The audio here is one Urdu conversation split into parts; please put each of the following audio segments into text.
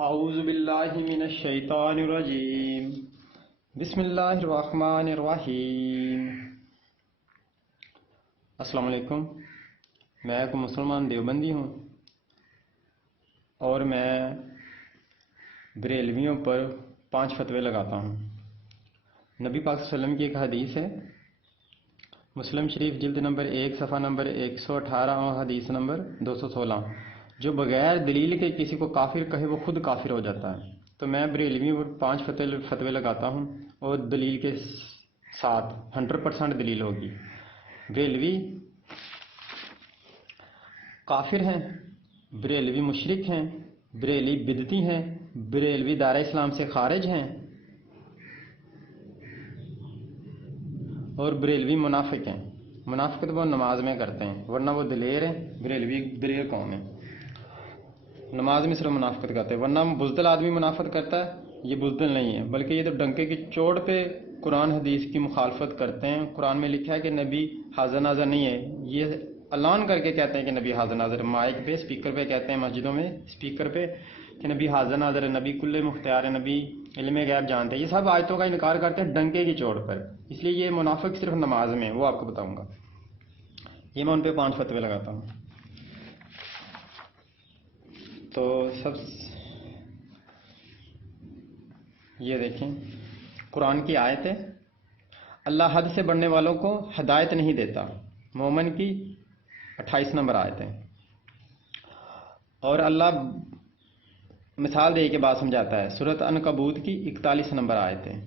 اعوذ باللہ من الشیطان الرجیم بسم اللہ الرحمن الرحیم۔ السلام علیکم، میں ایک مسلمان دیوبندی ہوں اور میں بریلویوں پر 5 فتوے لگاتا ہوں۔ نبی پاک صلی اللہ علیہ وسلم کی ایک حدیث ہے، مسلم شریف جلد نمبر 1 صفحہ نمبر 118 اور حدیث نمبر 216، جو بغیر دلیل کے کسی کو کافر کہے وہ خود کافر ہو جاتا ہے۔ تو میں بریلویوں پر 5 فتوے لگاتا ہوں اور دلیل کے ساتھ 100% دلیل ہوگی۔ بریلوی کافر ہیں، بریلوی مشرک ہیں، بریلوی بدعتی ہیں، بریلوی دائرہ اسلام سے خارج ہیں اور بریلوی منافق ہیں۔ منافقت وہ نماز میں کرتے ہیں، ورنہ وہ دلیر ہیں۔ بریلوی دلیر قوم ہے، نماز میں صرف منافقت کرتے ہیں، ورنہ بزدل آدمی منافقت کرتا ہے، یہ بزدل نہیں ہے، بلکہ یہ تو ڈنکے کی چوٹ پہ قرآن حدیث کی مخالفت کرتے ہیں۔ قرآن میں لکھا ہے کہ نبی حاضر ناظر نہیں ہے، یہ اعلان کر کے کہتے ہیں کہ نبی حاضر ناظر، مائک پہ اسپیکر پہ کہتے ہیں، مسجدوں میں اسپیکر پہ کہ نبی حاضر ناظر ہے، نبی کل مختار ہے، نبی علم غیب جانتے ہیں۔ یہ سب آیتوں کا انکار کرتے ہیں ڈنکے کی چوٹ پر، اس لیے یہ منافق صرف نماز میں، وہ آپ کو بتاؤں گا۔ یہ میں ان پہ 5 فتوے لگاتا ہوں۔ تو سب یہ دیکھیں، قرآن کی آیت ہے، اللہ حد سے بڑھنے والوں کو ہدایت نہیں دیتا، مومن کی 28 نمبر آیت ہے، اور اللہ مثال دے کے بات سمجھاتا ہے، سورۃ عنکبوت کی 41 نمبر آیت ہے۔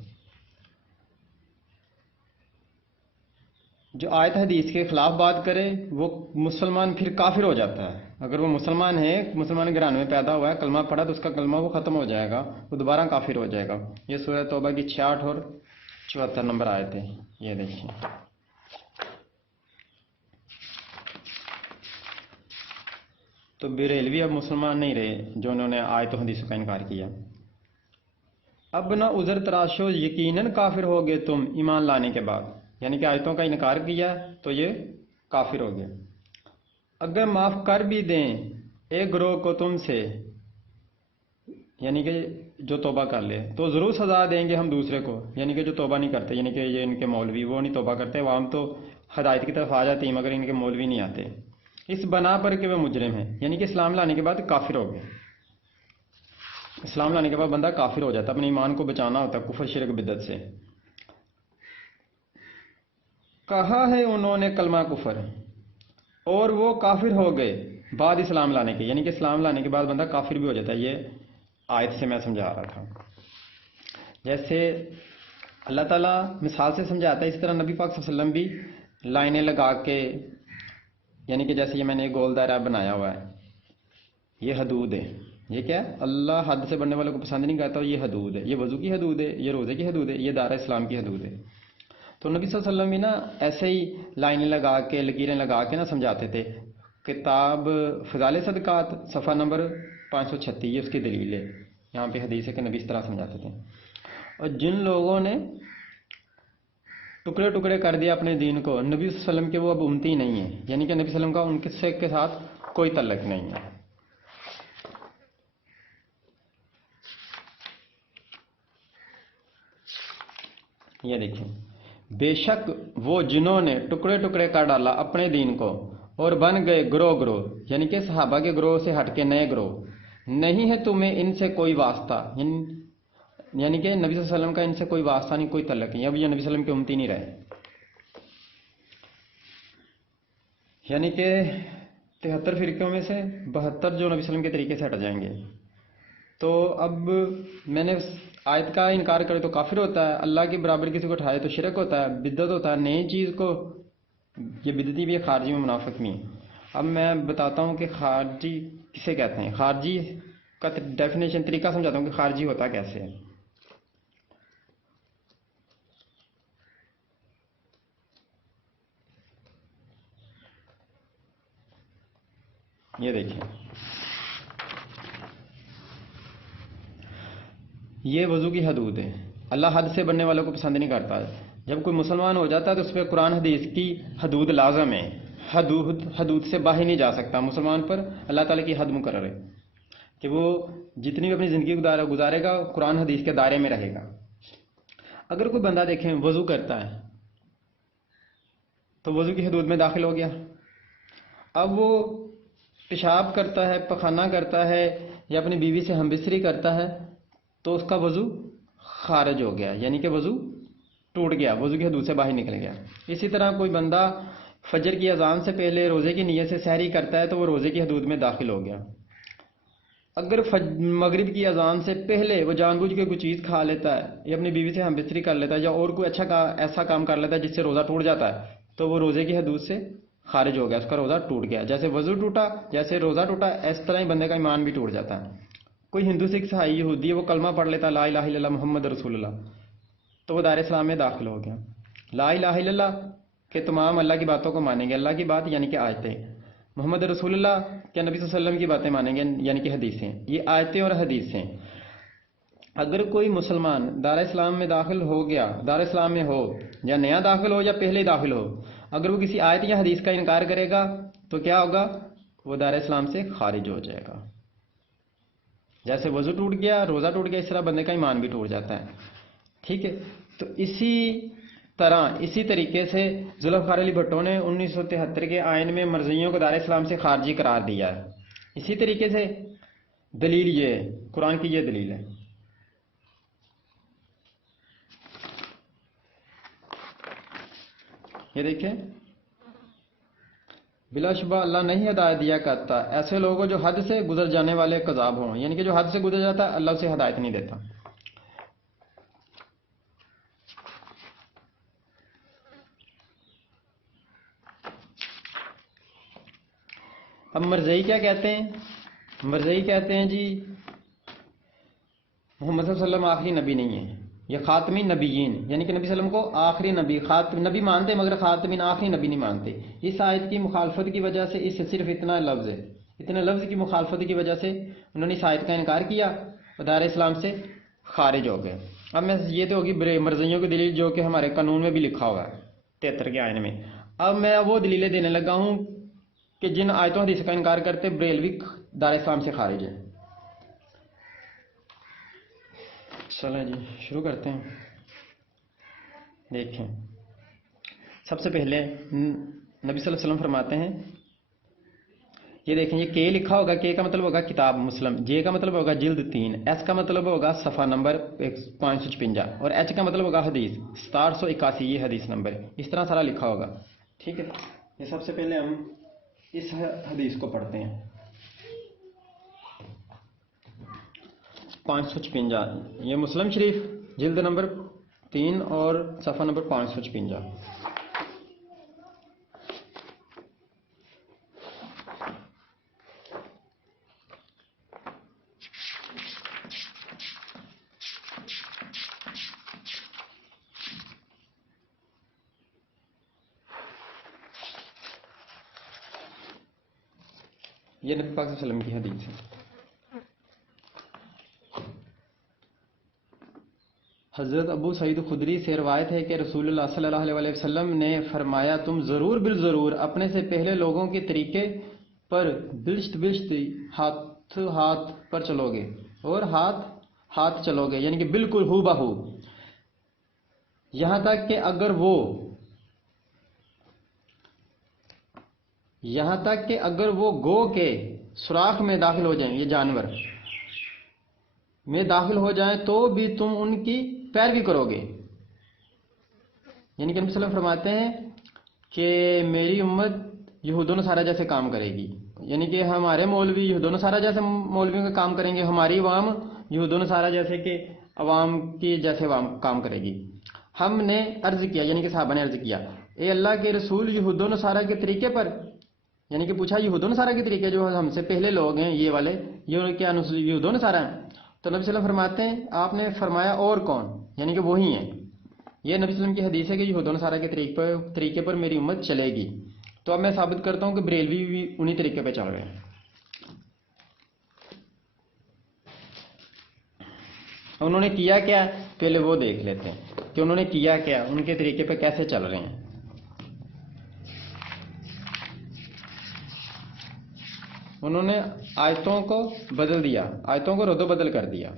جو آیت حدیث کے خلاف بات کرے وہ مسلمان پھر کافر ہو جاتا ہے۔ اگر وہ مسلمان ہے، مسلمان گھرانے میں پیدا ہوا ہے، کلمہ پڑھا تو اس کا کلمہ وہ ختم ہو جائے گا، وہ دوبارہ کافر ہو جائے گا۔ یہ سورہ توبہ کی 66 اور 74 نمبر آیت ہے، یہ دیکھیں۔ تو بریلوی اب مسلمان نہیں رہے جو انہوں نے آیت و حدیث کا انکار کیا۔ اب نہ عذر تراشو، یقیناً کافر ہو گئے تم ایمان لانے کے بعد، یعنی کہ آیتوں کا انکار کیا تو یہ کافر ہو گئے۔ اگر معاف کر بھی دیں ایک گروہ کو تم سے، یعنی کہ جو توبہ کر لے، تو ضرور سزا دیں گے ہم دوسرے کو، یعنی کہ جو توبہ نہیں کرتے، یعنی کہ یہ ان کے مولوی وہ نہیں توبہ کرتے، عوام تو ہدایت کی طرف آ جاتی ہیں مگر ان کے مولوی نہیں آتے، اس بنا پر کہ وہ مجرم ہیں، یعنی کہ اسلام لانے کے بعد کافر ہو گئے۔ اسلام لانے کے بعد بندہ کافر ہو جاتا ہے، اپنے ایمان کو بچانا ہوتا ہے کفر شرک بدعت سے۔ کہا ہے انہوں نے کلمہ کفر اور وہ کافر ہو گئے بعد اسلام لانے کے، یعنی کہ اسلام لانے کے بعد بندہ کافر بھی ہو جاتا ہے۔ یہ آیت سے میں سمجھا رہا تھا، جیسے اللہ تعالیٰ مثال سے سمجھاتا ہے، اس طرح نبی پاک صلی اللہ علیہ وسلم بھی لائنیں لگا کے، یعنی کہ جیسے یہ میں نے ایک گول دائرہ بنایا ہوا ہے، یہ حدود ہے۔ یہ کیا ہے؟ اللہ حد سے بڑھنے والوں کو پسند نہیں کرتا، یہ حدود ہے، یہ وضو کی حدود ہے، یہ روزے کی حدود ہے، یہ دائرہ اسلام کی حدود ہے۔ تو نبی صلی اللہ علیہ وسلم بھی نا ایسے ہی لائنیں لگا کے، لکیریں لگا کے نا سمجھاتے تھے۔ کتاب فضائل صدقات صفحہ نمبر 536، یہ اس کی دلیل ہے، یہاں پہ حدیث ہے کہ نبی اس طرح سمجھاتے تھے۔ اور جن لوگوں نے ٹکڑے ٹکڑے کر دیا اپنے دین کو، نبی صلی اللہ علیہ وسلم کے وہ اب امتی نہیں ہیں، یعنی کہ نبی صلی اللہ علیہ وسلم کا ان کے ساتھ کوئی تعلق نہیں ہے۔ یہ دیکھیں، بے شک وہ جنہوں نے ٹکڑے ٹکڑے کر ڈالا اپنے دین کو اور بن گئے گروہ گروہ، یعنی کہ صحابہ کے گروہ سے ہٹ کے نئے گروہ، نہیں ہے تمہیں ان سے کوئی واسطہ، یعنی کہ نبی صلی اللہ علیہ وسلم کا ان سے کوئی واسطہ نہیں، کوئی تعلق نہیں، اب یہ نبی صلی اللہ علیہ وسلم کے امتی نہیں رہے، یعنی کہ 73 فرقوں میں سے 72 جو نبی صلی اللہ علیہ وسلم کے طریقے سے ہٹ جائیں گے۔ تو اب میں نے آیت کا انکار کرے تو کافر ہوتا ہے، اللہ کے برابر کسی کو اٹھائے تو شرک ہوتا ہے، بدعت ہوتا ہے، نئی چیز کو، یہ بدعتی بھی ہے، خارجی میں منافق بھی ہے۔ اب میں بتاتا ہوں کہ خارجی کسے کہتے ہیں، خارجی کا ڈیفینیشن، طریقہ سمجھاتا ہوں کہ خارجی ہوتا کیسے ہے۔ یہ دیکھیں، یہ وضو کی حدود ہے، اللہ حد سے بڑھنے والوں کو پسند نہیں کرتا ہے۔ جب کوئی مسلمان ہو جاتا ہے تو اس پہ قرآن حدیث کی حدود لازم ہے، حدود سے باہر نہیں جا سکتا، مسلمان پر اللہ تعالیٰ کی حد مقرر ہے کہ وہ جتنی بھی اپنی زندگی گزارے گا قرآن حدیث کے دائرے میں رہے گا. اگر کوئی بندہ دیکھیں وضو کرتا ہے تو وضو کی حدود میں داخل ہو گیا، اب وہ پیشاب کرتا ہے، پخانہ کرتا ہے یا اپنی بیوی سے ہمبستری کرتا ہے تو اس کا وضو خارج ہو گیا، یعنی کہ وضو ٹوٹ گیا، وضو کی حدود سے باہر نکل گیا. اسی طرح کوئی بندہ فجر کی اذان سے پہلے روزے کی نیت سے سحری کرتا ہے تو وہ روزے کی حدود میں داخل ہو گیا. اگر مغرب کی اذان سے پہلے وہ جان بوجھ کے کوئی چیز کھا لیتا ہے یا اپنی بیوی سے ہم بستری کر لیتا ہے یا اور کوئی ایسا کام کر لیتا ہے جس سے روزہ ٹوٹ جاتا ہے تو وہ روزے کی حدود سے خارج ہو گیا، اس کا روزہ ٹوٹ گیا. جیسے وضو ٹوٹا، جیسے روزہ ٹوٹا، اس طرح ہی بندے کا ایمان بھی ٹوٹ جاتا ہے. کوئی ہندو، سکھ، عیسائی، یہودی ہے، وہ کلمہ پڑھ لیتا ہے لا الہ الا اللہ محمد رسول اللہ، تو وہ دائرہ اسلام میں داخل ہو گیا. لا الہ الا اللہ کہ تمام اللہ کی باتوں کو مانیں گے، اللہ کی بات یعنی کہ آیتیں، محمد رسول اللہ کہ نبی صلی اللہ علیہ وسلم کی باتیں مانیں گے یعنی کہ حدیثیں. یہ آیتیں اور حدیثیں. اگر کوئی مسلمان دار اسلام میں داخل ہو گیا، دار اسلام میں ہو یا نیا داخل ہو یا پہلے داخل ہو، اگر وہ کسی آیت یا حدیث کا انکار کرے گا تو کیا ہوگا؟ وہ دار اسلام سے خارج ہو جائے گا. جیسے وضو ٹوٹ گیا، روزہ ٹوٹ گیا، اس طرح بندے کا ایمان بھی ٹوٹ جاتا ہے. ٹھیک ہے، تو اسی طریقے سے ذوالفقار علی بھٹو نے 1973 کے آئین میں مرزائیوں کو دار اسلام سے خارجی قرار دیا ہے. اسی طریقے سے دلیل یہ ہے، قرآن کی یہ دلیل ہے. یہ دیکھیں، بلا شبہ اللہ نہیں ہدایت دیا کرتا ایسے لوگوں جو حد سے گزر جانے والے کذاب ہوں، یعنی کہ جو حد سے گزر جاتا ہے اللہ اسے ہدایت نہیں دیتا. اب مرزائی کیا کہتے ہیں؟ مرزائی کہتے ہیں جی محمد صلی اللہ علیہ وسلم آخری نبی نہیں ہے، یہ خاتمی نبیین، یعنی کہ نبی صلی اللہ علیہ وسلم کو آخری نبی مانتے مگر خاتمین آخری نبی نہیں مانتے. اس آیت کی مخالفت کی وجہ سے، اس سے صرف اتنا لفظ ہے، اتنے لفظ کی مخالفت کی وجہ سے انہوں نے اس آیت کا انکار کیا اور دار اسلام سے خارج ہو گئے. اب میں یہ تو ہوگی مرزائیوں کی دلیل جو کہ ہمارے قانون میں بھی لکھا ہوا ہے 73 کے آئین میں. اب میں وہ دلیلیں دینے لگا ہوں کہ جن آیتوں حدیث کا انکار کرتے بریلوی دار اسلام سے خارج ہے. چلیں جی شروع کرتے ہیں. دیکھیں، سب سے پہلے نبی صلی اللہ علیہ وسلم فرماتے ہیں، یہ دیکھیں، یہ کے لکھا ہوگا، کے کا مطلب ہوگا کتاب مسلم، جے کا مطلب ہوگا جلد 3، ایس کا مطلب ہوگا صفحہ نمبر 556 اور ایچ کا مطلب ہوگا حدیث 6781، یہ حدیث نمبر، اس طرح سارا لکھا ہوگا. ٹھیک ہے، یہ سب سے پہلے ہم اس حدیث کو پڑھتے ہیں. 556، یہ مسلم شریف جلد نمبر 3 اور صفحہ نمبر 556. یہ نبی پاک صلی اللہ علیہ وسلم کی حدیث ہے. حضرت ابو سعید خدری سے روایت ہے کہ رسول اللہ صلی اللہ علیہ وسلم نے فرمایا، تم ضرور بالضرور اپنے سے پہلے لوگوں کے طریقے پر بلشت ہاتھ پر چلو گے اور ہاتھ چلو گے، یعنی کہ بالکل ہو بہو، یہاں تک کہ اگر وہ گو کے سوراخ میں داخل ہو جائیں، یہ جانور میں داخل ہو جائیں تو بھی تم ان کی پیروی کرو گے. یعنی کہ نبی صلی اللہ علیہ وسلم فرماتے ہیں کہ میری امت یہود و نصارہ جیسے کام کرے گی، یعنی کہ ہمارے مولوی یہود و نصارہ جیسے مولویوں کا کام کریں گے، ہماری عوام یہود و نصارہ جیسے کہ عوام کی جیسے عوام کام کرے گی. ہم نے عرض کیا، یعنی کہ صحابہ نے عرض کیا، اے اللہ کے رسول، یہود و نصارہ کے طریقے پر، یعنی کہ پوچھا یہود و نصارہ کے طریقے جو ہم سے پہلے لوگ ہیں یہ والے، یہ کیا یہود و نصارہ ہیں؟ تو نبی صلی اللہ علیہ وسلم فرماتے ہیں، آپ نے فرمایا اور کون؟ یعنی کہ وہی ہیں. یہ نبی صلی اللہ علیہ وسلم کی حدیث ہے کہ یہود و نصارہ کے طریقے پر میری امت چلے گی. تو اب میں ثابت کرتا ہوں کہ بریلوی بھی انہی طریقے پہ چل رہے ہیں. انہوں نے کیا کیا؟ پہلے وہ دیکھ لیتے ہیں کہ انہوں نے کیا کیا، ان کے طریقے پہ کیسے چل رہے ہیں. انہوں نے آیتوں کو بدل دیا، آیتوں کو رد و بدل کر دیا.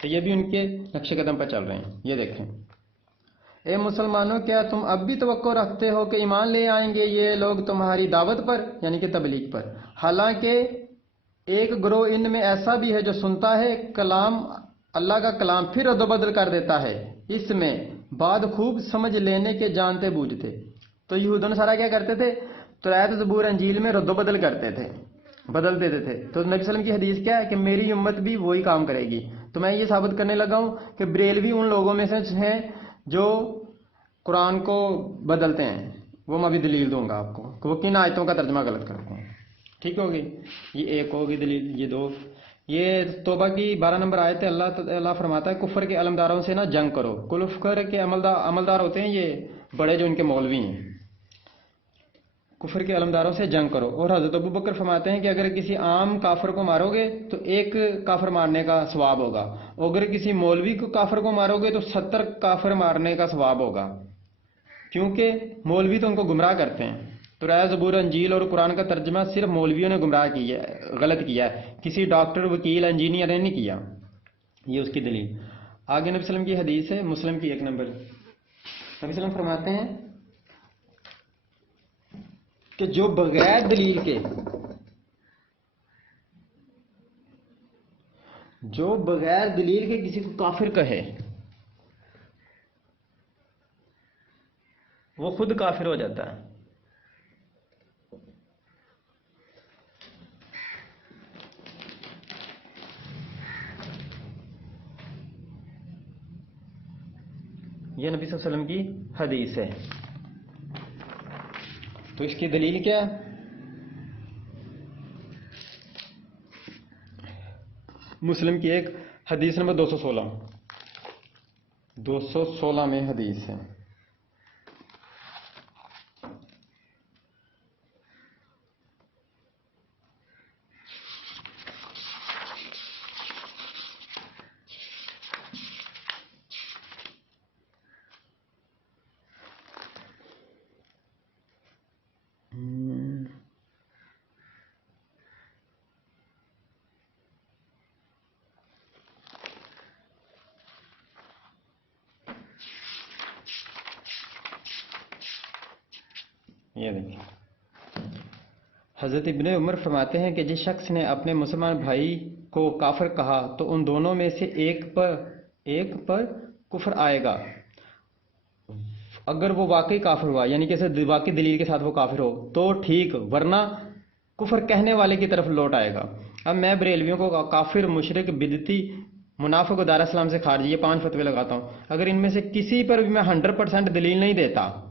تو یہ بھی ان کے نقش قدم پر چل رہے ہیں. یہ دیکھیں، اے مسلمانوں کیا تم اب بھی توقع رکھتے ہو کہ ایمان لے آئیں گے یہ لوگ تمہاری دعوت پر، یعنی کہ تبلیغ پر، حالانکہ ایک گروہ ان میں ایسا بھی ہے جو سنتا ہے کلام اللہ کا کلام پھر رد و بدل کر دیتا ہے اس میں بعد خوب سمجھ لینے کے جانتے بوجھتے. تو یہود و نصارہ کیا کرتے تھے؟ تورات زبور انجیل میں رد و بدل کرتے تھے، بدل دیتے تھے. تو نبی صلی اللہ علیہ وسلم کی حدیث کیا ہے کہ میری امت بھی وہی کام کرے گی. تو میں یہ ثابت کرنے لگا ہوں کہ بریلوی ان لوگوں میں سے ہیں جو قرآن کو بدلتے ہیں. وہ میں بھی دلیل دوں گا آپ کو کہ وہ کن آیتوں کا ترجمہ غلط کرتے ہیں. ٹھیک ہوگی؟ یہ ایک ہوگی دلیل. یہ دو، یہ توبہ کی 12 نمبر آیت ہے. اللہ تعالیٰ فرماتا ہے کفر کے علمداروں سے نہ جنگ کرو. کفر کے عملدار ہوتے ہیں یہ بڑے جو ان کے مولوی ہیں. کفر کے علمداروں سے جنگ کرو. اور حضرت ابوبکر فرماتے ہیں کہ اگر کسی عام کافر کو مارو گے تو ایک کافر مارنے کا ثواب ہوگا، اور اگر کسی مولوی کو کافر کو مارو گے تو 70 کافر مارنے کا ثواب ہوگا، کیونکہ مولوی تو ان کو گمراہ کرتے ہیں. تو رائے زبور انجیل اور قرآن کا ترجمہ صرف مولویوں نے گمراہ کیا، غلط کیا ہے، کسی ڈاکٹر، وکیل، انجینئر نے نہیں کیا. یہ اس کی دلیل. آگے نبی صلی اللہ علیہ وسلم کی حدیث ہے، مسلم کی 1 نمبر. نبی صلی اللہ علیہ وسلم فرماتے ہیں کہ جو بغیر دلیل کے کسی کو کافر کہے وہ خود کافر ہو جاتا ہے. یہ نبی صلی اللہ علیہ وسلم کی حدیث ہے. تو اس کی دلیل کیا ہے؟ مسلم کی ایک حدیث نمبر 216 میں حدیث ہے. یہ دیکھیں، حضرت ابن عمر فرماتے ہیں کہ جس شخص نے اپنے مسلمان بھائی کو کافر کہا تو ان دونوں میں سے ایک پر کفر آئے گا اگر وہ واقعی کافر ہوا، یعنی کہ واقعی دلیل کے ساتھ وہ کافر ہو تو ٹھیک، ورنہ کفر کہنے والے کی طرف لوٹ آئے گا. اب میں بریلویوں کو کافر، مشرک، بدعتی، منافق و دار اسلام سے خارجی، یہ 5 فتوے لگاتا ہوں. اگر ان میں سے کسی پر بھی میں 100% دلیل نہیں دیتا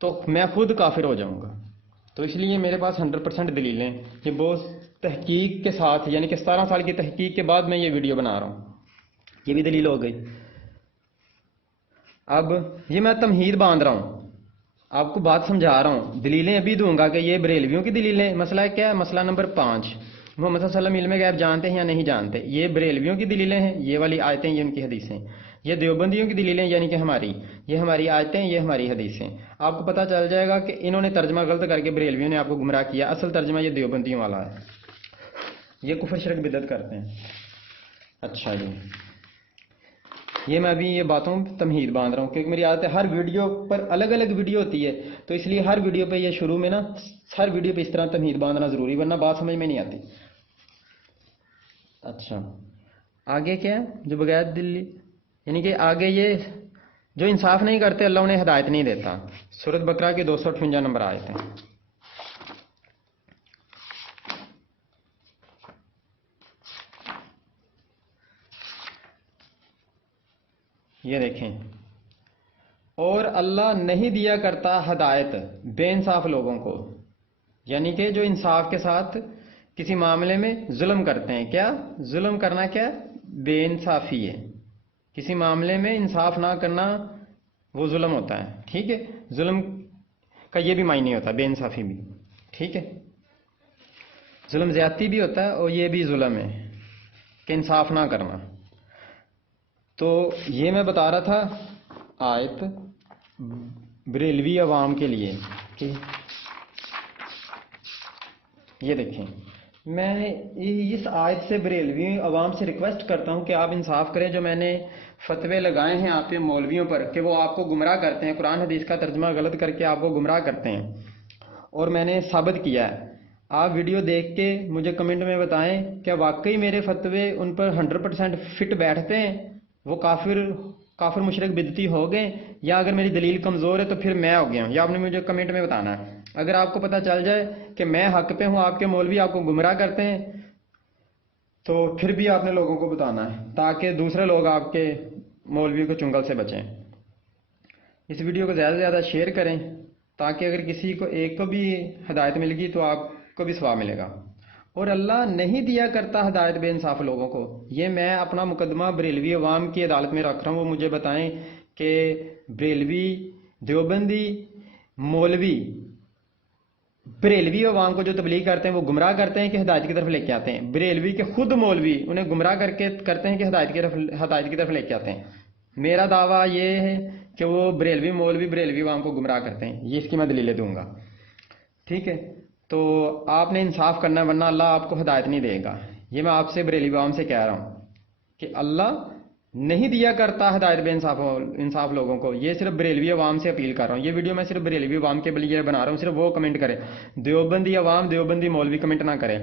تو میں خود کافر ہو جاؤں گا. تو اس لیے میرے پاس 100% دلیلیں، یہ بہت تحقیق کے ساتھ، یعنی کہ 17 سال کی تحقیق کے بعد میں یہ ویڈیو بنا رہا ہوں. یہ بھی دلیل ہو گئی. اب یہ میں تمہید باندھ رہا ہوں، آپ کو بات سمجھا رہا ہوں. دلیلیں ابھی دوں گا کہ یہ بریلویوں کی دلیلیں. مسئلہ کیا ہے؟ مسئلہ نمبر 5، محمد صلی اللہ علیہ وسلم علم غیب جانتے ہیں یا نہیں جانتے. یہ بریلویوں کی دلیلیں ہیں، یہ والی آیتیں، یہ ان کی حدیثیں. یہ دیوبندیوں کی دلیلیں، یعنی کہ یہ ہماری آیتیں، یہ ہماری حدیثیں. آپ کو پتہ چل جائے گا کہ انہوں نے ترجمہ غلط کر کے بریلویوں نے آپ کو گمراہ کیا. اصل ترجمہ یہ دیوبندیوں والا ہے. یہ کفر شرک بدعت کرتے ہیں. اچھا جی، یہ میں ابھی یہ باتوں تمہید باندھ رہا ہوں کیونکہ میری عادت ہے ہر ویڈیو پر الگ الگ ویڈیو ہوتی ہے، تو اس لیے ہر ویڈیو پہ یہ شروع میں ہر ویڈیو پہ اس طرح تمہید باندھنا ضروری، ورنہ بات سمجھ میں نہیں آتی. اچھا، آگے کیا ہے؟ جو بغیر دلی، یعنی کہ آگے یہ جو انصاف نہیں کرتے اللہ انہیں ہدایت نہیں دیتا. سورۃ بقرہ کی 258 نمبر آیت ہے. یہ دیکھیں، اور اللہ نہیں دیا کرتا ہدایت بے انصاف لوگوں کو، یعنی کہ جو انصاف کے ساتھ کسی معاملے میں ظلم کرتے ہیں. کیا ظلم کرنا؟ کیا بے انصافی ہے. کسی معاملے میں انصاف نہ کرنا وہ ظلم ہوتا ہے. ٹھیک ہے، ظلم کا یہ بھی معنی ہوتا ہے، بے انصافی بھی. ٹھیک ہے، ظلم زیادتی بھی ہوتا ہے اور یہ بھی ظلم ہے کہ انصاف نہ کرنا. تو یہ میں بتا رہا تھا آیت بریلوی عوام کے لیے کہ یہ دیکھیں، میں اس آیت سے بریلوی عوام سے ریکویسٹ کرتا ہوں کہ آپ انصاف کریں. جو میں نے فتوے لگائے ہیں آپ کے مولویوں پر کہ وہ آپ کو گمراہ کرتے ہیں، قرآن حدیث کا ترجمہ غلط کر کے آپ کو گمراہ کرتے ہیں، اور میں نے ثابت کیا ہے. آپ ویڈیو دیکھ کے مجھے کمنٹ میں بتائیں کہ واقعی میرے فتوے ان پر 100% فٹ بیٹھتے ہیں، وہ کافر مشرک بدعتی ہو گئے، یا اگر میری دلیل کمزور ہے تو پھر میں ہو گیا ہوں. یا آپ نے مجھے کمنٹ میں بتانا ہے. اگر آپ کو پتہ چل جائے کہ میں حق پہ ہوں، آپ کے مولوی آپ کو گمراہ کرتے ہیں، تو پھر بھی آپ نے لوگوں کو بتانا ہے تاکہ دوسرے لوگ آپ کے مولوی کو چنگل سے بچیں. اس ویڈیو کو زیادہ سے زیادہ شیئر کریں تاکہ اگر کسی کو ایک کو بھی ہدایت مل گئی تو آپ کو بھی ثواب ملے گا. اور اللہ نہیں دیا کرتا ہدایت بے انصاف لوگوں کو. یہ میں اپنا مقدمہ بریلوی عوام کی عدالت میں رکھ رہا ہوں. وہ مجھے بتائیں کہ بریلوی، دیوبندی، مولوی بریلوی عوام کو جو تبلیغ کرتے ہیں وہ گمراہ کرتے ہیں کہ ہدایت کی طرف لے کے آتے ہیں. بریلوی کے خود مولوی انہیں گمراہ کر کے کرتے ہیں کہ ہدایت کی طرف لے کے آتے ہیں. میرا دعویٰ یہ ہے کہ وہ بریلوی مولوی بریلوی عوام کو گمراہ کرتے ہیں. یہ اس کی میں دلیلیں دوں گا. ٹھیک ہے، تو آپ نے انصاف کرنا ہے ورنہ اللہ آپ کو ہدایت نہیں دے گا. یہ میں آپ سے بریلوی عوام سے کہہ رہا ہوں کہ اللہ نہیں دیا کرتا ہدایت بے انصاف لوگوں کو. یہ صرف بریلوی عوام سے اپیل کر رہا ہوں. یہ ویڈیو میں صرف بریلوی عوام کے لیے بنا رہا ہوں. صرف وہ کمنٹ کرے. دیوبندی عوام دیوبندی مولوی کمنٹ نہ کرے.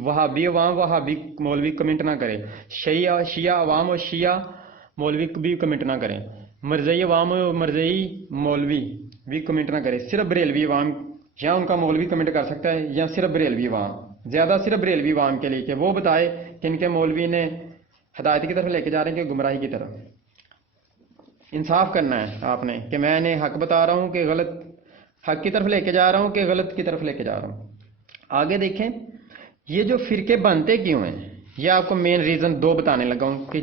وہابی عوام وہابی مولوی کمنٹ نہ کرے. شیعہ عوام اور شیعہ مولوی بھی کمنٹ نہ کریں. مرزئی عوام اور مرزئی مولوی بھی کمنٹ نہ کرے. صرف بریلوی عوام یا ان کا مولوی کمنٹ کر سکتا ہے، یا صرف بریلوی عوام. زیادہ صرف بریلوی عوام کے لیے کہ وہ بتائے کہ ان کے مولوی نے ہدایت کی طرف لے کے جا رہے ہیں کہ گمراہی کی طرف. انصاف کرنا ہے آپ نے کہ میں نے حق بتا رہا ہوں کہ غلط، حق کی طرف لے کے جا رہا ہوں کہ غلط کی طرف لے کے جا رہا ہوں. آگے دیکھیں، یہ جو فرقے بنتے کیوں ہیں، یہ آپ کو مین ریزن دو بتانے لگا ہوں کہ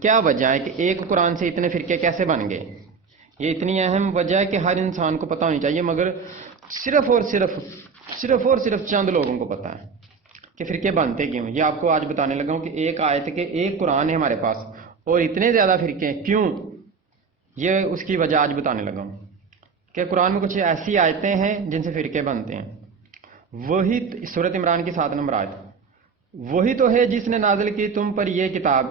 کیا وجہ ہے کہ ایک قرآن سے اتنے فرقے کیسے بن گئے. یہ اتنی اہم وجہ ہے کہ ہر انسان کو پتہ ہونی چاہیے، مگر صرف اور صرف چند لوگوں کو پتہ ہے کہ فرقے بنتے کیوں. یہ آپ کو آج بتانے لگا ہوں کہ ایک آیت کے ایک قرآن ہے ہمارے پاس اور اتنے زیادہ فرقے کیوں. یہ اس کی وجہ آج بتانے لگا ہوں کہ قرآن میں کچھ ایسی آیتیں ہیں جن سے فرقے بنتے ہیں. وہی سورۃ عمران کی 7 نمبر آیت، وہی تو ہے جس نے نازل کی تم پر یہ کتاب،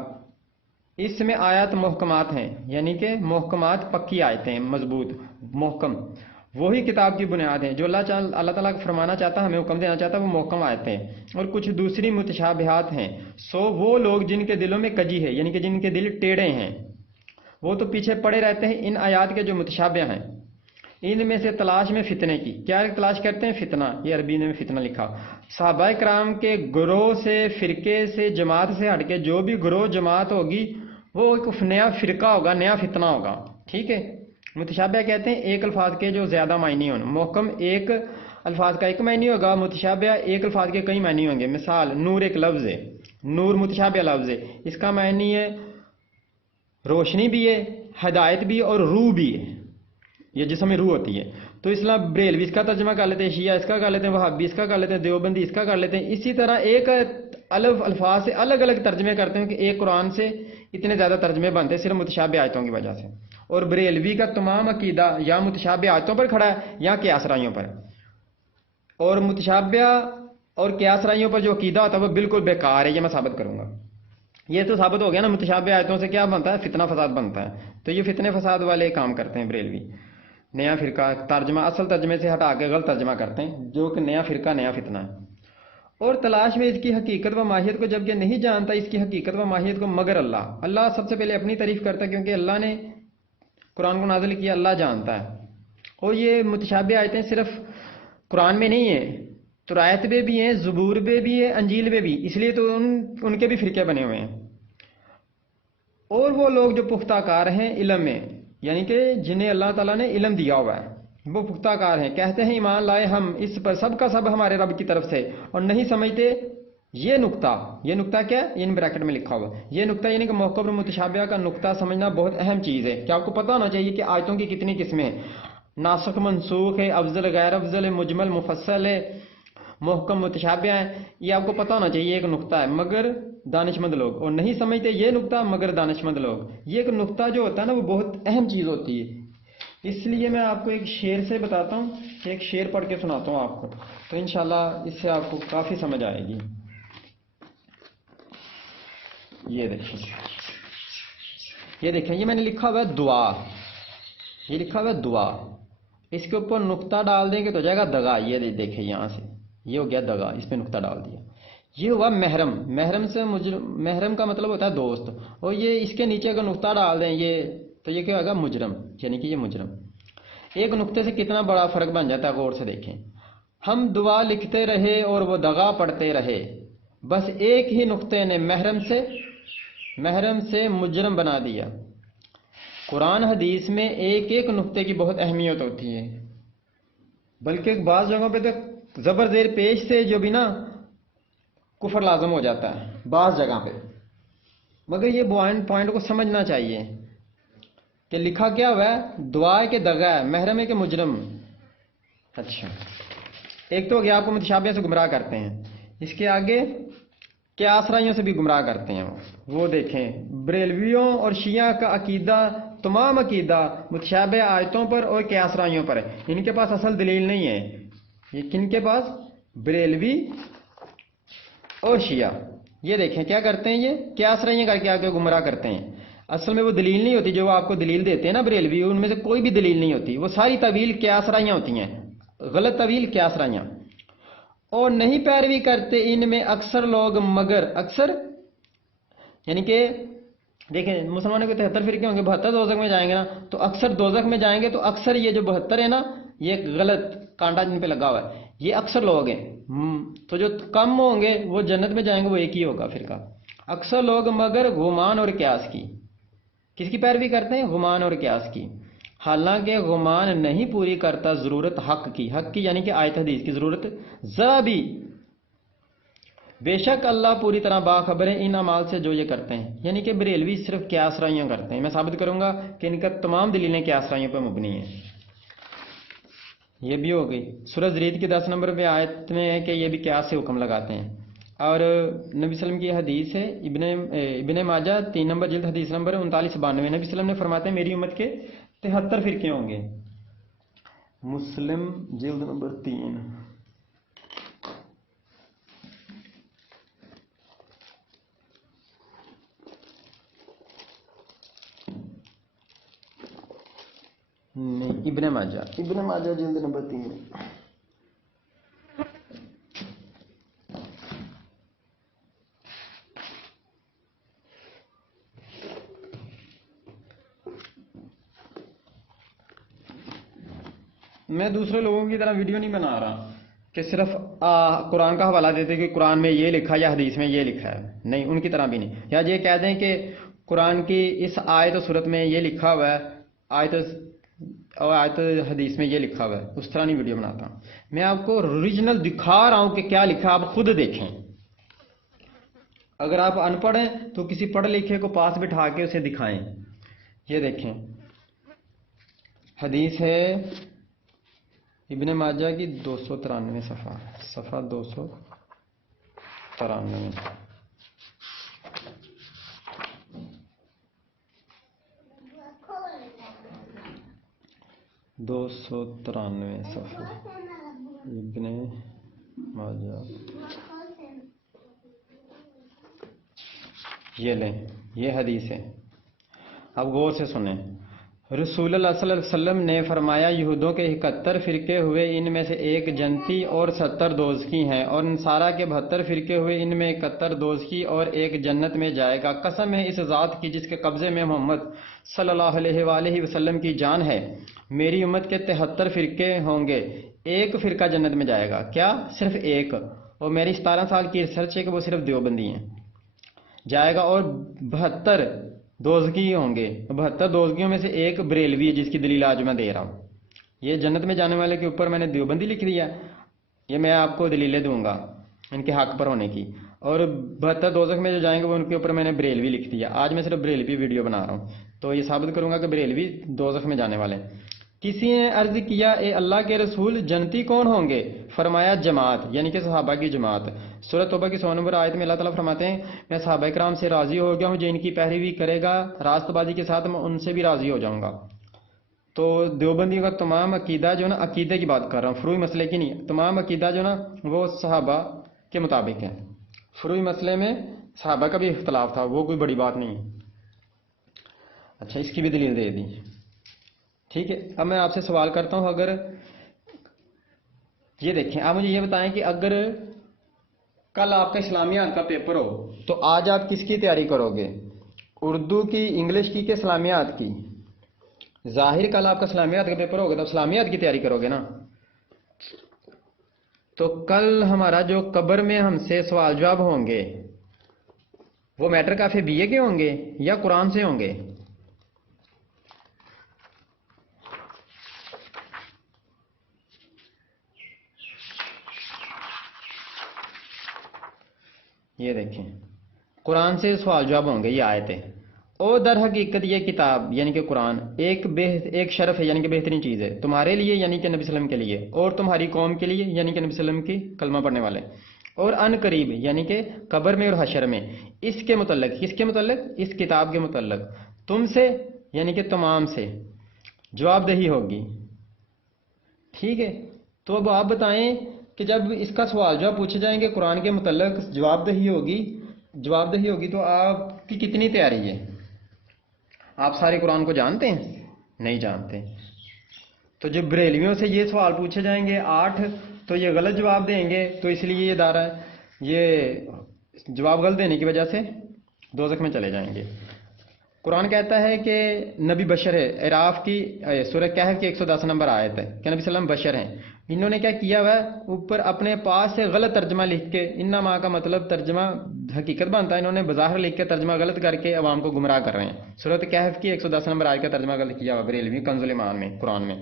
اس میں آیات محکمات ہیں، یعنی کہ محکمات پکی آیتیں، مضبوط محکم. وہی کتاب کی بنیاد ہیں. جو اللہ تعالیٰ کو فرمانا چاہتا، ہمیں حکم دینا چاہتا، وہ محکم آیتیں ہیں. اور کچھ دوسری متشابہات ہیں. سو وہ لوگ جن کے دلوں میں کجی ہے، یعنی کہ جن کے دل ٹیڑے ہیں، وہ تو پیچھے پڑے رہتے ہیں ان آیات کے جو متشابہ ہیں. ان میں سے تلاش میں فتنے کی، کیا تلاش کرتے ہیں؟ فتنہ. یہ عربی میں فتنہ لکھا. صحابہ کرام کے گروہ سے، فرقے سے، جماعت سے ہٹ کے جو بھی گروہ جماعت ہوگی وہ ایک نیا فرقہ ہوگا، نیا فتنہ ہوگا. ٹھیک ہے. متشابہ کہتے ہیں ایک الفاظ کے جو زیادہ معنی ہوں. محکم ایک الفاظ کا ایک معنی ہوگا، متشابہ ایک الفاظ کے کئی معنی ہوں گے. مثال، نور ایک لفظ ہے، نور متشابہ لفظ ہے، اس کا معنی ہے روشنی بھی ہے، ہدایت بھی اور روح بھی ہے. یہ جسم میں روح ہوتی ہے. تو اسلام بریلوی اس کا ترجمہ کر لیتے ہیں، شیعہ اس کا کر لیتے ہیں، وہابی اس کا کر لیتے ہیں، دیوبندی اس کا کر لیتے ہیں. اسی طرح ایک الفاظ سے الگ الگ ترجمے کرتے ہیں کہ ایک قرآن سے اتنے زیادہ ترجمے بنتے ہیں صرف متشابہ آیتوں کی وجہ سے. اور بریلوی کا تمام عقیدہ یا متشابہ آیتوں پر کھڑا ہے یا قیاس رائیوں پر. اور متشابہ اور قیاس رائیوں پر جو عقیدہ ہوتا ہے وہ بالکل بیکار ہے. یہ میں ثابت کروں گا. یہ تو ثابت ہو گیا نا، متشابہ آیتوں سے کیا بنتا ہے؟ فتنہ فساد بنتا ہے. تو یہ فتنے فساد والے کام کرتے ہیں بریلوی. نیا فرقہ ترجمہ اصل ترجمے سے ہٹا کے غلط ترجمہ کرتے ہیں، جو کہ نیا فرقہ نیا فتنہ ہے. اور تلاش میں اس کی حقیقت و ماہیت کو جب یہ نہیں جانتا، اس کی حقیقت و ماہیت کو، مگر اللہ سب سے پہلے اپنی تعریف کرتا ہے کیونکہ اللہ نے قرآن کو نازل کیا، اللہ جانتا ہے. اور یہ متشابہ آیتیں صرف قرآن میں نہیں ہیں، تورات میں بھی ہیں، زبور میں بھی ہے، انجیل میں بھی، اس لیے تو ان کے بھی فرقے بنے ہوئے ہیں. اور وہ لوگ جو پختہ کار ہیں علم میں، یعنی کہ جنہیں اللہ تعالیٰ نے علم دیا ہوا ہے، وہ پختہ کار ہیں، کہتے ہیں ایمان لائے ہم اس پر سب کا سب ہمارے رب کی طرف سے، اور نہیں سمجھتے یہ نقطہ کیا ہے؟ ان بریکٹ میں لکھا ہوا یہ نقطہ، یعنی کہ محکم اور متشابہ کا نقطہ سمجھنا بہت اہم چیز ہے. کہ آپ کو پتہ ہونا چاہیے کہ آیتوں کی کتنی قسمیں ہیں. ناسخ منسوخ ہے، افضل غیر افضل ہے، مجمل مفصل ہے، محکم متشابہ ہے. یہ آپ کو پتہ ہونا چاہیے ایک نقطہ ہے. مگر دانشمند لوگ اور نہیں سمجھتے یہ نقطہ، مگر دانشمند لوگ. یہ ایک نقطہ جو ہوتا ہے نا وہ بہت اہم چیز ہوتی ہے. اس لیے میں آپ کو ایک شعر سے بتاتا ہوں، ایک شعر پڑھ کے سناتا ہوں آپ کو، تو انشاءاللہ اس سے آپ کو کافی سمجھ آئے گی۔ یہ دیکھیں یہ میں نے لکھا ہوا ہے دعا، یہ لکھا ہوا ہے دعا، اس کے اوپر نقطہ ڈال دیں گے تو جائے گا دگا۔ یہ دیکھیں یہاں سے یہ ہو گیا دگا، اس پہ نقطہ ڈال دیا۔ یہ ہوا محرم، محرم سے محرم کا مطلب ہوتا ہے دوست، اور یہ اس کے نیچے اگر نقطہ ڈال دیں یہ تو یہ کیا ہوگا مجرم، یعنی کہ یہ مجرم۔ ایک نقطے سے کتنا بڑا فرق بن جاتا ہے، غور سے دیکھیں۔ ہم دعا لکھتے رہے اور وہ دغا پڑھتے رہے، بس ایک ہی نقطے نے محرم سے مجرم بنا دیا۔ قرآن حدیث میں ایک ایک نقطے کی بہت اہمیت ہوتی ہے، بلکہ بعض جگہوں پہ تو زبر زیر پیش سے جو بھی نا کفر لازم ہو جاتا ہے بعض جگہ پہ، مگر یہ پوائنٹ کو سمجھنا چاہیے کہ لکھا کیا ہوا ہے، دعا ہے کہ دغا ہے، محرم ہے کہ مجرم۔ اچھا، ایک تو آپ کو متشابہ سے گمراہ کرتے ہیں، اس کے آگے قیاس رائیوں سے بھی گمراہ کرتے ہیں۔ وہ دیکھیں بریلویوں اور شیعہ کا عقیدہ، تمام عقیدہ متشابہ آیتوں پر اور قیاس رائیوں پر ہے، ان کے پاس اصل دلیل نہیں ہے۔ یہ کن کے پاس؟ بریلوی اور شیعہ۔ یہ دیکھیں کیا کرتے ہیں، یہ قیاس رائیاں کر کے آگے گمراہ کرتے ہیں۔ اصل میں وہ دلیل نہیں ہوتی جو آپ کو دلیل دیتے ہیں نا بریلوی، ان میں سے کوئی بھی دلیل نہیں ہوتی، وہ ساری تعویل قیاس رائیاں ہوتی ہیں، غلط تعویل قیاس رائیاں، اور نہیں پیروی کرتے ان میں اکثر لوگ، مگر اکثر یعنی کہ دیکھیں مسلمانوں کے 73 فرقے ہوں گے، 72 دوزخ میں جائیں گے نا، تو اکثر دوزخ میں جائیں گے، تو اکثر یہ جو 72 ہے نا، یہ غلط کانٹا جن پہ لگا ہوا ہے، یہ اکثر لوگ ہیں، تو جو کم ہوں گے وہ جنت میں جائیں گے، وہ ایک ہی ہوگا فرقہ۔ اکثر لوگ مگر گمان اور قیاس کی، کس کی پیروی کرتے ہیں؟ گمان اور قیاس کی، حالانکہ گمان نہیں پوری کرتا ضرورت حق کی یعنی کہ آیت حدیث کی ضرورت ذرا بھی۔ بے شک اللہ پوری طرح باخبر ہے ان اعمال سے جو یہ کرتے ہیں، یعنی کہ بریلوی صرف قیاس رائیاں کرتے ہیں۔ میں ثابت کروں گا کہ ان کا تمام دلیلیں قیاس رائیوں پر مبنی ہیں۔ یہ بھی ہو گئی۔ سورہ زرید کی 10 نمبر پہ آیت میں ہے کہ یہ بھی قیاس سے حکم لگاتے ہیں، اور نبی صلی اللہ علیہ وسلم کی حدیث ہے ابن ماجہ 3 نمبر جلد حدیث نمبر 3992، نبی صلی اللہ علیہ وسلم نے فرماتے ہیں میری امت کے 73 فرقے ہوں گے۔ مسلم جلد نمبر 3۔ نہیں، ابن ماجہ جلد نمبر 3۔ میں دوسرے لوگوں کی طرح ویڈیو نہیں بنا رہا کہ صرف قرآن کا حوالہ دیتے کہ قرآن میں یہ لکھا یا حدیث میں یہ لکھا ہے، نہیں، ان کی طرح بھی نہیں، یا یہ کہہ دیں کہ قرآن کی اس آیت و صورت میں یہ لکھا ہوا ہے، آیت حدیث میں یہ لکھا ہوا ہے، اس طرح نہیں ویڈیو بناتا ہوں۔ میں آپ کو اوریجنل دکھا رہا ہوں کہ کیا لکھا، آپ خود دیکھیں۔ اگر آپ ان پڑھ ہیں تو کسی پڑھ لکھے کو پاس بٹھا کے اسے دکھائیں۔ یہ دیکھیں حدیث ہے ابن ماجہ کی 293 صفحہ 293، 293 صفحہ ابن ماجہ۔ یہ لیں، یہ حدیث ہے، اب غور سے سنیں۔ رسول اللہ صلی اللہ علیہ وسلم نے فرمایا یہودوں کے 71 فرقے ہوئے، ان میں سے ایک جنتی اور 70 دوزخی ہیں، اور نصارہ کے 72 فرقے ہوئے، ان میں 71 دوزخی اور ایک جنت میں جائے گا۔ قسم ہے اس ذات کی جس کے قبضے میں محمد صلی اللہ علیہ وآلہ وسلم کی جان ہے، میری امت کے 73 فرقے ہوں گے، ایک فرقہ جنت میں جائے گا۔ کیا؟ صرف ایک، اور میری 17 سال کی ریسرچ ہے کہ وہ صرف دیوبندی ہیں، جائے گا، اور 72 دوزخی ہوں گے، 72 دوزخیوں میں سے ایک بریلوی ہے جس کی دلیل آج میں دے رہا ہوں۔ یہ جنت میں جانے والے کے اوپر میں نے دیوبندی لکھ دیا، یہ میں آپ کو دلیلیں دوں گا ان کے حق پر ہونے کی، اور 72 دوزخ میں جو جائیں گے وہ ان کے اوپر میں نے بریلوی لکھ دیا۔ آج میں صرف بریلوی ویڈیو بنا رہا ہوں، تو یہ ثابت کروں گا کہ بریلوی دوزخ میں جانے والے ہیں۔ کسی نے عرض کیا اے اللہ کے رسول جنتی کون ہوں گے؟ فرمایا جماعت، یعنی کہ صحابہ کی جماعت۔ سورۃ توبہ کی 100 نمبر آیت میں اللہ تعالیٰ فرماتے ہیں میں صحابہ کرام سے راضی ہو گیا ہوں، جو ان کی پیروی کرے گا راست بازی کے ساتھ میں ان سے بھی راضی ہو جاؤں گا۔ تو دیوبندیوں کا تمام عقیدہ جو نا عقیدے کی بات کر رہا ہوں، فروعی مسئلے کی نہیں، تمام عقیدہ جو نا وہ صحابہ کے مطابق ہے. فروعی مسئلے میں صحابہ کا بھی اختلاف تھا، وہ کوئی بڑی بات نہیں. اچھا، اس کی بھی دلیل دے دی. ٹھیک ہے، اب میں آپ سے سوال کرتا ہوں، اگر یہ دیکھیں، آپ مجھے یہ بتائیں کہ اگر کل آپ کا اسلامیات کا پیپر ہو تو آج آپ کس کی تیاری کرو گے؟ اردو کی، انگلش کی کہ اسلامیات کی؟ ظاہر کل آپ کا اسلامیات کا پیپر ہوگا تو اسلامیات کی تیاری کرو گے نا. تو کل ہمارا جو قبر میں ہم سے سوال جواب ہوں گے وہ میٹر کافی بی اے کے ہوں گے یا قرآن سے ہوں گے؟ یہ دیکھیں، قرآن سے سوال جواب ہوں گے، یہ آیت ہے. اور در حقیقت یہ کتاب یعنی کہ قرآن ایک شرف ہے، یعنی کہ بہترین چیز ہے تمہارے لیے، یعنی کہ نبی صلی اللہ علیہ وسلم کے لیے، اور تمہاری قوم کے لیے، یعنی کہ نبی صلی اللہ علیہ وسلم کی کلمہ پڑھنے والے، اور ان قریب یعنی کہ قبر میں اور حشر میں اس کے متعلق، کس کے متعلق؟ اس کتاب کے متعلق تم سے یعنی کہ تمام سے جواب دہی ہوگی. ٹھیک ہے، تو اب آپ بتائیں کہ جب اس کا سوال جواب پوچھے جائیں گے قرآن کے متعلق جواب دہی ہوگی تو آپ کی کتنی تیاری ہے؟ آپ سارے قرآن کو جانتے ہیں؟ نہیں جانتے. تو جب بریلویوں سے یہ سوال پوچھے جائیں گے 8 تو یہ غلط جواب دیں گے، تو اس لیے یہ دارہ یہ جواب غلط دینے کی وجہ سے دوزخ میں چلے جائیں گے. قرآن کہتا ہے کہ نبی بشر ہے. اعراف کی سورہ کہف کی 110 نمبر آیت ہے کہ نبی صلی اللہ علیہ وسلم بشر ہیں. انہوں نے کیا کیا ہوا ہے؟ اوپر اپنے پاس سے غلط ترجمہ لکھ کے، انا ماں کا مطلب ترجمہ حقیقت بنتا ہے، انہوں نے بظاہر لکھ کے ترجمہ غلط کر کے عوام کو گمراہ کر رہے ہیں. سورۃ کہف کی 110 نمبر آیت کا ترجمہ غلط کیا ہوا بریلوی کنز الایمان میں، قرآن میں.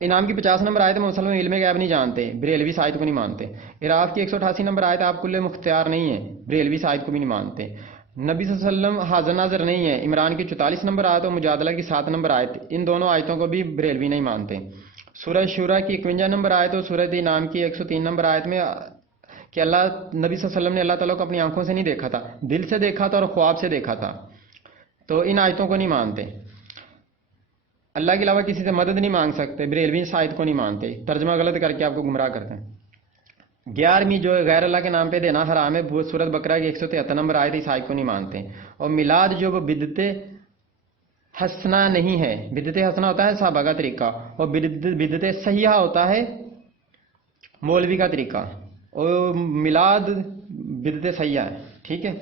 انعام کی 50 نمبر آیت میں مسلمان علم غیب نہیں جانتے، بریلوی اس آیت کو نہیں مانتے. اعراف کی 188 نمبر آیت آپ کل مختار نہیں ہے، بریلوی اس آیت کو بھی نہیں مانتے. نبی صلی اللہ علیہ وسلم حاضر ناظر نہیں ہے، عمران کی 44 نمبر آیت اور مجادلہ کی 7 نمبر آیت، ان دونوں آیتوں کو بھی بریلوی نہیں مانتے. سورہ شورا کی 51 نمبر آیت اور سورہ انعام کی 103 نمبر آیت میں کہ اللہ نبی صلی اللہ علیہ وسلم نے اللہ تعالیٰ کو اپنی آنکھوں سے نہیں دیکھا تھا، دل سے دیکھا تھا اور خواب سے دیکھا تھا. تو ان آیتوں کو نہیں مانتے. اللہ کے علاوہ کسی سے مدد نہیں مانگ سکتے، بریلوی اس آیت کو نہیں مانتے، ترجمہ غلط کر کے آپ کو گمراہ کرتے ہیں. 11ویں جو غیر اللہ کے نام پہ دینا حرام ہے، سورۃ بقرہ کی 173 نمبر آیت اس آیت کو نہیں مانتے. اور میلاد جو وہ بدعت حسنہ نہیں ہے، بدعت حسنہ ہوتا ہے صحابہ کا طریقہ، اور بدعت صحیحہ ہوتا ہے مولوی کا طریقہ، اور میلاد بدعت صحیحہ ہے. ٹھیک ہے،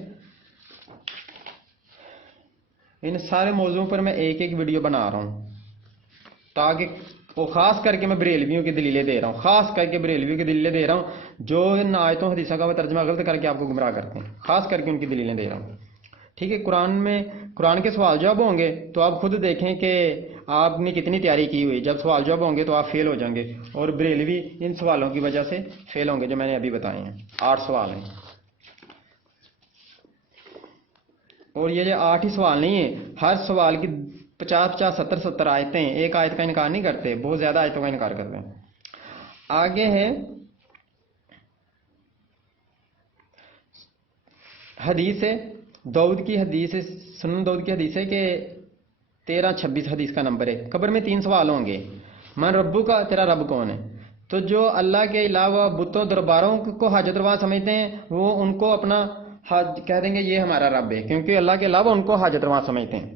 ان سارے موضوعوں پر میں ایک ایک ویڈیو بنا رہا ہوں تاکہ وہ خاص کر کے میں بریلویوں کی دلیلیں دے رہا ہوں، خاص کر کے بریلویوں کی دلیلیں دے رہا ہوں جو ان آیتوں حدیثوں کا وہ ترجمہ غلط کر کے آپ کو گمراہ کرتے ہیں، خاص کر کے ان کی دلیلیں دے رہا ہوں. ٹھیک ہے، قرآن کے سوال جواب ہوں گے تو آپ خود دیکھیں کہ آپ نے کتنی تیاری کی ہوئی. جب سوال جواب ہوں گے تو آپ فیل ہو جائیں گے، اور بریلوی ان سوالوں کی وجہ سے فیل ہوں گے جو میں نے ابھی بتائے ہیں. 8 سوال ہیں، اور یہ جو 8 ہی سوال نہیں ہیں، ہر سوال کی 50 70 آیتیں، ایک آیت کا انکار نہیں کرتے، بہت زیادہ آیتوں کا انکار کرتے ہیں. آگے ہے حدیث ہے داؤد کی حدیث، سنن داؤد کی حدیث ہے کہ 13-26 حدیث کا نمبر ہے. قبر میں 3 سوال ہوں گے. من ربو کا، تیرا رب کون ہے؟ تو جو اللہ کے علاوہ بتوں درباروں کو حاجت روا سمجھتے ہیں وہ ان کو اپنا کہہ دیں گے یہ ہمارا رب ہے، کیونکہ اللہ کے علاوہ ان کو حاجت روا سمجھتے ہیں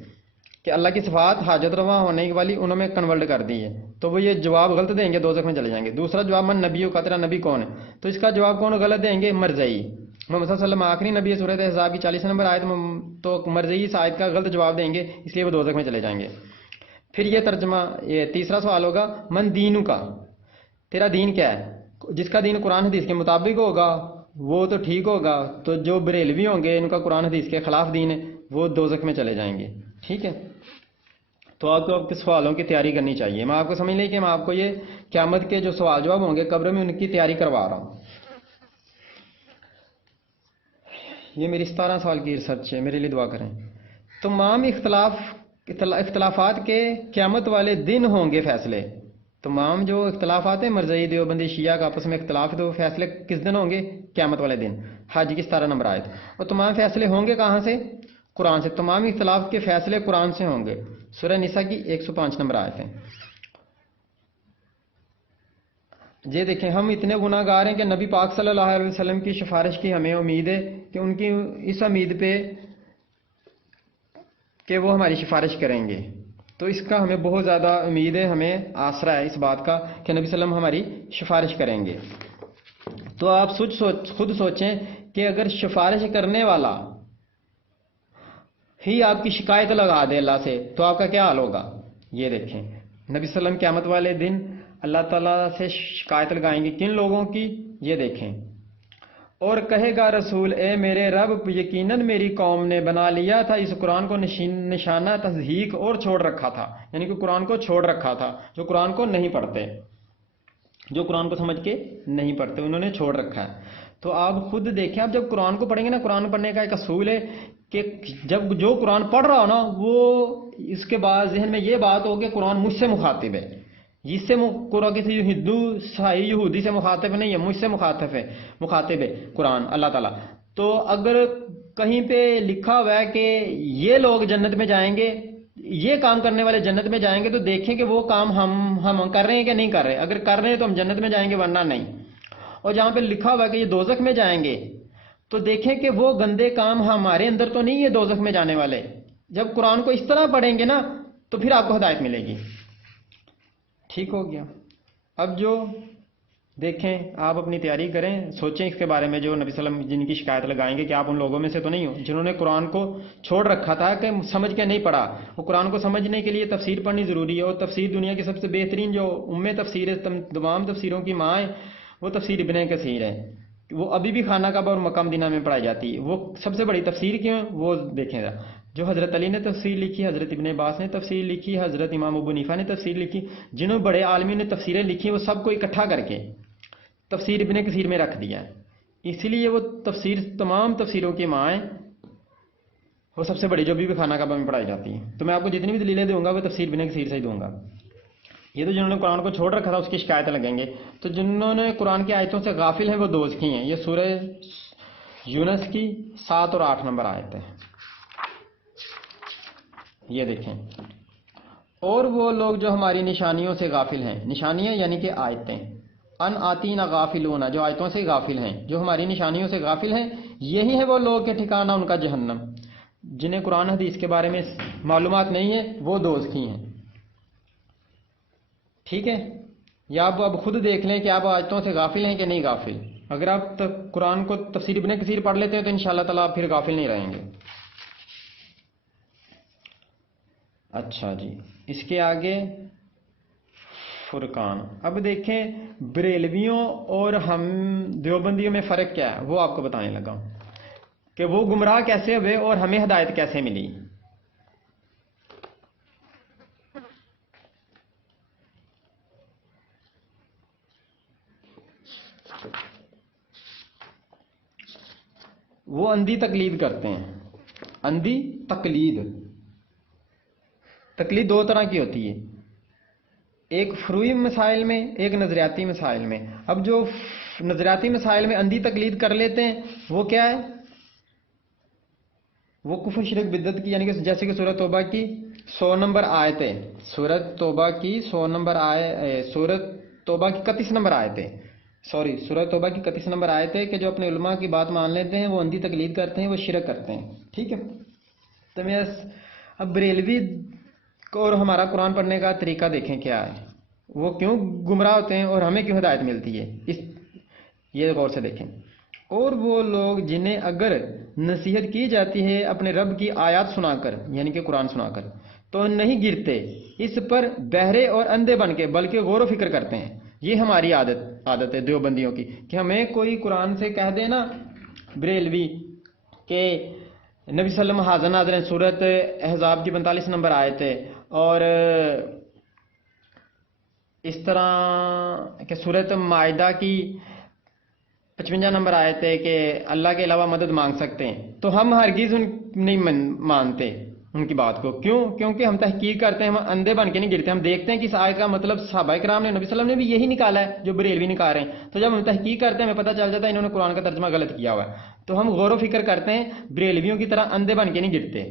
کہ اللہ کی صفات حاجت روا ہونے والی انہوں نے کنورٹ کر دی ہے، تو وہ یہ جواب غلط دیں گے، دوزخ میں چلے جائیں گے. دوسرا جواب من نبیوں کا، تیرا نبی کون ہے؟ تو اس کا جواب کون غلط دیں گے؟ مرزئی. محمد صلی اللہ علیہ وسلم آخری نبی ہے، سورۃ احزاب کی 40 نمبر آیت میں، تو مرزئی اس آیت کا غلط جواب دیں گے، اس لیے وہ دوزخ میں چلے جائیں گے. پھر یہ ترجمہ، یہ تیسرا سوال ہوگا من دینوں کا، تیرا دین کیا ہے؟ جس کا دین قرآن حدیث کے مطابق ہوگا وہ تو ٹھیک ہوگا، تو جو بریلوی ہوں گے ان کا قرآن حدیث کے خلاف دین ہے وہ دوزخ میں چلے جائیں گے. ٹھیک ہے، تو آپ کو آپ کے سوالوں کی تیاری کرنی چاہیے. میں آپ کو سمجھ لیں کہ میں آپ کو یہ قیامت کے جو سوال جواب ہوں گے قبر میں ان کی تیاری کروا رہا ہوں. یہ میری 17 سال کی ریسرچ ہے، میرے لیے دعا کریں. تمام اختلافات کے قیامت والے دن ہوں گے فیصلے. تمام جو اختلافات ہیں مرزئی دیوبندی شیعہ کا آپس میں اختلاف ہے، تو فیصلے کس دن ہوں گے؟ قیامت والے دن. حج کی 17 نمبر آیت. اور تمام فیصلے ہوں گے کہاں سے؟ قرآن سے. تمام اختلاف کے فیصلے قرآن سے ہوں گے. سورہ نساء کی 105 نمبر آیت ہے. یہ دیکھیں ہم اتنے گناہ گار ہیں کہ نبی پاک صلی اللہ علیہ وسلم کی سفارش کی ہمیں امید ہے کہ ان کی اس امید پہ کہ وہ ہماری سفارش کریں گے. تو اس کا ہمیں بہت زیادہ امید ہے, ہمیں آسرا ہے اس بات کا کہ نبی صلی اللہ علیہ وسلم ہماری سفارش کریں گے. تو آپ خود سوچیں کہ اگر سفارش کرنے والا ہی آپ کی شکایت لگا دے اللہ سے تو آپ کا کیا حال ہوگا. یہ دیکھیں نبی صلی اللہ علیہ وسلم قیامت والے دن اللہ تعالیٰ سے شکایت لگائیں گے, کن لوگوں کی؟ یہ دیکھیں, اور کہے گا رسول اے میرے رب یقیناً میری قوم نے بنا لیا تھا اس قرآن کو نشانہ تصدیق اور چھوڑ رکھا تھا, یعنی کہ قرآن کو چھوڑ رکھا تھا, جو قرآن کو نہیں پڑھتے, جو قرآن کو سمجھ کے نہیں پڑھتے انہوں نے چھوڑ رکھا ہے. تو آپ خود دیکھیں, آپ جب قرآن کو پڑھیں گے نا, قرآن پڑھنے کا ایک اصول ہے کہ جب جو قرآن پڑھ رہا ہو نا وہ اس کے بعد ذہن میں یہ بات ہو کہ قرآن مجھ سے مخاطب ہے, جس سے قرآن کسی ہندو عیسائی یہودی سے مخاطب نہیں ہے, مجھ سے مخاطب ہے قرآن اللہ تعالیٰ. تو اگر کہیں پہ لکھا ہوا ہے کہ یہ لوگ جنت میں جائیں گے, یہ کام کرنے والے جنت میں جائیں گے, تو دیکھیں کہ وہ کام ہم کر رہے ہیں کہ نہیں کر رہے. اگر کر رہے ہیں تو ہم جنت میں جائیں گے, ورنہ نہیں. اور جہاں پہ لکھا ہوا ہے کہ یہ دوزخ میں جائیں گے تو دیکھیں کہ وہ گندے کام ہمارے اندر تو نہیں ہے دوزخ میں جانے والے. جب قرآن کو اس طرح پڑھیں گے نا تو پھر آپ کو ہدایت ملے گی. ٹھیک ہو گیا. اب جو دیکھیں آپ اپنی تیاری کریں, سوچیں اس کے بارے میں, جو نبی صلی اللہ علیہ وسلم جن کی شکایت لگائیں گے کہ آپ ان لوگوں میں سے تو نہیں ہو جنہوں نے قرآن کو چھوڑ رکھا تھا کہ سمجھ کے نہیں پڑھا. وہ قرآن کو سمجھنے کے لیے تفسیر پڑھنی ضروری ہے, اور تفسیر دنیا کی سب سے بہترین جو تفسیر ہے, تمام تفسیروں کی ماں ہے, وہ تفسیر ابن کثیر ہے. وہ ابھی بھی خانہ کعبہ اور مقام مدینہ میں پڑھائی جاتی ہے. وہ سب سے بڑی تفسیر کیوں ہے وہ دیکھیں ذرا. جو حضرت علی نے تفسیر لکھی, حضرت ابن عباس نے تفسیر لکھی, حضرت امام ابو حنیفہ نے تفسیر لکھی, جنہوں بڑے عالمین نے تفسیریں لکھی وہ سب کو اکٹھا کر کے تفسیر ابن کثیر میں رکھ دیا ہے. اسی لیے وہ تفسیر تمام تفسیروں کی ماں ہے, وہ سب سے بڑی جو بھی خانہ کعبہ میں پڑھائی جاتی ہے. تو میں آپ کو جتنی بھی دلیلیں دوں گا وہ تفسیر ابن کثیر سے ہی دوں گا. یہ تو جنہوں نے قرآن کو چھوڑ رکھا تھا اس کی شکایتیں لگیں گے. تو جنہوں نے قرآن کی آیتوں سے غافل ہیں وہ دوزخی ہیں. یہ سورہ یونس کی 7 اور 8 نمبر آیت ہے. یہ دیکھیں, اور وہ لوگ جو ہماری نشانیوں سے غافل ہیں, نشانیاں یعنی کہ آیتیں, ان آتینا غافلون, جو آیتوں سے غافل ہیں, جو ہماری نشانیوں سے غافل ہیں, یہی ہے وہ لوگ کہ ٹھکانہ ان کا جہنم. جنہیں قرآن حدیث کے بارے میں معلومات نہیں ہے وہ دوزخی ہیں. ٹھیک ہے, یا آپ اب خود دیکھ لیں کہ آپ آیتوں سے غافل ہیں کہ نہیں غافل. اگر آپ قرآن کو تفسیر ابن کثیر پڑھ لیتے ہیں تو انشاءاللہ تعالیٰ آپ پھر غافل نہیں رہیں گے. اچھا جی, اس کے آگے فرقان. اب دیکھیں بریلویوں اور ہم دیوبندیوں میں فرق کیا ہے وہ آپ کو بتانے لگا کہ وہ گمراہ کیسے ہوئے اور ہمیں ہدایت کیسے ملی. وہ اندھی تقلید کرتے ہیں. اندھی تقلید دو طرح کی ہوتی ہے, ایک فروعی مسائل میں, ایک نظریاتی مسائل میں. اب جو نظریاتی مسائل میں اندھی تقلید کر لیتے ہیں وہ کیا ہے, وہ کفر شرک بدعت کی, یعنی کہ جیسے کہ سورۃ توبہ کی 100 نمبر آیت ہے, سورۃ توبہ کی 100 نمبر سورۃ توبہ کی 31 نمبر آیت ہے, سورۃ توبہ کی 31 نمبر آیت ہے کہ جو اپنے علماء کی بات مان لیتے ہیں وہ اندھی تقلید کرتے ہیں, وہ شرک کرتے ہیں. ٹھیک ہے, تو میں اب بریلوی اور ہمارا قرآن پڑھنے کا طریقہ دیکھیں کیا ہے, وہ کیوں گمراہ ہوتے ہیں اور ہمیں کیوں ہدایت ملتی ہے, یہ غور سے دیکھیں. اور وہ لوگ جنہیں اگر نصیحت کی جاتی ہے اپنے رب کی آیات سنا کر, یعنی کہ قرآن سنا کر, تو نہیں گرتے اس پر بہرے اور اندھے بن کے, بلکہ غور و فکر کرتے ہیں. یہ ہماری عادت ہے دیوبندیوں کی کہ ہمیں کوئی قرآن سے کہہ دے نا بریلوی کہ نبی صلی اللہ علیہ وسلم حاضر ناظر ہیں, سورۃ احزاب کی 45 نمبر آیت ہے, اور اس طرح کہ سورۃ مائدہ کی 55 نمبر آیت ہے کہ اللہ کے علاوہ مدد مانگ سکتے ہیں, تو ہم ہرگز نہیں مانتے ان کی بات کو. کیوں؟ کیونکہ ہم تحقیق کرتے ہیں, ہم اندھے بن کے نہیں گرتے. ہم دیکھتے ہیں کہ اس آیت کا مطلب صحابہ کرام نے, نبی صلی اللہ علیہ وسلم نے بھی یہی نکالا ہے جو بریلوی نکال رہے ہیں. تو جب ہم تحقیق کرتے ہیں ہمیں پتہ چل جاتا ہے انہوں نے قرآن کا ترجمہ غلط کیا ہوا ہے, تو ہم غور و فکر کرتے ہیں, بریلویوں کی طرح اندھے بن کے نہیں گرتے.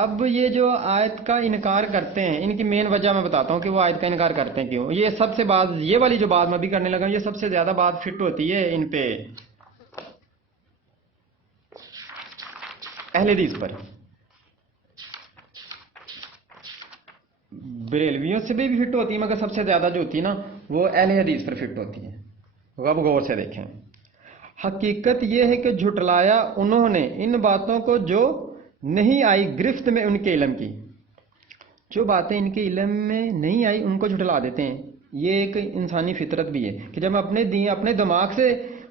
اب یہ جو آیت کا انکار کرتے ہیں ان کی مین وجہ میں بتاتا ہوں کہ وہ آیت کا انکار کرتے ہیں کیوں. یہ سب سے بات، یہ والی جو بات میں بھی کرنے لگا، یہ سب سے زیادہ بات فٹ ہوتی ہے ان پہ اہل حدیث پر. بریلویوں سے بھی فٹ ہوتی ہے مگر سب سے زیادہ جو ہوتی ہے نا وہ اہل حدیث پر فٹ ہوتی ہے. اب غور سے دیکھیں. حقیقت یہ ہے کہ جھٹلایا انہوں نے ان باتوں کو جو نہیں آئی گرفت میں ان کے علم کی. جو باتیں ان کے علم میں نہیں آئی ان کو جھٹلا دیتے ہیں. یہ ایک انسانی فطرت بھی ہے کہ جب ہم اپنے دماغ سے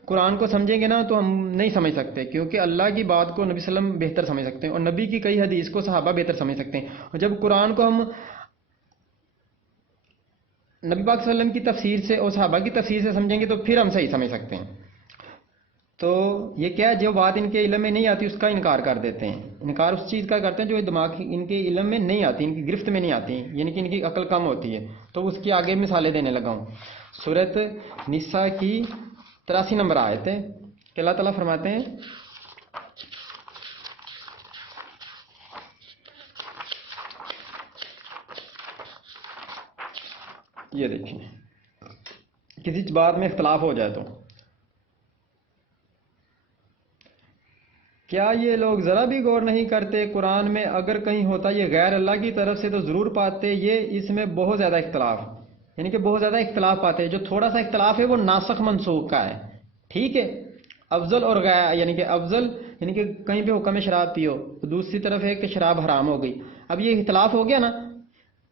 قرآن کو سمجھیں گے نا تو ہم نہیں سمجھ سکتے، کیونکہ اللہ کی بات کو نبی صلی اللہ علیہ وسلم بہتر سمجھ سکتے ہیں اور نبی کی کئی حدیث کو صحابہ بہتر سمجھ سکتے ہیں. اور جب قرآن کو ہم نبی پاک صلی اللہ علیہ وسلم کی تفسیر سے اور صحابہ کی تفسیر سے سمجھیں گے تو پھر ہم صحیح سمجھ سکتے ہیں. تو یہ کیا ہے، جو بات ان کے علم میں نہیں آتی اس کا انکار کر دیتے ہیں. انکار اس چیز کا کرتے ہیں جو دماغ ان کے علم میں نہیں آتی، ان کی گرفت میں نہیں آتی، یعنی کہ ان کی عقل کم ہوتی ہے. تو اس کی آگے مثالیں دینے لگا ہوں. سورۃ نساء کی 83 نمبر آیت ہے کہ اللہ تعالیٰ فرماتے ہیں یہ دیکھیں، کسی بات میں اختلاف ہو جائے تو کیا یہ لوگ ذرا بھی غور نہیں کرتے قرآن میں اگر کہیں ہوتا یہ غیر اللہ کی طرف سے تو ضرور پاتے یہ اس میں بہت زیادہ اختلاف، یعنی کہ بہت زیادہ اختلاف پاتے ہیں. جو تھوڑا سا اختلاف ہے وہ ناسخ منسوخ کا ہے. ٹھیک ہے، افضل اور غیر، یعنی کہ افضل یعنی کہ کہیں پہ حکم شراب پیو تو دوسری طرف ہے کہ شراب حرام ہو گئی. اب یہ اختلاف ہو گیا نا،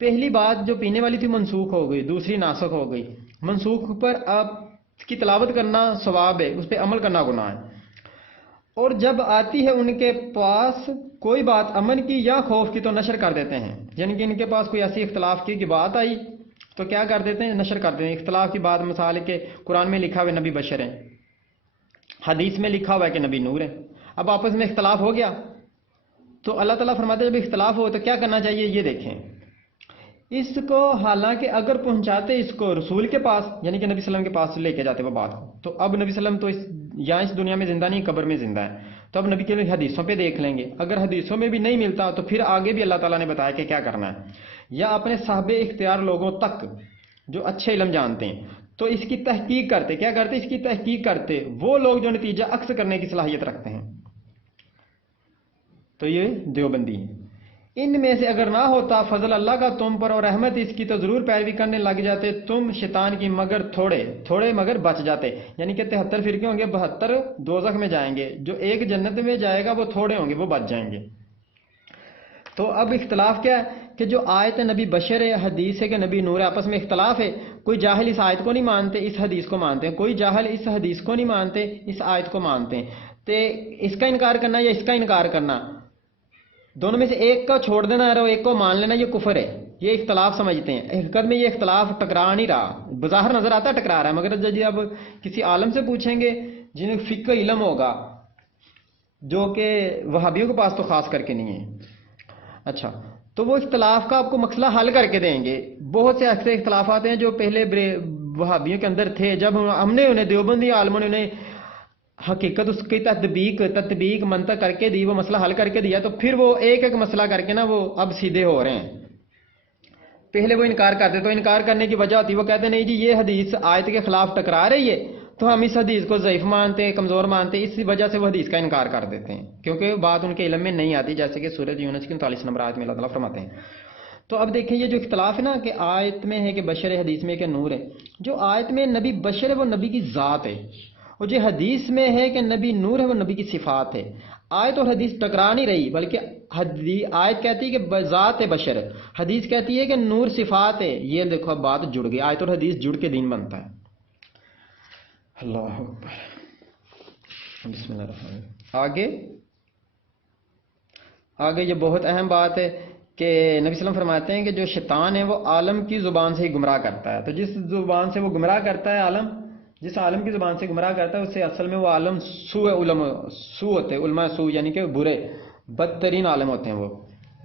پہلی بات جو پینے والی تھی منسوخ ہو گئی، دوسری ناسخ ہو گئی. منسوخ پر آپ کی تلاوت کرنا ثواب ہے، اس پہ عمل کرنا گناہ ہے. اور جب آتی ہے ان کے پاس کوئی بات امن کی یا خوف کی تو نشر کر دیتے ہیں. یعنی کہ ان کے پاس کوئی ایسی اختلاف کی بات آئی تو کیا کر دیتے ہیں، نشر کر دیتے ہیں. اختلاف کی بات مثال ہے کہ قرآن میں لکھا ہوا ہے نبی بشر ہیں، حدیث میں لکھا ہوا ہے کہ نبی نور ہے. اب آپس میں اختلاف ہو گیا تو اللہ تعالیٰ فرماتے ہیں جب اختلاف ہو تو کیا کرنا چاہیے. یہ دیکھیں، اس کو حالانکہ اگر پہنچاتے اس کو رسول کے پاس یعنی کہ نبی صلی اللہ علیہ وسلم کے پاس لے کے جاتے وہ بات کو، تو اب نبی صلی اللہ علیہ وسلم تو یہاں اس دنیا میں زندہ نہیں، قبر میں زندہ ہے. تو اب نبی کے حدیثوں پہ دیکھ لیں گے، اگر حدیثوں میں بھی نہیں ملتا تو پھر آگے بھی اللہ تعالیٰ نے بتایا کہ کیا کرنا ہے. یا اپنے صاحب اختیار لوگوں تک جو اچھے علم جانتے ہیں تو اس کی تحقیق کرتے. کیا کرتے؟ اس کی تحقیق کرتے وہ لوگ جو نتیجہ عکس کرنے کی صلاحیت رکھتے ہیں. تو یہ دیوبندی ہیں. ان میں سے اگر نہ ہوتا فضل اللہ کا تم پر اور رحمت اس کی تو ضرور پیروی کرنے لگ جاتے تم شیطان کی، مگر تھوڑے مگر بچ جاتے. یعنی کہ 73 فرقے ہوں گے، 72 دوزخ میں جائیں گے، جو ایک جنت میں جائے گا وہ تھوڑے ہوں گے، وہ بچ جائیں گے. تو اب اختلاف کیا ہے کہ جو آیت نبی بشر ہے، حدیث ہے کہ نبی نور ہے، آپس میں اختلاف ہے. کوئی جاہل اس آیت کو نہیں مانتے، اس حدیث کو مانتے ہیں. کوئی جاہل اس حدیث کو نہیں مانتے، اس آیت کو مانتے ہیں. تو اس کا انکار کرنا یا اس کا انکار کرنا، دونوں میں سے ایک کا چھوڑ دینا اور ایک کو مان لینا، یہ کفر ہے. یہ اختلاف سمجھتے ہیں. حقیقت میں یہ اختلاف ٹکرا نہیں رہا، بظاہر نظر آتا ہے ٹکرا رہا ہے، مگر جب اب کسی عالم سے پوچھیں گے جنہیں فقہ علم ہوگا، جو کہ وہابیوں کے پاس تو خاص کر کے نہیں ہے، اچھا، تو وہ اختلاف کا آپ کو مسئلہ حل کر کے دیں گے. بہت سے ایسے اختلافات ہیں جو پہلے وہابیوں کے اندر تھے، جب ہم نے انہیں دیوبندی عالموں نے انہیں حقیقت اس کی تطبیق منطق کر کے دی، وہ مسئلہ حل کر کے دیا، تو پھر وہ ایک ایک مسئلہ کر کے نا وہ اب سیدھے ہو رہے ہیں. پہلے وہ انکار کرتے تو انکار کرنے کی وجہ ہوتی، وہ کہتے نہیں جی یہ حدیث آیت کے خلاف ٹکرا رہی ہے تو ہم اس حدیث کو ضعیف مانتے ہیں، کمزور مانتے ہیں، اس وجہ سے وہ حدیث کا انکار کر دیتے ہیں کیونکہ بات ان کے علم میں نہیں آتی، جیسے کہ سورۃ یونس کی 39 نمبر آیت میں اللہ تعالیٰ فرماتے ہیں. تو اب دیکھیں یہ جو اختلاف ہے نا کہ آیت میں ہے کہ بشر ہے، حدیث میں ہے کہ نور ہے. جو آیت میں نبی بشر ہے وہ نبی کی ذات ہے، اور جو حدیث میں ہے کہ نبی نور ہے وہ نبی کی صفات ہے. آیت اور حدیث ٹکرا نہیں رہی، بلکہ آیت کہتی ہے کہ ذات بشر ہے، حدیث کہتی ہے کہ نور صفات ہے. یہ دیکھو اب بات جڑ گئی، آیت اور حدیث جڑ کے دین بنتا ہے. اللہ اکبر. بسم اللہ الرحمن الرحیم. آگے یہ بہت اہم بات ہے کہ نبی صلی اللہ علیہ وسلم فرماتے ہیں کہ جو شیطان ہے وہ عالم کی زبان سے ہی گمراہ کرتا ہے. تو جس زبان سے وہ گمراہ کرتا ہے، جس عالم کی زبان سے گمراہ کرتا ہے، اس سے اصل میں وہ عالم سو ہوتے ہیں، علماء سو یعنی کہ برے بدترین عالم ہوتے ہیں. وہ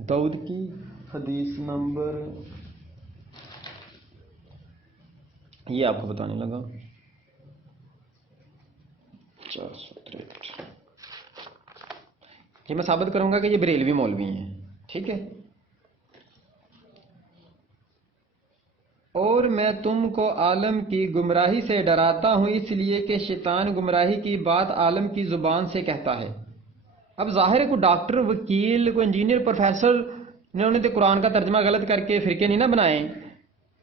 داؤد کی حدیث نمبر یہ آپ کو بتانے لگا 463. یہ میں ثابت کروں گا کہ یہ بریلوی مولوی ہیں. ٹھیک ہے. اور میں تم کو عالم کی گمراہی سے ڈراتا ہوں اس لیے کہ شیطان گمراہی کی بات عالم کی زبان سے کہتا ہے. اب ظاہر ہے کوئی ڈاکٹر، وکیل، کوئی انجینئر، پروفیسر، انہوں نے تو قرآن کا ترجمہ غلط کر کے فرقے نہیں نہ بنائے.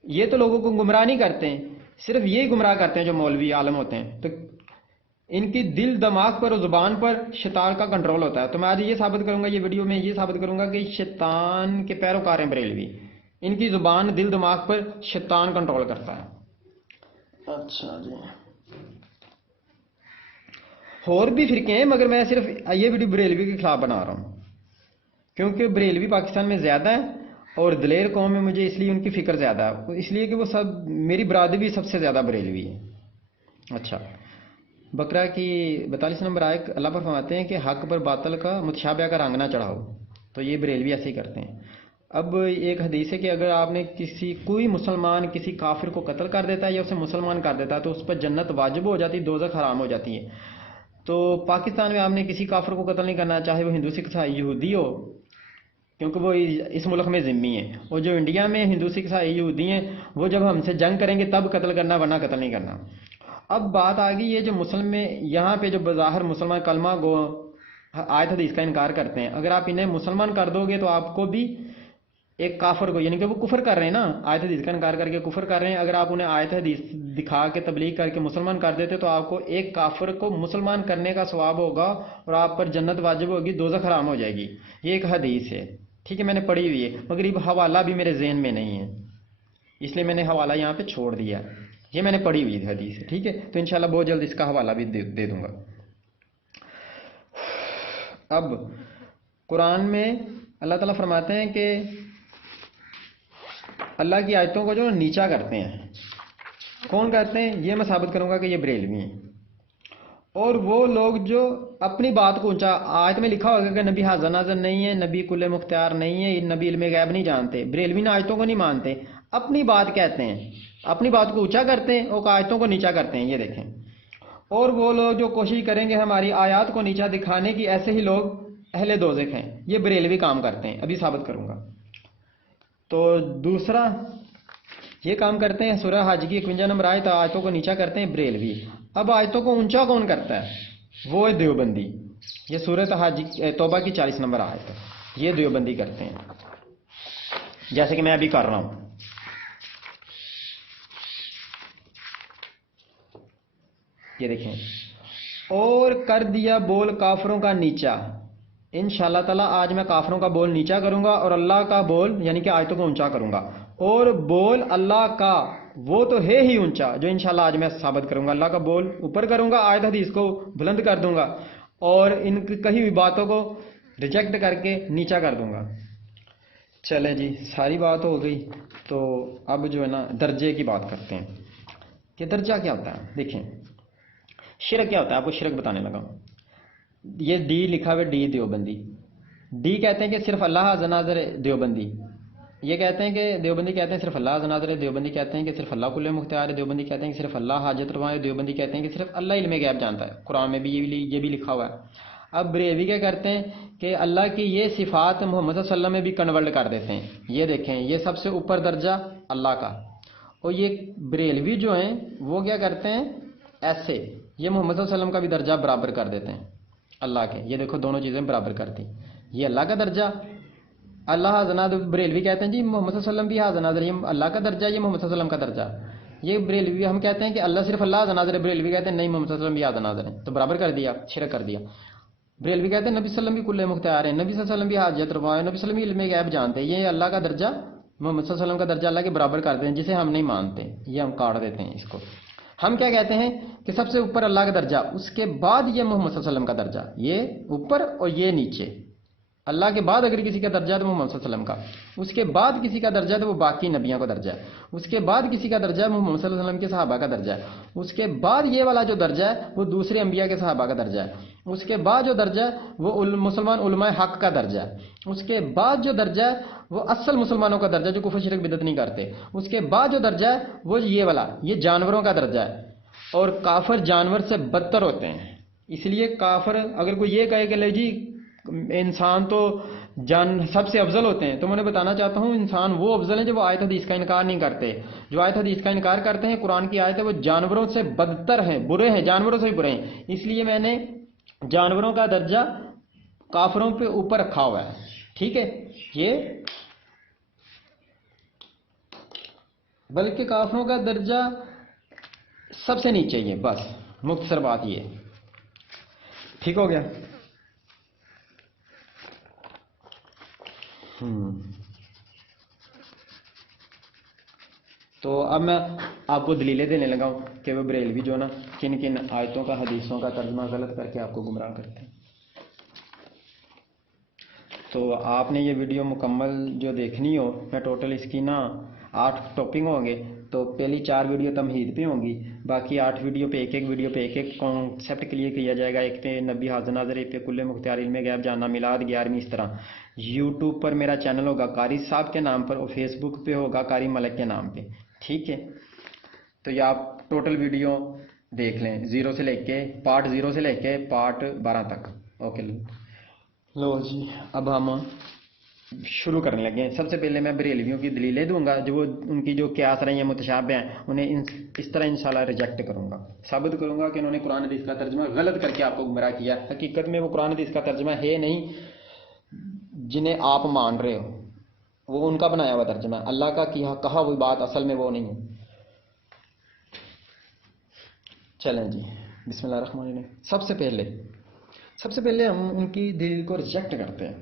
یہ تو لوگوں کو گمراہ نہیں کرتے ہیں، صرف یہی گمراہ کرتے ہیں جو مولوی عالم ہوتے ہیں. تو ان کی دل دماغ پر اور زبان پر شیطان کا کنٹرول ہوتا ہے. تو میں آج یہ ثابت کروں گا، یہ ویڈیو میں یہ ثابت کروں گا کہ شیطان کے پیروکار ہیں بریلوی. ان کی زبان دل دماغ پر شیطان کنٹرول کرتا ہے. اچھا جی، اور بھی فرقے ہیں مگر میں صرف یہ ویڈیو بریلوی کے خلاف بنا رہا ہوں کیونکہ بریلوی پاکستان میں زیادہ ہے اور دلیر قوم میں مجھے اس لیے ان کی فکر زیادہ ہے، اس لیے کہ وہ سب میری برادری سب سے زیادہ بریلوی ہے. اچھا، بقرہ کی 42 نمبر آیت اللہ پر فرماتے ہیں کہ حق پر باطل کا متشابہ کا رنگ نہ چڑھاؤ. تو یہ بریلوی ایسے ہی کرتے ہیں. اب ایک حدیث ہے کہ اگر آپ نے کوئی مسلمان کسی کافر کو قتل کر دیتا ہے یا اسے مسلمان کر دیتا ہے تو اس پر جنت واجب ہو جاتی ہے، دوزخ حرام ہو جاتی ہے. تو پاکستان میں آپ نے کسی کافر کو قتل نہیں کرنا، چاہے وہ ہندو، سکھ، عیسائی، یہودی ہو، کیونکہ وہ اس ملک میں ذمہ ہیں. اور جو انڈیا میں ہندو، سکھ، عیسائی، یہودی ہیں وہ جب ہم سے جنگ کریں گے تب قتل کرنا، ورنہ قتل نہیں کرنا. اب بات آ گئی یہ جو مسلم میں یہاں پہ جو بظاہر مسلمان کلمہ گو آیت حدیث کا انکار کرتے ہیں، اگر آپ انہیں مسلمان کر دو گے تو آپ کو بھی ایک کافر کو، یعنی کہ وہ کفر کر رہے ہیں نا، آیت حدیث کا انکار کر کے کفر کر رہے ہیں. اگر آپ انہیں آیت حدیث دکھا کے تبلیغ کر کے مسلمان کر دیتے تو آپ کو ایک کافر کو مسلمان کرنے کا ثواب ہوگا اور آپ پر جنت واجب ہوگی، دوزخ حرام ہو جائے گی. یہ ایک حدیث ہے، ٹھیک ہے، میں نے پڑھی ہوئی ہے مگر یہ حوالہ بھی میرے ذہن میں نہیں ہے، اس لیے میں نے حوالہ یہاں پہ چھوڑ دیا. یہ میں نے پڑھی ہوئی حدیث ہے، ٹھیک ہے. تو انشاءاللہ بہت جلد اس کا حوالہ بھی دے دوں گا. اب قرآن میں اللہ تعالیٰ فرماتے ہیں کہ اللہ کی آیتوں کو جو نیچا کرتے ہیں. کون کرتے ہیں؟ یہ میں ثابت کروں گا کہ یہ بریلوی ہیں. اور وہ لوگ جو اپنی بات کو اونچا، آیت میں لکھا ہوگا کہ نبی حاضر ناظر نہیں ہے، نبی کل مختار نہیں ہے، نبی علم غیب نہیں جانتے. بریلوی نے آیتوں کو نہیں مانتے، اپنی بات کہتے ہیں، اپنی بات کو اونچا کرتے ہیں اور آیتوں کو نیچا کرتے ہیں. یہ دیکھیں. اور وہ لوگ جو کوشش کریں گے ہماری آیات کو نیچا دکھانے کی، ایسے ہی لوگ اہل دوزخ ہیں. یہ بریلوی کام کرتے ہیں، ابھی ثابت کروں گا. تو دوسرا یہ کام کرتے ہیں سورہ حج کی 51 نمبر آیت، آیتوں کو نیچا کرتے ہیں بریلوی. اب آیتوں کو اونچا کون کرتا ہے؟ وہ ہے دیوبندی. یہ سورہ حج توبہ کی 40 نمبر آیت ہے، یہ دیوبندی کرتے ہیں، جیسے کہ میں ابھی کر رہا ہوں. یہ دیکھیں. اور کر دیا بول کافروں کا نیچا. انشاءاللہ تعالیٰ آج میں کافروں کا بول نیچا کروں گا اور اللہ کا بول یعنی کہ آیتوں کو اونچا کروں گا. اور بول اللہ کا وہ تو ہے ہی اونچا، جو انشاءاللہ آج میں ثابت کروں گا. اللہ کا بول اوپر کروں گا، آیت حدیث کو بلند کر دوں گا اور ان کی کہی ہوئی باتوں کو ریجیکٹ کر کے نیچا کر دوں گا. چلیں جی، ساری بات ہو گئی. تو اب جو ہے نا درجے کی بات کرتے ہیں کہ درجہ کیا ہوتا ہے. دیکھیں شرک کیا ہوتا ہے، آپ کو شرک بتانے لگا. یہ ڈی لکھا ہوا، ڈی دیوبندی. ڈی کہتے ہیں کہ صرف اللہ حاضر ناظر ہے، دیوبندی. یہ کہتے ہیں کہ دیوبندی کہتے ہیں صرف اللہ حاضر ناظر ہے، دیوبندی کہتے ہیں کہ صرف اللہ کل مختار ہے، دیوبندی کہتے ہیں کہ صرف اللہ حاجت روا ہے، دیوبندی کہتے ہیں کہ صرف اللہ علم غیب جانتا ہے. قرآن میں بھی یہ بھی لکھا ہوا ہے. اب بریلوی کیا کرتے ہیں کہ اللہ کی یہ صفات محمد صلی اللہ علیہ وسلم میں بھی کنورٹ کر دیتے ہیں. یہ دیکھیں، یہ سب سے اوپر درجہ اللہ کا. اور یہ بریلوی جو ہیں وہ کیا کرتے ہیں، ایسے یہ محمد صلی اللہ علیہ وسلم کا بھی درجہ برابر کر دیتے ہیں اللہ کے. یہ دیکھو دونوں چیزیں برابر کرتی. یہ اللہ کا درجہ، اللہ حاضر ناظر. بریلوی کہتے ہیں جی محمد صلی اللہ علیہ وسلم بھی حاضر ناظر، یہ اللہ کا درجہ، یہ محمد صلی اللہ علیہ وسلم کا درجہ. یہ بریلوی ہم کہتے ہیں کہ اللہ صرف اللہ حاضر ناظر ہے، بریلوی کہتے ہیں نہیں محمد صلی اللہ علیہ وسلم بھی حاضر ناظر ہے. تو برابر کر دیا، شرک کر دیا. بریلوی کہتے ہیں نبی صلی اللہ علیہ وسلم بھی کل مختار ہے، نبی صلی اللہ علیہ وسلم بھی حاجت روا ہے، نبی صلی اللہ علیہ وسلم علم غیب جانتے ہیں. یہ اللہ کا درجہ محمد صلی اللہ علیہ وسلم کا درجہ اللہ کے برابر کرتے ہیں، جسے ہم نہیں مانتے. یہ ہم کاٹ دیتے ہیں اس کو. ہم کیا کہتے ہیں کہ سب سے اوپر اللہ کا درجہ، اس کے بعد یہ محمد صلی اللہ علیہ وسلم کا درجہ، یہ اوپر اور یہ نیچے. اللہ کے بعد اگر کسی کا درجہ ہے تو محمد صلی اللہ علیہ وسلم کا، اس کے بعد کسی کا درجہ ہے تو وہ باقی نبیوں کا درجہ ہے، اس کے بعد کسی کا درجہ ہے محمد صلی اللہ علیہ وسلم کے صحابہ کا درجہ ہے، اس کے بعد یہ والا جو درجہ ہے وہ دوسرے انبیاء کے صحابہ کا درجہ ہے، اس کے بعد جو درجہ ہے وہ مسلمان علماء حق کا درجہ ہے، اس کے بعد جو درجہ ہے وہ اصل مسلمانوں کا درجہ جو کفر شرک بدعت نہیں کرتے، اس کے بعد جو درجہ ہے وہ یہ والا، یہ جانوروں کا درجہ ہے. اور کافر جانور سے بدتر ہوتے ہیں. اس لیے کافر اگر کوئی یہ کہے کہ لے جی انسان تو جان سب سے افضل ہوتے ہیں، تو میں انہیں بتانا چاہتا ہوں انسان وہ افضل ہیں جو وہ آیت حدیث کا انکار نہیں کرتے. جو آیت حدیث کا انکار کرتے ہیں، قرآن کی آیت ہے، وہ جانوروں سے بدتر ہیں، برے ہیں، جانوروں سے بھی برے ہیں. اس لیے میں نے جانوروں کا درجہ کافروں پہ اوپر رکھا ہوا ہے. ٹھیک ہے، یہ بلکہ کافروں کا درجہ سب سے نیچے ہی ہے. بس مختصر بات یہ. ٹھیک ہو گیا. تو اب میں آپ کو دلیلیں دینے لگا ہوں کہ وہ بریلوی جو نا کن کن آیتوں کا حدیثوں کا ترجمہ غلط کر کے آپ کو گمراہ کرتے ہیں. تو آپ نے یہ ویڈیو مکمل جو دیکھنی ہو، میں ٹوٹل اس کی نا 8 ٹاپک ہوں گے. تو پہلی 4 ویڈیو تمہید پہ ہوں گی، باقی 8 ویڈیو پہ ایک ویڈیو پہ ایک کانسیپٹ کلیئر کیا جائے گا. ایک پہ نبی حاضر ناظر، ایک پہ کل مختار علم غیب جاننا، میلاد 11ویں. اس طرح یوٹیوب پر میرا چینل ہوگا قاری صاحب کے نام پر، اور فیس بک پہ ہوگا قاری ملک کے نام پہ. ٹھیک ہے، تو یہ آپ ٹوٹل ویڈیو دیکھ لیں، پارٹ 0 سے لے کے پارٹ 12 تک. اوکے، لو جی اب ہم شروع کرنے لگے ہیں. سب سے پہلے میں بریلویوں کی دلیلیں دوں گا، جو ان کی جو قیاس رہی ہیں متشابہ ہیں، انہیں اس طرح انشاءاللہ ریجیکٹ کروں گا، ثابت کروں گا کہ انہوں نے قرآن حدیث کا ترجمہ غلط کر کے آپ کو گمراہ کیا. حقیقت میں وہ قرآن حدیث کا ترجمہ ہے نہیں جنہیں آپ مان رہے ہو، وہ ان کا بنایا ہوا ترجمہ ہے. اللہ کا کہا ہوئی بات اصل میں وہ نہیں ہے. چلیں جی، بسم اللہ الرحمن الرحیم. سب سے پہلے ہم ان کی دلیل کو ریجیکٹ کرتے ہیں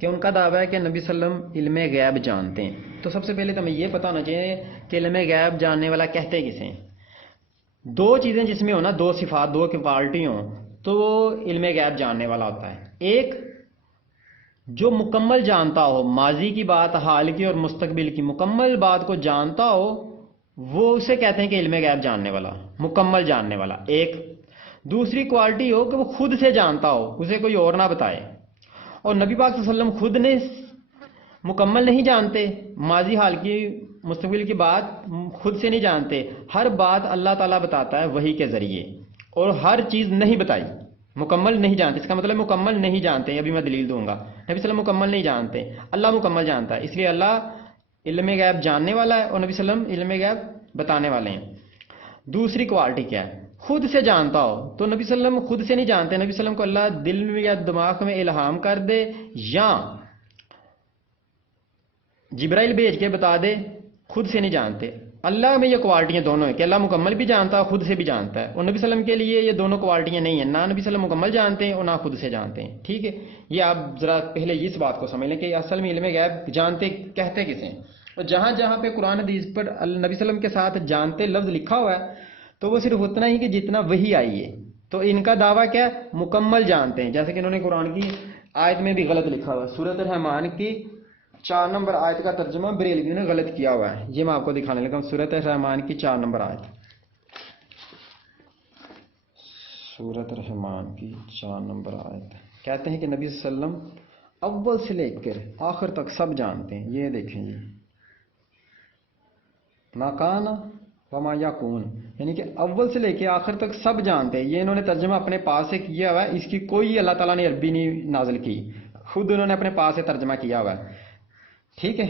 کہ ان کا دعویٰ ہے کہ نبی صلی اللہ علیہ وسلم علم غیب جانتے ہیں. تو سب سے پہلے تو ہمیں یہ پتہ ہونا چاہیے کہ علم غیب جاننے والا کہتے کسے ہیں. 2 چیزیں جس میں ہو نا، 2 صفات، 2 کوالٹی ہوں، تو وہ علم غیب جاننے والا ہوتا ہے. ایک جو مکمل جانتا ہو، ماضی کی بات، حال کی اور مستقبل کی مکمل بات کو جانتا ہو، وہ اسے کہتے ہیں کہ علم غیب جاننے والا، مکمل جاننے والا. ایک دوسری کوالٹی ہو کہ وہ خود سے جانتا ہو، اسے کوئی اور نہ بتائے. اور نبی پاک صلی اللہ علیہ وسلم خود نے مکمل نہیں جانتے، ماضی حال کی مستقبل کی بات خود سے نہیں جانتے. ہر بات اللہ تعالیٰ بتاتا ہے وحی کے ذریعے، اور ہر چیز نہیں بتائی. مکمل نہیں جانتے، اس کا مطلب مکمل نہیں جانتے. ابھی میں دلیل دوں گا. نبی صلی اللہ علیہ وسلم مکمل نہیں جانتے، اللہ مکمل جانتا ہے. اس لیے اللہ علم غیب جاننے والا ہے، اور نبی صلی اللہ علیہ وسلم علم غیب بتانے والے ہیں. دوسری کوالٹی کیا ہے؟ خود سے جانتا ہو. تو نبی صلی اللہ علیہ وسلم خود سے نہیں جانتے. نبی صلی اللہ علیہ وسلم کو اللہ دل میں یا دماغ میں الہام کر دے، یا جبرائیل بھیج کے بتا دے، خود سے نہیں جانتے. اللہ میں یہ کوالٹیاں دونوں ہیں کہ اللہ مکمل بھی جانتا ہے، خود سے بھی جانتا ہے. اور نبی صلی اللہ علیہ وسلم کے لیے یہ دونوں کوالٹیاں نہیں ہیں، نہ نبی صلی اللہ علیہ وسلم مکمل جانتے ہیں اور نہ خود سے جانتے ہیں. ٹھیک ہے، یہ آپ ذرا پہلے اس بات کو سمجھ لیں کہ اصل میں علم غیب جانتے کہتے کسے ہیں. اور جہاں جہاں پہ قرآن حدیث پر نبی صلی اللہ علیہ وسلم کے ساتھ جانتے لفظ لکھا ہوا ہے، تو وہ صرف اتنا ہی کہ جتنا وحی آئی ہے. تو ان کا دعویٰ کیا ہے؟ مکمل جانتے ہیں. جیسے کہ انہوں نے قرآن کی آیت میں بھی غلط لکھا ہوا ہے. سورۃ الرحمن کی 4 نمبر آیت کا ترجمہ بریلویوں نے غلط کیا ہوا ہے. یہ میں آپ کو دکھانے لگا ہوں. سورۃ الرحمن کی 4 نمبر آیت. سورۃ الرحمن کی 4 نمبر آیت کہتے ہیں کہ نبی صلی اللہ علیہ وسلم اول سے لے کر آخر تک سب جانتے ہیں. یہ دیکھیں جی، ما کان وما یکون، یعنی کہ اول سے لے کے آخر تک سب جانتے ہیں. یہ انہوں نے ترجمہ اپنے پاس سے کیا ہوا ہے. اس کی کوئی اللہ تعالیٰ نے عربی نہیں نازل کی، خود انہوں نے اپنے پاس سے ترجمہ کیا ہوا ہے. ٹھیک ہے،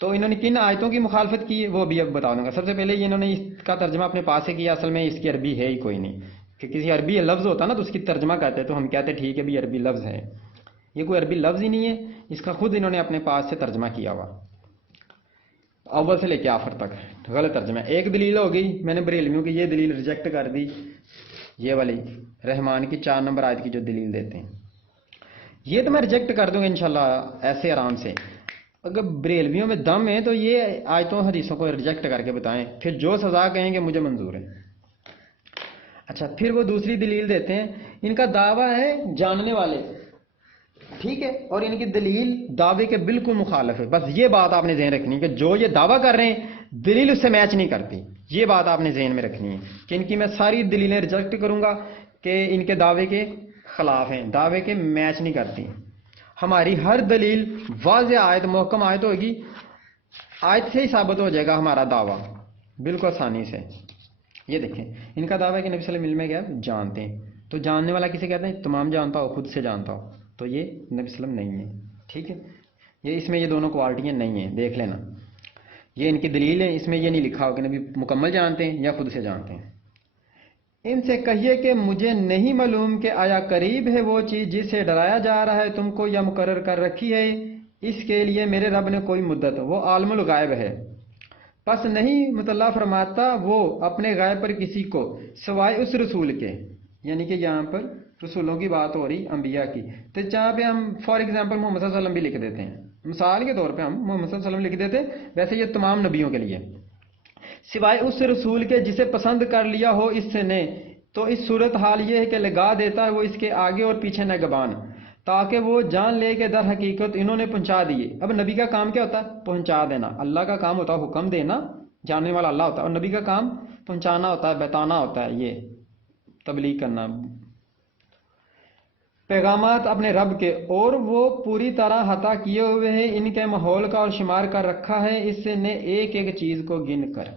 تو انہوں نے کن آیتوں کی مخالفت کی وہ بھی اب بتا دوں گا. سب سے پہلے یہ انہوں نے اس کا ترجمہ اپنے پاس سے کیا. اصل میں اس کی عربی ہے ہی کوئی نہیں. کہ کسی عربی لفظ ہوتا نا تو اس کی ترجمہ کہتے تو ہم کہتے ٹھیک ہے بھی عربی لفظ ہے. یہ کوئی عربی لفظ ہی نہیں ہے، اس کا خود انہوں نے اپنے پاس سے ترجمہ کیا ہوا. اول سے لے کے آخر تک غلط ترجمہ. ایک دلیل ہو گئی، میں نے بریلویوں کی یہ دلیل ریجیکٹ کر دی، یہ والی رحمان کی 4 نمبر آیت کی جو دلیل دیتے ہیں. یہ تو میں ریجیکٹ کر دوں گا انشاءاللہ ایسے آرام سے. اگر بریلویوں میں دم ہے تو یہ آیتوں حدیثوں کو ریجیکٹ کر کے بتائیں، پھر جو سزا کہیں گے مجھے منظور ہے. اچھا، پھر وہ دوسری دلیل دیتے ہیں. ان کا دعویٰ ہے جاننے والے، ٹھیک ہے، اور ان کی دلیل دعوے کے بالکل مخالف ہے. بس یہ بات آپ نے ذہن رکھنی کہ جو یہ دعویٰ کر رہے ہیں دلیل اس سے میچ نہیں کرتی. یہ بات آپ نے ذہن میں رکھنی ہے کہ ان کی میں ساری دلیلیں ریجیکٹ کروں گا کہ ان کے دعوے کے خلاف ہیں، دعوے کے میچ نہیں کرتی. ہماری ہر دلیل واضح آیت، محکم آیت ہوگی، آیت سے ہی ثابت ہو جائے گا ہمارا دعویٰ بالکل آسانی سے. یہ دیکھیں، ان کا دعویٰ ہے کہ نبی صلی اللہ علیہ وسلم علم غیب جانتے ہیں. تو جاننے والا کسے کہتے ہیں؟ تمام جانتا ہو، خود سے جانتا ہو. تو یہ نبی صلی اللہ علیہ وسلم نہیں ہے. ٹھیک ہے، یہ اس میں یہ دونوں کوالٹیاں نہیں ہیں، دیکھ لینا. یہ ان کی دلیل ہے، اس میں یہ نہیں لکھا ہو کہ نبی مکمل جانتے ہیں یا خود سے جانتے ہیں. ان سے کہیے کہ مجھے نہیں معلوم کہ آیا قریب ہے وہ چیز جس سے ڈرایا جا رہا ہے تم کو یا مقرر کر رکھی ہے، اس کے لیے میرے رب نے کوئی مدت، وہ عالم الغیب ہے. پس نہیں مطلع فرماتا وہ اپنے غیب پر کسی کو سوائے اس رسول کے. یعنی کہ یہاں پر رسولوں کی بات ہو رہی، انبیاء کی. تو جہاں پہ ہم فار ایگزامپل محمد صلی اللہ علیہ وسلم بھی لکھ دیتے ہیں، مثال کے طور پہ ہم محمد صلی اللہ علیہ وسلم لکھ دیتے، ویسے یہ تمام نبیوں کے لیے. سوائے اس رسول کے جسے پسند کر لیا ہو اس نے، تو اس صورت حال یہ ہے کہ لگا دیتا ہے وہ اس کے آگے اور پیچھے نگہبان، تاکہ وہ جان لے کہ در حقیقت انہوں نے پہنچا دیے. اب نبی کا کام کیا ہوتا ہے؟ پہنچا دینا. اللہ کا کام ہوتا ہے حکم دینا، جاننے والا اللہ ہوتا ہے، اور نبی کا کام پہنچانا ہوتا ہے، بتانا ہوتا ہے، یہ تبلیغ کرنا پیغامات اپنے رب کے. اور وہ پوری طرح عطا کیے ہوئے ہیں ان کے ماحول کا اور شمار کر رکھا ہے اس نے ایک ایک چیز کو گن کر.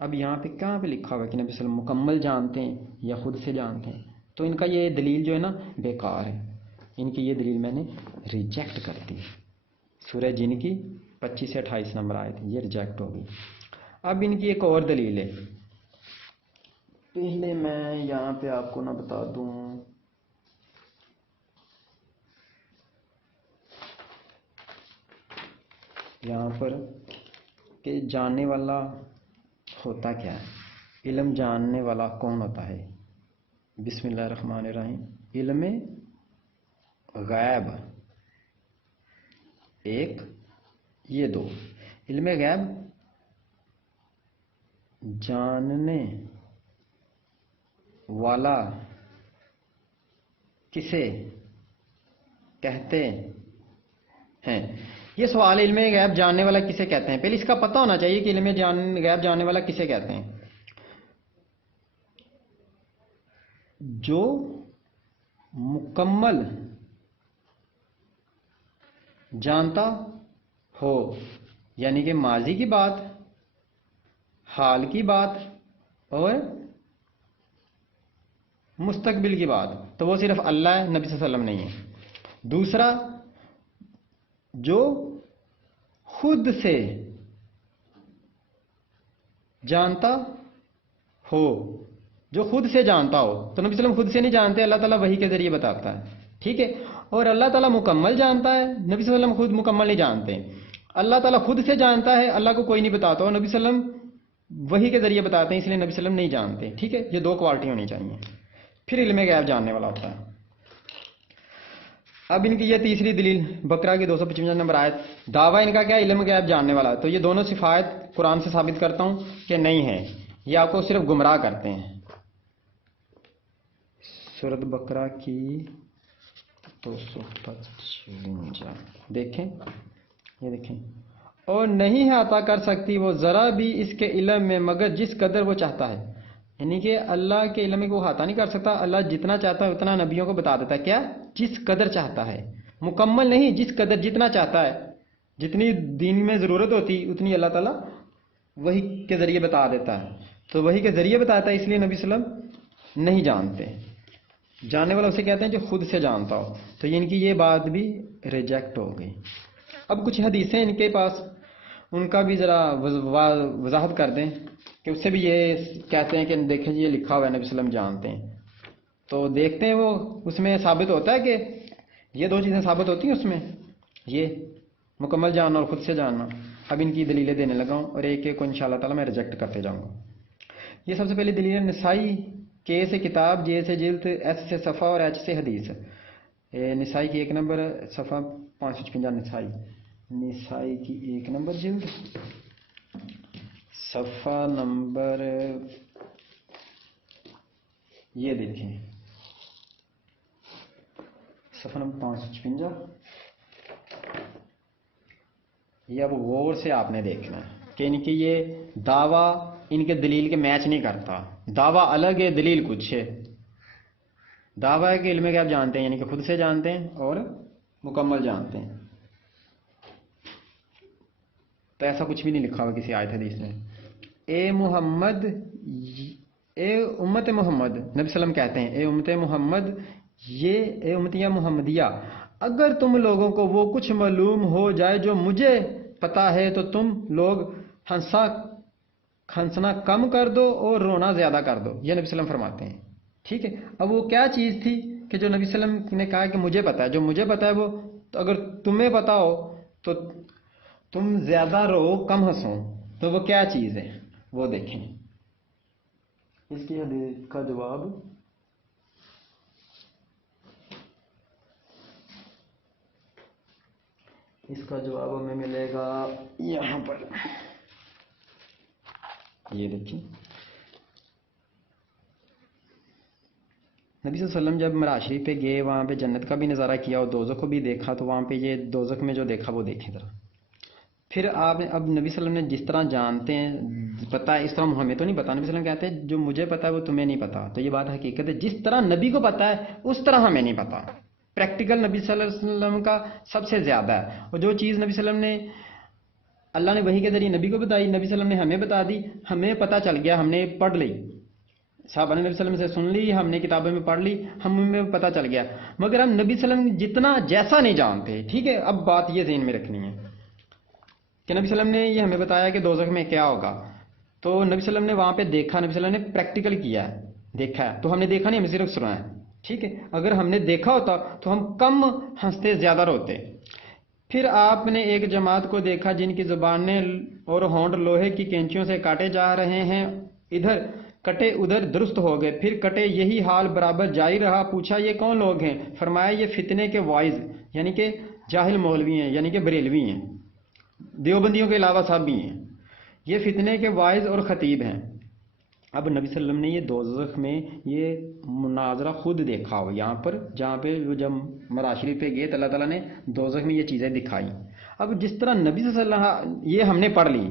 اب یہاں پہ کہاں پہ لکھا ہوا کہ نبی صلی اللہ علیہ وسلم مکمل جانتے ہیں یا خود سے جانتے ہیں؟ تو ان کا یہ دلیل جو ہے نا بیکار ہے، ان کی یہ دلیل میں نے ریجیکٹ کر دی. سورہ جن کی 25 سے 28 نمبر آئے تھے، یہ ریجیکٹ ہو گئی. اب ان کی ایک اور دلیل ہے، پہلے میں یہاں پہ آپ کو نہ بتا دوں. یہاں پر کہ جاننے والا ہوتا کیا ہے، علم جاننے والا کون ہوتا ہے؟ بسم اللہ الرحمن الرحیم. علم غیب ایک، یہ دو. علم غیب جاننے والا کسے کہتے ہیں؟ یہ سوال علم غیب جاننے والا کسے کہتے ہیں، پہلے اس کا پتہ ہونا چاہیے کہ علم غیب جاننے والا کسے کہتے ہیں. جو مکمل جانتا ہو، یعنی کہ ماضی کی بات، حال کی بات اور مستقبل کی بات، تو وہ صرف اللہ ہے، نبی صلی اللہ علیہ وسلم نہیں ہے. دوسرا، جو خود سے جانتا ہو، جو خود سے جانتا ہو، تو نبی صلی اللہ علیہ وسلم خود سے نہیں جانتے، اللہ تعالیٰ وحی کے ذریعے بتاتا ہے. ٹھیک ہے، اور اللہ تعالیٰ مکمل جانتا ہے، نبی صلی اللہ علیہ وسلم خود مکمل نہیں جانتے. اللہ تعالیٰ خود سے جانتا ہے، اللہ کو کوئی نہیں بتاتا، اور نبی صلی اللہ علیہ وسلم وحی کے ذریعے بتاتے ہیں، اس لیے نبی صلی اللہ علیہ وسلم نہیں جانتے. ٹھیک ہے، یہ دو کوالٹی ہونی چاہیے، پھر علم غیب جاننے والا ہوتا ہے. اب ان کی یہ تیسری دلیل بقرہ کی 255 نمبر آیت، دعویٰ ان کا کیا؟ علم غیب جاننے والا. تو یہ دونوں صفات قرآن سے ثابت کرتا ہوں کہ نہیں ہے، یہ آپ کو صرف گمراہ کرتے ہیں. سورۃ بقرہ کی 255 دیکھیں، یہ دیکھیں. اور نہیں ہے عطا کر سکتی وہ ذرا بھی اس کے علم میں مگر جس قدر وہ چاہتا ہے. یعنی کہ اللہ کے علم میں وہ احاطہ نہیں کر سکتا، اللہ جتنا چاہتا ہے اتنا نبیوں کو بتا دیتا ہے. کیا؟ جس قدر چاہتا ہے، مکمل نہیں، جس قدر، جتنا چاہتا ہے، جتنی دین میں ضرورت ہوتی اتنی اللہ تعالیٰ وحی کے ذریعے بتا دیتا ہے. تو وحی کے ذریعے بتاتا ہے، اس لیے نبی صلی اللہ علیہ وسلم نہیں جانتے. جاننے والا اسے کہتے ہیں جو خود سے جانتا ہو. تو ان کی یہ بات بھی ریجیکٹ ہو گئی. اب کچھ حدیثیں ان کے پاس، ان کا بھی ذرا وضاحت کر دیں کہ اس سے بھی یہ کہتے ہیں کہ دیکھیں جی یہ لکھا ہوا ہے نبی صلی اللہ علیہ وسلم جانتے ہیں. تو دیکھتے ہیں وہ اس میں ثابت ہوتا ہے کہ یہ دو چیزیں ثابت ہوتی ہیں اس میں، یہ مکمل جاننا اور خود سے جاننا. اب ان کی دلیلیں دینے لگا ہوں اور ایک ایک کو انشاءاللہ تعالی میں ریجیکٹ کرتے جاؤں گا. یہ سب سے پہلی دلیل ہے نسائی، کے سے کتاب، جے سے جلد، ایس سے صفحہ اور ایچ سے حدیث. نسائی کی 1 نمبر صفحہ 556، نسائی کی 1 نمبر جلد صفحہ نمبر، یہ دیکھیں صفحہ نمبر 556. یہ اب غور سے آپ نے دیکھنا ہے کہ ان کی یہ دعویٰ ان کے دلیل کے میچ نہیں کرتا. دعویٰ الگ ہے، دلیل کچھ ہے. دعویٰ ہے کہ علم غیب جانتے ہیں، یعنی کہ خود سے جانتے ہیں اور مکمل جانتے ہیں. تو ایسا کچھ بھی نہیں لکھا ہوا کسی آیت حدیث میں. اے محمد، اے امت محمد، نبی صلی اللہ علیہ وسلم کہتے ہیں اے امت محمد، یہ اے امتیہ محمدیہ، اگر تم لوگوں کو وہ کچھ معلوم ہو جائے جو مجھے پتا ہے تو تم لوگ ہنسنا کم کر دو اور رونا زیادہ کر دو. یہ نبی صلی اللہ علیہ وسلم فرماتے ہیں. ٹھیک ہے. اب وہ کیا چیز تھی کہ جو نبی صلی اللہ علیہ وسلم نے کہا کہ مجھے پتا ہے, جو مجھے پتا ہے وہ, تو اگر تمہیں پتا ہو تو تم زیادہ رو کم ہنسو, تو وہ کیا چیز ہے وہ دیکھیں. اس کی حدیث کا جواب ہمیں ملے گا یہاں پر. یہ دیکھیں, نبی صلی اللہ علیہ وسلم جب معراج شریف پہ گئے, وہاں پہ جنت کا بھی نظارہ کیا اور دوزخ کو بھی دیکھا, تو وہاں پہ یہ دوزخ میں جو دیکھا وہ دیکھیں ذرا. پھر آپ اب نبی صلی اللہ علیہ وسلم نے جس طرح جانتے ہیں پتہ ہے, اس طرح ہمیں تو نہیں پتا. نبی صلی اللہ علیہ وسلم کہتے ہیں جو مجھے پتا ہے وہ تمہیں نہیں پتا. تو یہ بات حقیقت ہے, جس طرح نبی کو پتا ہے اس طرح ہمیں نہیں پتا. پریکٹیکل نبی صلی اللہ علیہ وسلم کا سب سے زیادہ ہے, اور جو چیز نبی صلی اللہ علیہ وسلم نے اللہ نے وحی کے ذریعے نبی کو بتائی, نبی صلی اللہ علیہ وسلم نے ہمیں بتا دی, ہمیں پتہ چل گیا, ہم نے پڑھ لی, صحابہ نے نبی صلی اللہ علیہ وسلم سے سن لی, ہم نے کتابوں میں پڑھ لی, ہمیں پتہ چل گیا. مگر ہم نبی صلی اللہ علیہ وسلم جتنا جیسا نہیں جانتے. ٹھیک ہے, اب بات یہ ذہن میں رکھنی ہے کہ نبی صلی اللہ علیہ وسلم نے یہ ہمیں بتایا کہ دوزخ میں کیا ہوگا, تو نبی صلی اللہ علیہ وسلم نے وہاں پہ دیکھا, نبی صلی اللہ علیہ وسلم نے پریکٹیکل کیا ہے, دیکھا ہے. تو ہم نے دیکھا نہیں, ہمیں صرف سنا ہے. ٹھیک ہے, اگر ہم نے دیکھا ہوتا تو ہم کم ہنستے, زیادہ روتے. پھر آپ نے ایک جماعت کو دیکھا جن کی زبانیں اور ہونٹ لوہے کی کینچیوں سے کاٹے جا رہے ہیں, ادھر کٹے ادھر درست ہو گئے, پھر کٹے, یہی حال برابر جاری رہا. پوچھا یہ کون لوگ ہیں؟ فرمایا یہ فتنے کے وائز یعنی کہ جاہل مولوی ہیں, یعنی کہ بریلوی ہیں, دیوبندیوں کے علاوہ سب بھی ہیں. یہ فتنے کے وائز اور خطیب ہیں. اب نبی صلی اللہ علیہ وسلم نے یہ دوزخ میں یہ مناظرہ خود دیکھا ہو, یہاں پر جہاں پہ وہ جب معراج شریف پہ گئے تو اللہ تعالیٰ نے دوزخ میں یہ چیزیں دکھائی. اب جس طرح نبی صلی اللہ علیہ وسلم یہ ہم نے پڑھ لی,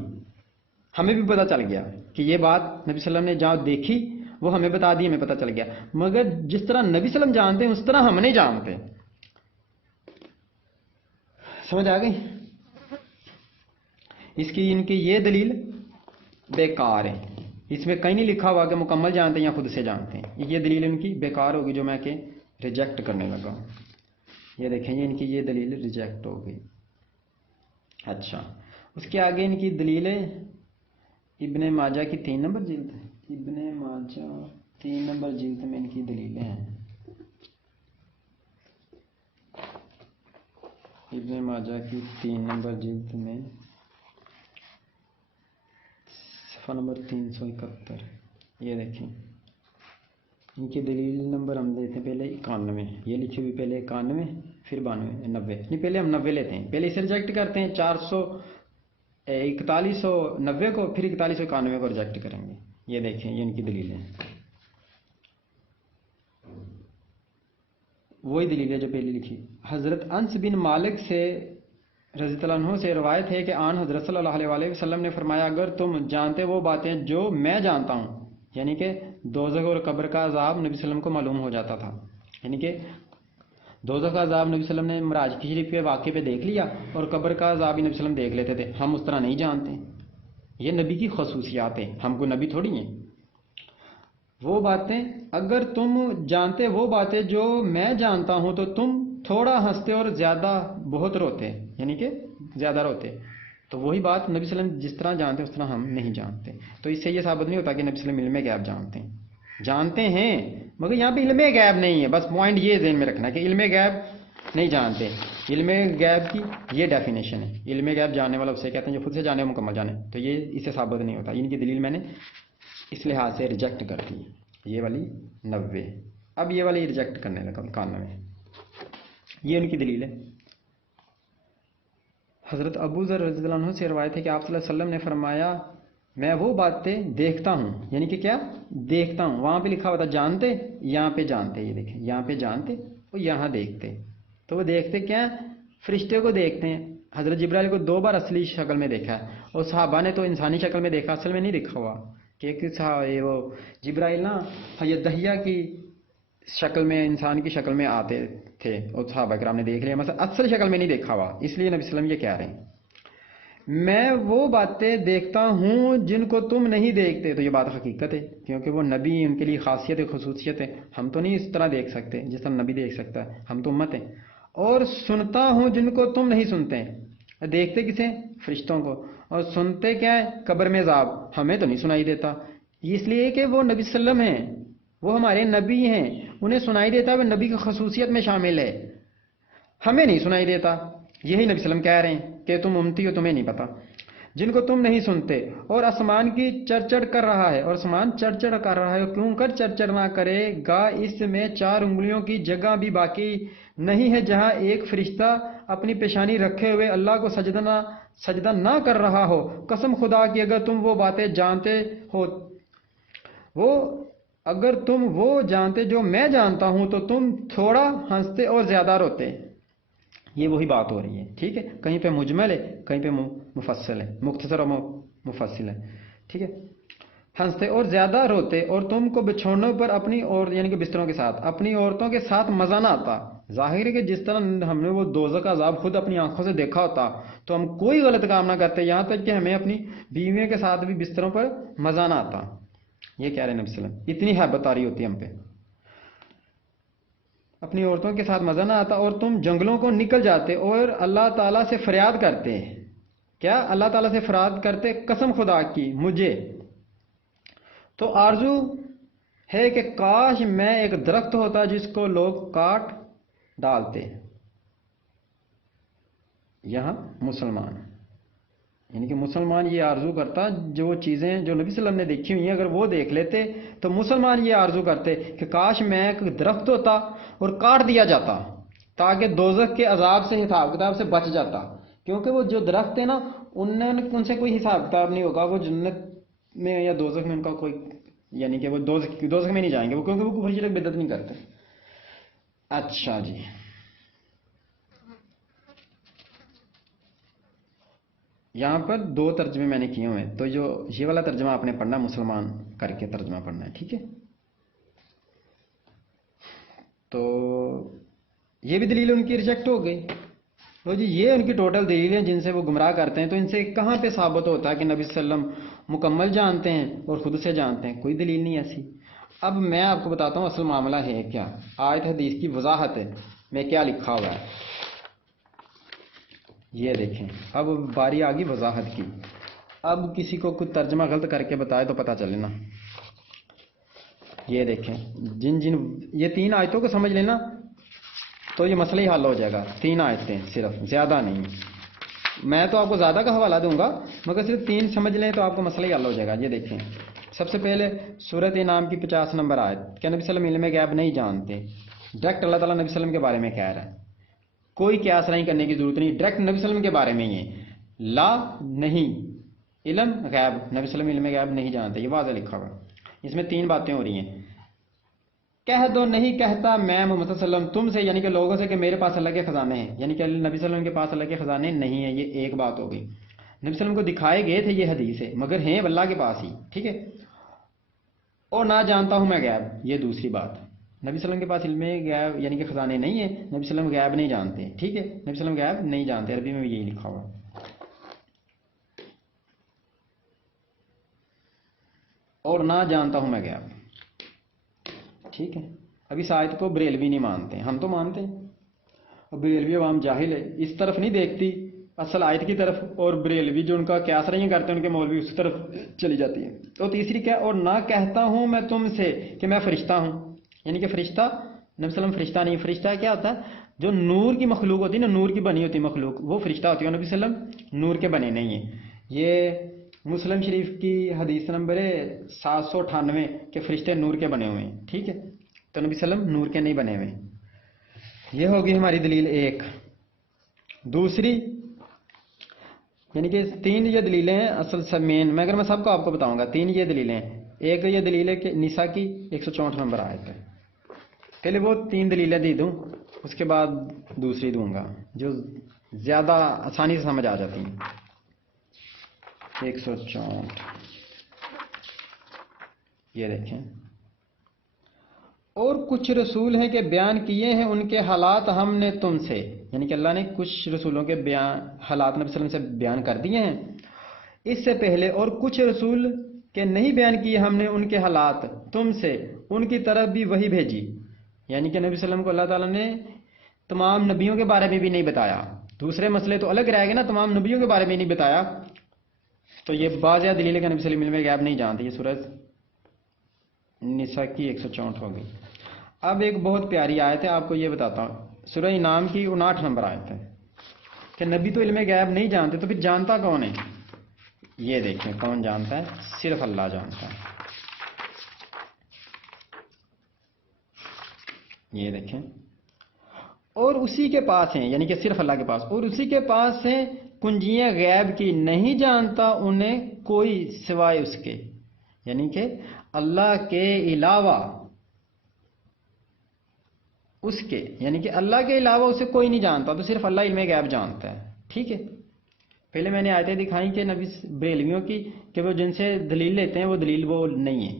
ہمیں بھی پتہ چل گیا کہ یہ بات نبی صلی اللہ علیہ وسلم نے جہاں دیکھی وہ ہمیں بتا دی, ہمیں پتہ چل گیا. مگر جس طرح نبی صلی اللہ علیہ وسلم جانتے ہیں اس طرح ہم نہیں جانتے. سمجھ آ گئی؟ اس کی ان کی یہ دلیل بیکار ہے. اس میں کہیں نہیں لکھا ہوا کہ مکمل جانتے ہیں یا خود سے جانتے ہیں. یہ دلیل ان کی بیکار ہوگی جو میں کہ ریجیکٹ کرنے لگا ہوں. یہ دیکھیں, یہ ان کی یہ دلیل ریجیکٹ ہو گئی. اچھا, اس کے آگے ان کی دلیل ہے ابن ماجہ کی 3 نمبر جلد, ابن ماجہ 3 نمبر جلد میں ان کی دلیلیں ہیں. ابن ماجہ کی 3 نمبر جلد میں صفحہ نمبر 371. یہ دیکھیں, ان کی دلیل نمبر ہم لیتے ہیں پہلے 91, یہ لکھی ہوئی پہلے 91 پھر 92 90, نہیں پہلے ہم 90 لیتے ہیں, پہلے اسے ریجیکٹ کرتے ہیں 4190 کو, پھر 4191 کو ریجیکٹ کریں گے. یہ دیکھیں, یہ ان کی دلیل ہے, وہی دلیل ہے جو پہلے لکھی. حضرت انس بن مالک سے رضی اللہ عنہ سے روایت ہے کہ آن حضرت صلی اللہ علیہ وسلم نے فرمایا اگر تم جانتے وہ باتیں جو میں جانتا ہوں, یعنی کہ دوزخ اور قبر کا عذاب نبی صلی اللہ علیہ وسلم کو معلوم ہو جاتا تھا. یعنی کہ دوزخ کا عذاب نبی صلی اللہ علیہ وسلم نے معراج شریف کے واقعے پہ دیکھ لیا, اور قبر کا عذاب بھی نبی صلی اللہ علیہ وسلم دیکھ لیتے تھے. ہم اس طرح نہیں جانتے, یہ نبی کی خصوصیات ہیں, ہم کو نبی تھوڑی ہیں. وہ باتیں اگر تم جانتے وہ باتیں جو میں جانتا ہوں تو تم تھوڑا ہنستے اور زیادہ بہت روتے, یعنی کہ زیادہ روتے. تو وہی بات نبی صلی اللہ علیہ وسلم جس طرح جانتے اس طرح ہم نہیں جانتے. تو اس سے یہ ثابت نہیں ہوتا کہ نبی صلی اللہ علیہ وسلم علم غیب جانتے ہیں مگر یہاں پہ علم غیب نہیں ہے. بس پوائنٹ یہ ذہن میں رکھنا کہ علم غیب نہیں جانتے. علم غیب کی یہ ڈیفینیشن ہے, علم غیب جاننے والا اسے کہتے ہیں جو خود سے جانے مکمل جانے. تو یہ اسے ثابت نہیں ہوتا. ان کی دلیل میں نے اس لحاظ سے ریجیکٹ کر دی, یہ والی 90. اب یہ والی ریجیکٹ کرنے لگا 91. یہ ان کی دلیل ہے. حضرت ابو ذر رضی اللہ عنہ سے روایت ہے کہ آپ صلی اللہ علیہ وسلم نے فرمایا میں وہ باتیں دیکھتا ہوں, یعنی کہ کیا دیکھتا ہوں. وہاں پہ لکھا ہوا تھا جانتے, یہاں پہ جانتے. یہ دیکھیں, یہاں پہ جانتے اور یہاں دیکھتے. تو وہ دیکھتے کیا, فرشتے کو دیکھتے ہیں. حضرت جبرائیل کو 2 بار اصلی شکل میں دیکھا ہے, اور صحابہ نے تو انسانی شکل میں دیکھا, اصل میں نہیں دیکھا ہوا. کہ وہ جبرائیل نا حیات دہیہ کی شکل میں, انسان کی شکل میں آتے تھے, اور صحابہ کرام نے دیکھ لیا, مثلا اصل شکل میں نہیں دیکھا ہوا. اس لیے نبی صلی اللہ علیہ وسلم یہ کہہ رہے ہیں میں وہ باتیں دیکھتا ہوں جن کو تم نہیں دیکھتے. تو یہ بات حقیقت ہے, کیونکہ وہ نبی, ان کے لیے خاصیت ہے, خصوصیت ہے. ہم تو نہیں اس طرح دیکھ سکتے جس طرح نبی دیکھ سکتا ہے, ہم تو امت ہیں. اور سنتا ہوں جن کو تم نہیں سنتے. دیکھتے کسے؟ فرشتوں کو. اور سنتے کیا ہے؟ قبر میں عذاب. ہمیں تو نہیں سنائی دیتا، اس لیے کہ وہ نبی صلی اللہ علیہ وسلم ہیں، وہ ہمارے نبی ہیں، انہیں سنائی دیتا. وہ نبی کی خصوصیت میں شامل ہے، ہمیں نہیں سنائی دیتا. یہی نبی صلی اللہ علیہ وسلم کہہ رہے ہیں کہ تم امتی ہو، تمہیں نہیں پتا. جن کو تم نہیں سنتے. اور آسمان کی چڑچڑ کر رہا ہے، اور آسمان چڑچڑ کر رہا ہے. کیوں کر چڑچڑ نہ کرے گا؟ اس میں 4 انگلیوں کی جگہ بھی باقی نہیں ہے جہاں ایک فرشتہ اپنی پیشانی رکھے ہوئے اللہ کو سجدہ نہ کر رہا ہو. قسم خدا کی اگر تم وہ باتیں جانتے ہو، اگر تم وہ جانتے جو میں جانتا ہوں تو تم تھوڑا ہنستے اور زیادہ روتے. یہ وہی بات ہو رہی ہے، ٹھیک ہے. کہیں پہ مجمل ہے، کہیں پہ مفصل ہے، مختصر اور مفصل ہے، ٹھیک ہے. ہنستے اور زیادہ روتے، اور تم کو بچھوڑنے پر اپنی یعنی کہ بستروں کے ساتھ اپنی عورتوں کے ساتھ مزہ نہ آتا. ظاہر ہے کہ جس طرح ہم نے وہ دوزخ کا عذاب خود اپنی آنکھوں سے دیکھا ہوتا تو ہم کوئی غلط کام نہ کرتے، یہاں تک کہ ہمیں اپنی بیویوں کے ساتھ بھی بستروں پر مزہ نہ آتا. یہ کہہ رہے ہیں نبی صلی اللہ علیہ وسلم. اتنی محبت آ رہی ہوتی ہے ہم پہ، اپنی عورتوں کے ساتھ مزہ نہ آتا. اور تم جنگلوں کو نکل جاتے اور اللہ تعالیٰ سے فریاد کرتے. کیا؟ اللہ تعالیٰ سے فریاد کرتے. قسم خدا کی مجھے تو آرزو ہے کہ کاش میں ایک درخت ہوتا جس کو لوگ کاٹ ڈالتے. یہاں مسلمان، یعنی کہ مسلمان یہ آرزو کرتا، جو چیزیں جو نبی صلی اللہ علیہ وسلم نے دیکھی ہوئی ہیں اگر وہ دیکھ لیتے تو مسلمان یہ آرزو کرتے کہ کاش میں ایک درخت ہوتا اور کاٹ دیا جاتا تاکہ دوزخ کے عذاب سے، حساب کتاب سے بچ جاتا. کیونکہ وہ جو درخت ہے نا، ان سے کوئی حساب کتاب نہیں ہوگا. وہ جنت میں یا دوزخ میں ان کا کوئی، یعنی کہ وہ دوزخ میں نہیں جائیں گے وہ، کیونکہ وہ کفر شرک بدعت نہیں کرتے. اچھا جی، یہاں پر 2 ترجمے میں نے کیے ہوئے ہیں، تو جو یہ والا ترجمہ آپ نے پڑھنا مسلمان کر کے ترجمہ پڑھنا ہے، ٹھیک ہے. تو یہ بھی دلیل ان کی ریجیکٹ ہو گئی. تو جی یہ ان کی ٹوٹل دلیل ہیں جن سے وہ گمراہ کرتے ہیں. تو ان سے کہاں پہ ثابت ہوتا ہے کہ نبی صلی اللہ علیہ وسلم مکمل جانتے ہیں اور خود سے جانتے ہیں؟ کوئی دلیل نہیں ایسی. اب میں آپ کو بتاتا ہوں اصل معاملہ ہے کیا. آیت حدیث کی وضاحت ہے میں کیا لکھا ہوا ہے، یہ دیکھیں. اب باری آ گئی وضاحت کی. اب کسی کو کچھ ترجمہ غلط کر کے بتائے تو پتہ چلے نا. یہ دیکھیں، یہ 3 آیتوں کو سمجھ لینا تو یہ مسئلہ ہی حل ہو جائے گا. 3 آیتیں صرف، زیادہ نہیں. میں تو آپ کو زیادہ کا حوالہ دوں گا مگر صرف 3 سمجھ لیں تو آپ کو مسئلہ ہی حل ہو جائے گا. یہ دیکھیں، سب سے پہلے سورۃ انعام کی 50 نمبر آیت. کہ نبی صلی اللہ علیہ وسلم علم غیب نہیں جانتے. ڈائریکٹ اللہ تعالیٰ نبی صلی اللہ علیہ وسلم کے بارے میں کہہ رہا ہے، کوئی قیاس نہیں کرنے کی ضرورت نہیں. ڈائریکٹ نبی صلی اللہ علیہ وسلم کے بارے میں ہی ہے. لا نہیں، علم غیب، نبی صلی اللہ علیہ وسلم علم غیب نہیں جانتے. یہ واضح لکھا ہوا. اس میں 3 باتیں ہو رہی ہیں. کہہ دو نہیں کہتا میں محمد صلی اللہ علیہ وسلم تم سے، یعنی کہ لوگوں سے، کہ میرے پاس اللہ کے خزانے ہیں، یعنی کہ نبی صلی اللہ علیہ وسلم کے پاس اللہ کے خزانے نہیں ہیں. یہ ایک بات ہو گئی. نبی صلی اللہ علیہ وسلم کو دکھائے گئے تھے، یہ حدیث ہے، مگر ہیں اللہ کے پاس ہی، ٹھیک ہے. اور نہ جانتا ہوں میں غیب، یہ دوسری بات. نبی صلی اللہ علیہ وسلم کے پاس علم غیب یعنی کہ خزانے نہیں ہیں. نبی صلی اللہ علیہ وسلم غیب نہیں جانتے، ٹھیک ہے. نبی صلی اللہ علیہ وسلم غیب نہیں جانتے، عربی میں بھی یہی لکھا ہوا. اور نہ جانتا ہوں میں غیب، ٹھیک ہے. ابھی اس آیت کو بریلوی نہیں مانتے، ہم تو مانتے ہیں. اب بریلوی عوام جاہل ہے، اس طرف نہیں دیکھتی اصل آیت کی طرف، اور بریلوی جو ان کا قیاس رہی کرتے ہیں ان کے مولوی اس طرف چلی جاتی ہیں. تو تیسری کیا؟ اور نہ کہتا ہوں میں تم سے کہ میں فرشتہ ہوں، یعنی کہ فرشتہ، نبی صلی اللہ علیہ وسلم فرشتہ نہیں. فرشتہ کیا ہوتا ہے؟ جو نور کی مخلوق ہوتی ہے نا، نور کی بنی ہوتی مخلوق، وہ فرشتہ ہوتی ہے. نبی صلی اللہ علیہ وسلم نور کے بنے نہیں ہیں. یہ مسلم شریف کی حدیث نمبر 798 کہ فرشتے نور کے بنے ہوئے ہیں، ٹھیک ہے. تو نبی صلی اللہ علیہ وسلم نور کے نہیں بنے ہوئے. یہ ہوگی ہماری دلیل 1. دوسری، یعنی کہ 3 یہ دلیلیں ہیں اصل سب مین، میں اگر میں سب کو آپ کو بتاؤں گا 3 یہ دلیلیں. ایک یہ دلیل ہے کہ نساء کی 164 نمبر آیت ہے. پہلے وہ 3 دلیلیں دی دوں، اس کے بعد دوسری دوں گا جو زیادہ آسانی سے سمجھ آ جاتی ہیں. 164 یہ دیکھیں. اور کچھ رسول ہیں کہ بیان کیے ہیں ان کے حالات ہم نے تم سے، یعنی کہ اللہ نے کچھ رسولوں کے حالات نبی صلی اللہ علیہ وسلم سے بیان کر دیے ہیں اس سے پہلے. اور کچھ رسول کے نہیں بیان کیے ہم نے ان کے حالات تم سے، ان کی طرف بھی وہی بھیجی. یعنی کہ نبی صلی اللہ علیہ وسلم کو اللہ تعالیٰ نے تمام نبیوں کے بارے میں بھی نہیں بتایا. دوسرے مسئلے تو الگ رہ گئے نا, تمام نبیوں کے بارے میں نہیں بتایا, تو یہ واضح دلیل ہے کہ نبی صلی اللہ علیہ وسلم علم غیب نہیں جانتے. یہ سورۃ نساء کی 164 ہو گئی. اب ایک بہت پیاری آیت ہے, آپ کو یہ بتاتا ہوں. سورہ انعام کی 59 نمبر آیت ہے کہ نبی تو علم غیب نہیں جانتے, تو پھر جانتا کون ہے؟ یہ دیکھیں کون جانتا ہے, صرف اللہ جانتا ہے. یہ دیکھیں, اور اسی کے پاس ہیں, یعنی کہ صرف اللہ کے پاس, اور اسی کے پاس ہیں کنجیاں غیب کی, نہیں جانتا انہیں کوئی سوائے اس کے, یعنی کہ اللہ کے علاوہ اس کے, یعنی کہ اللہ کے علاوہ اسے کوئی نہیں جانتا, تو صرف اللہ علم غیب جانتا ہے. ٹھیک ہے, پہلے میں نے آیتیں دکھائیں کہ نبی بریلویوں کی کہ وہ جن سے دلیل لیتے ہیں وہ دلیل وہ نہیں ہے.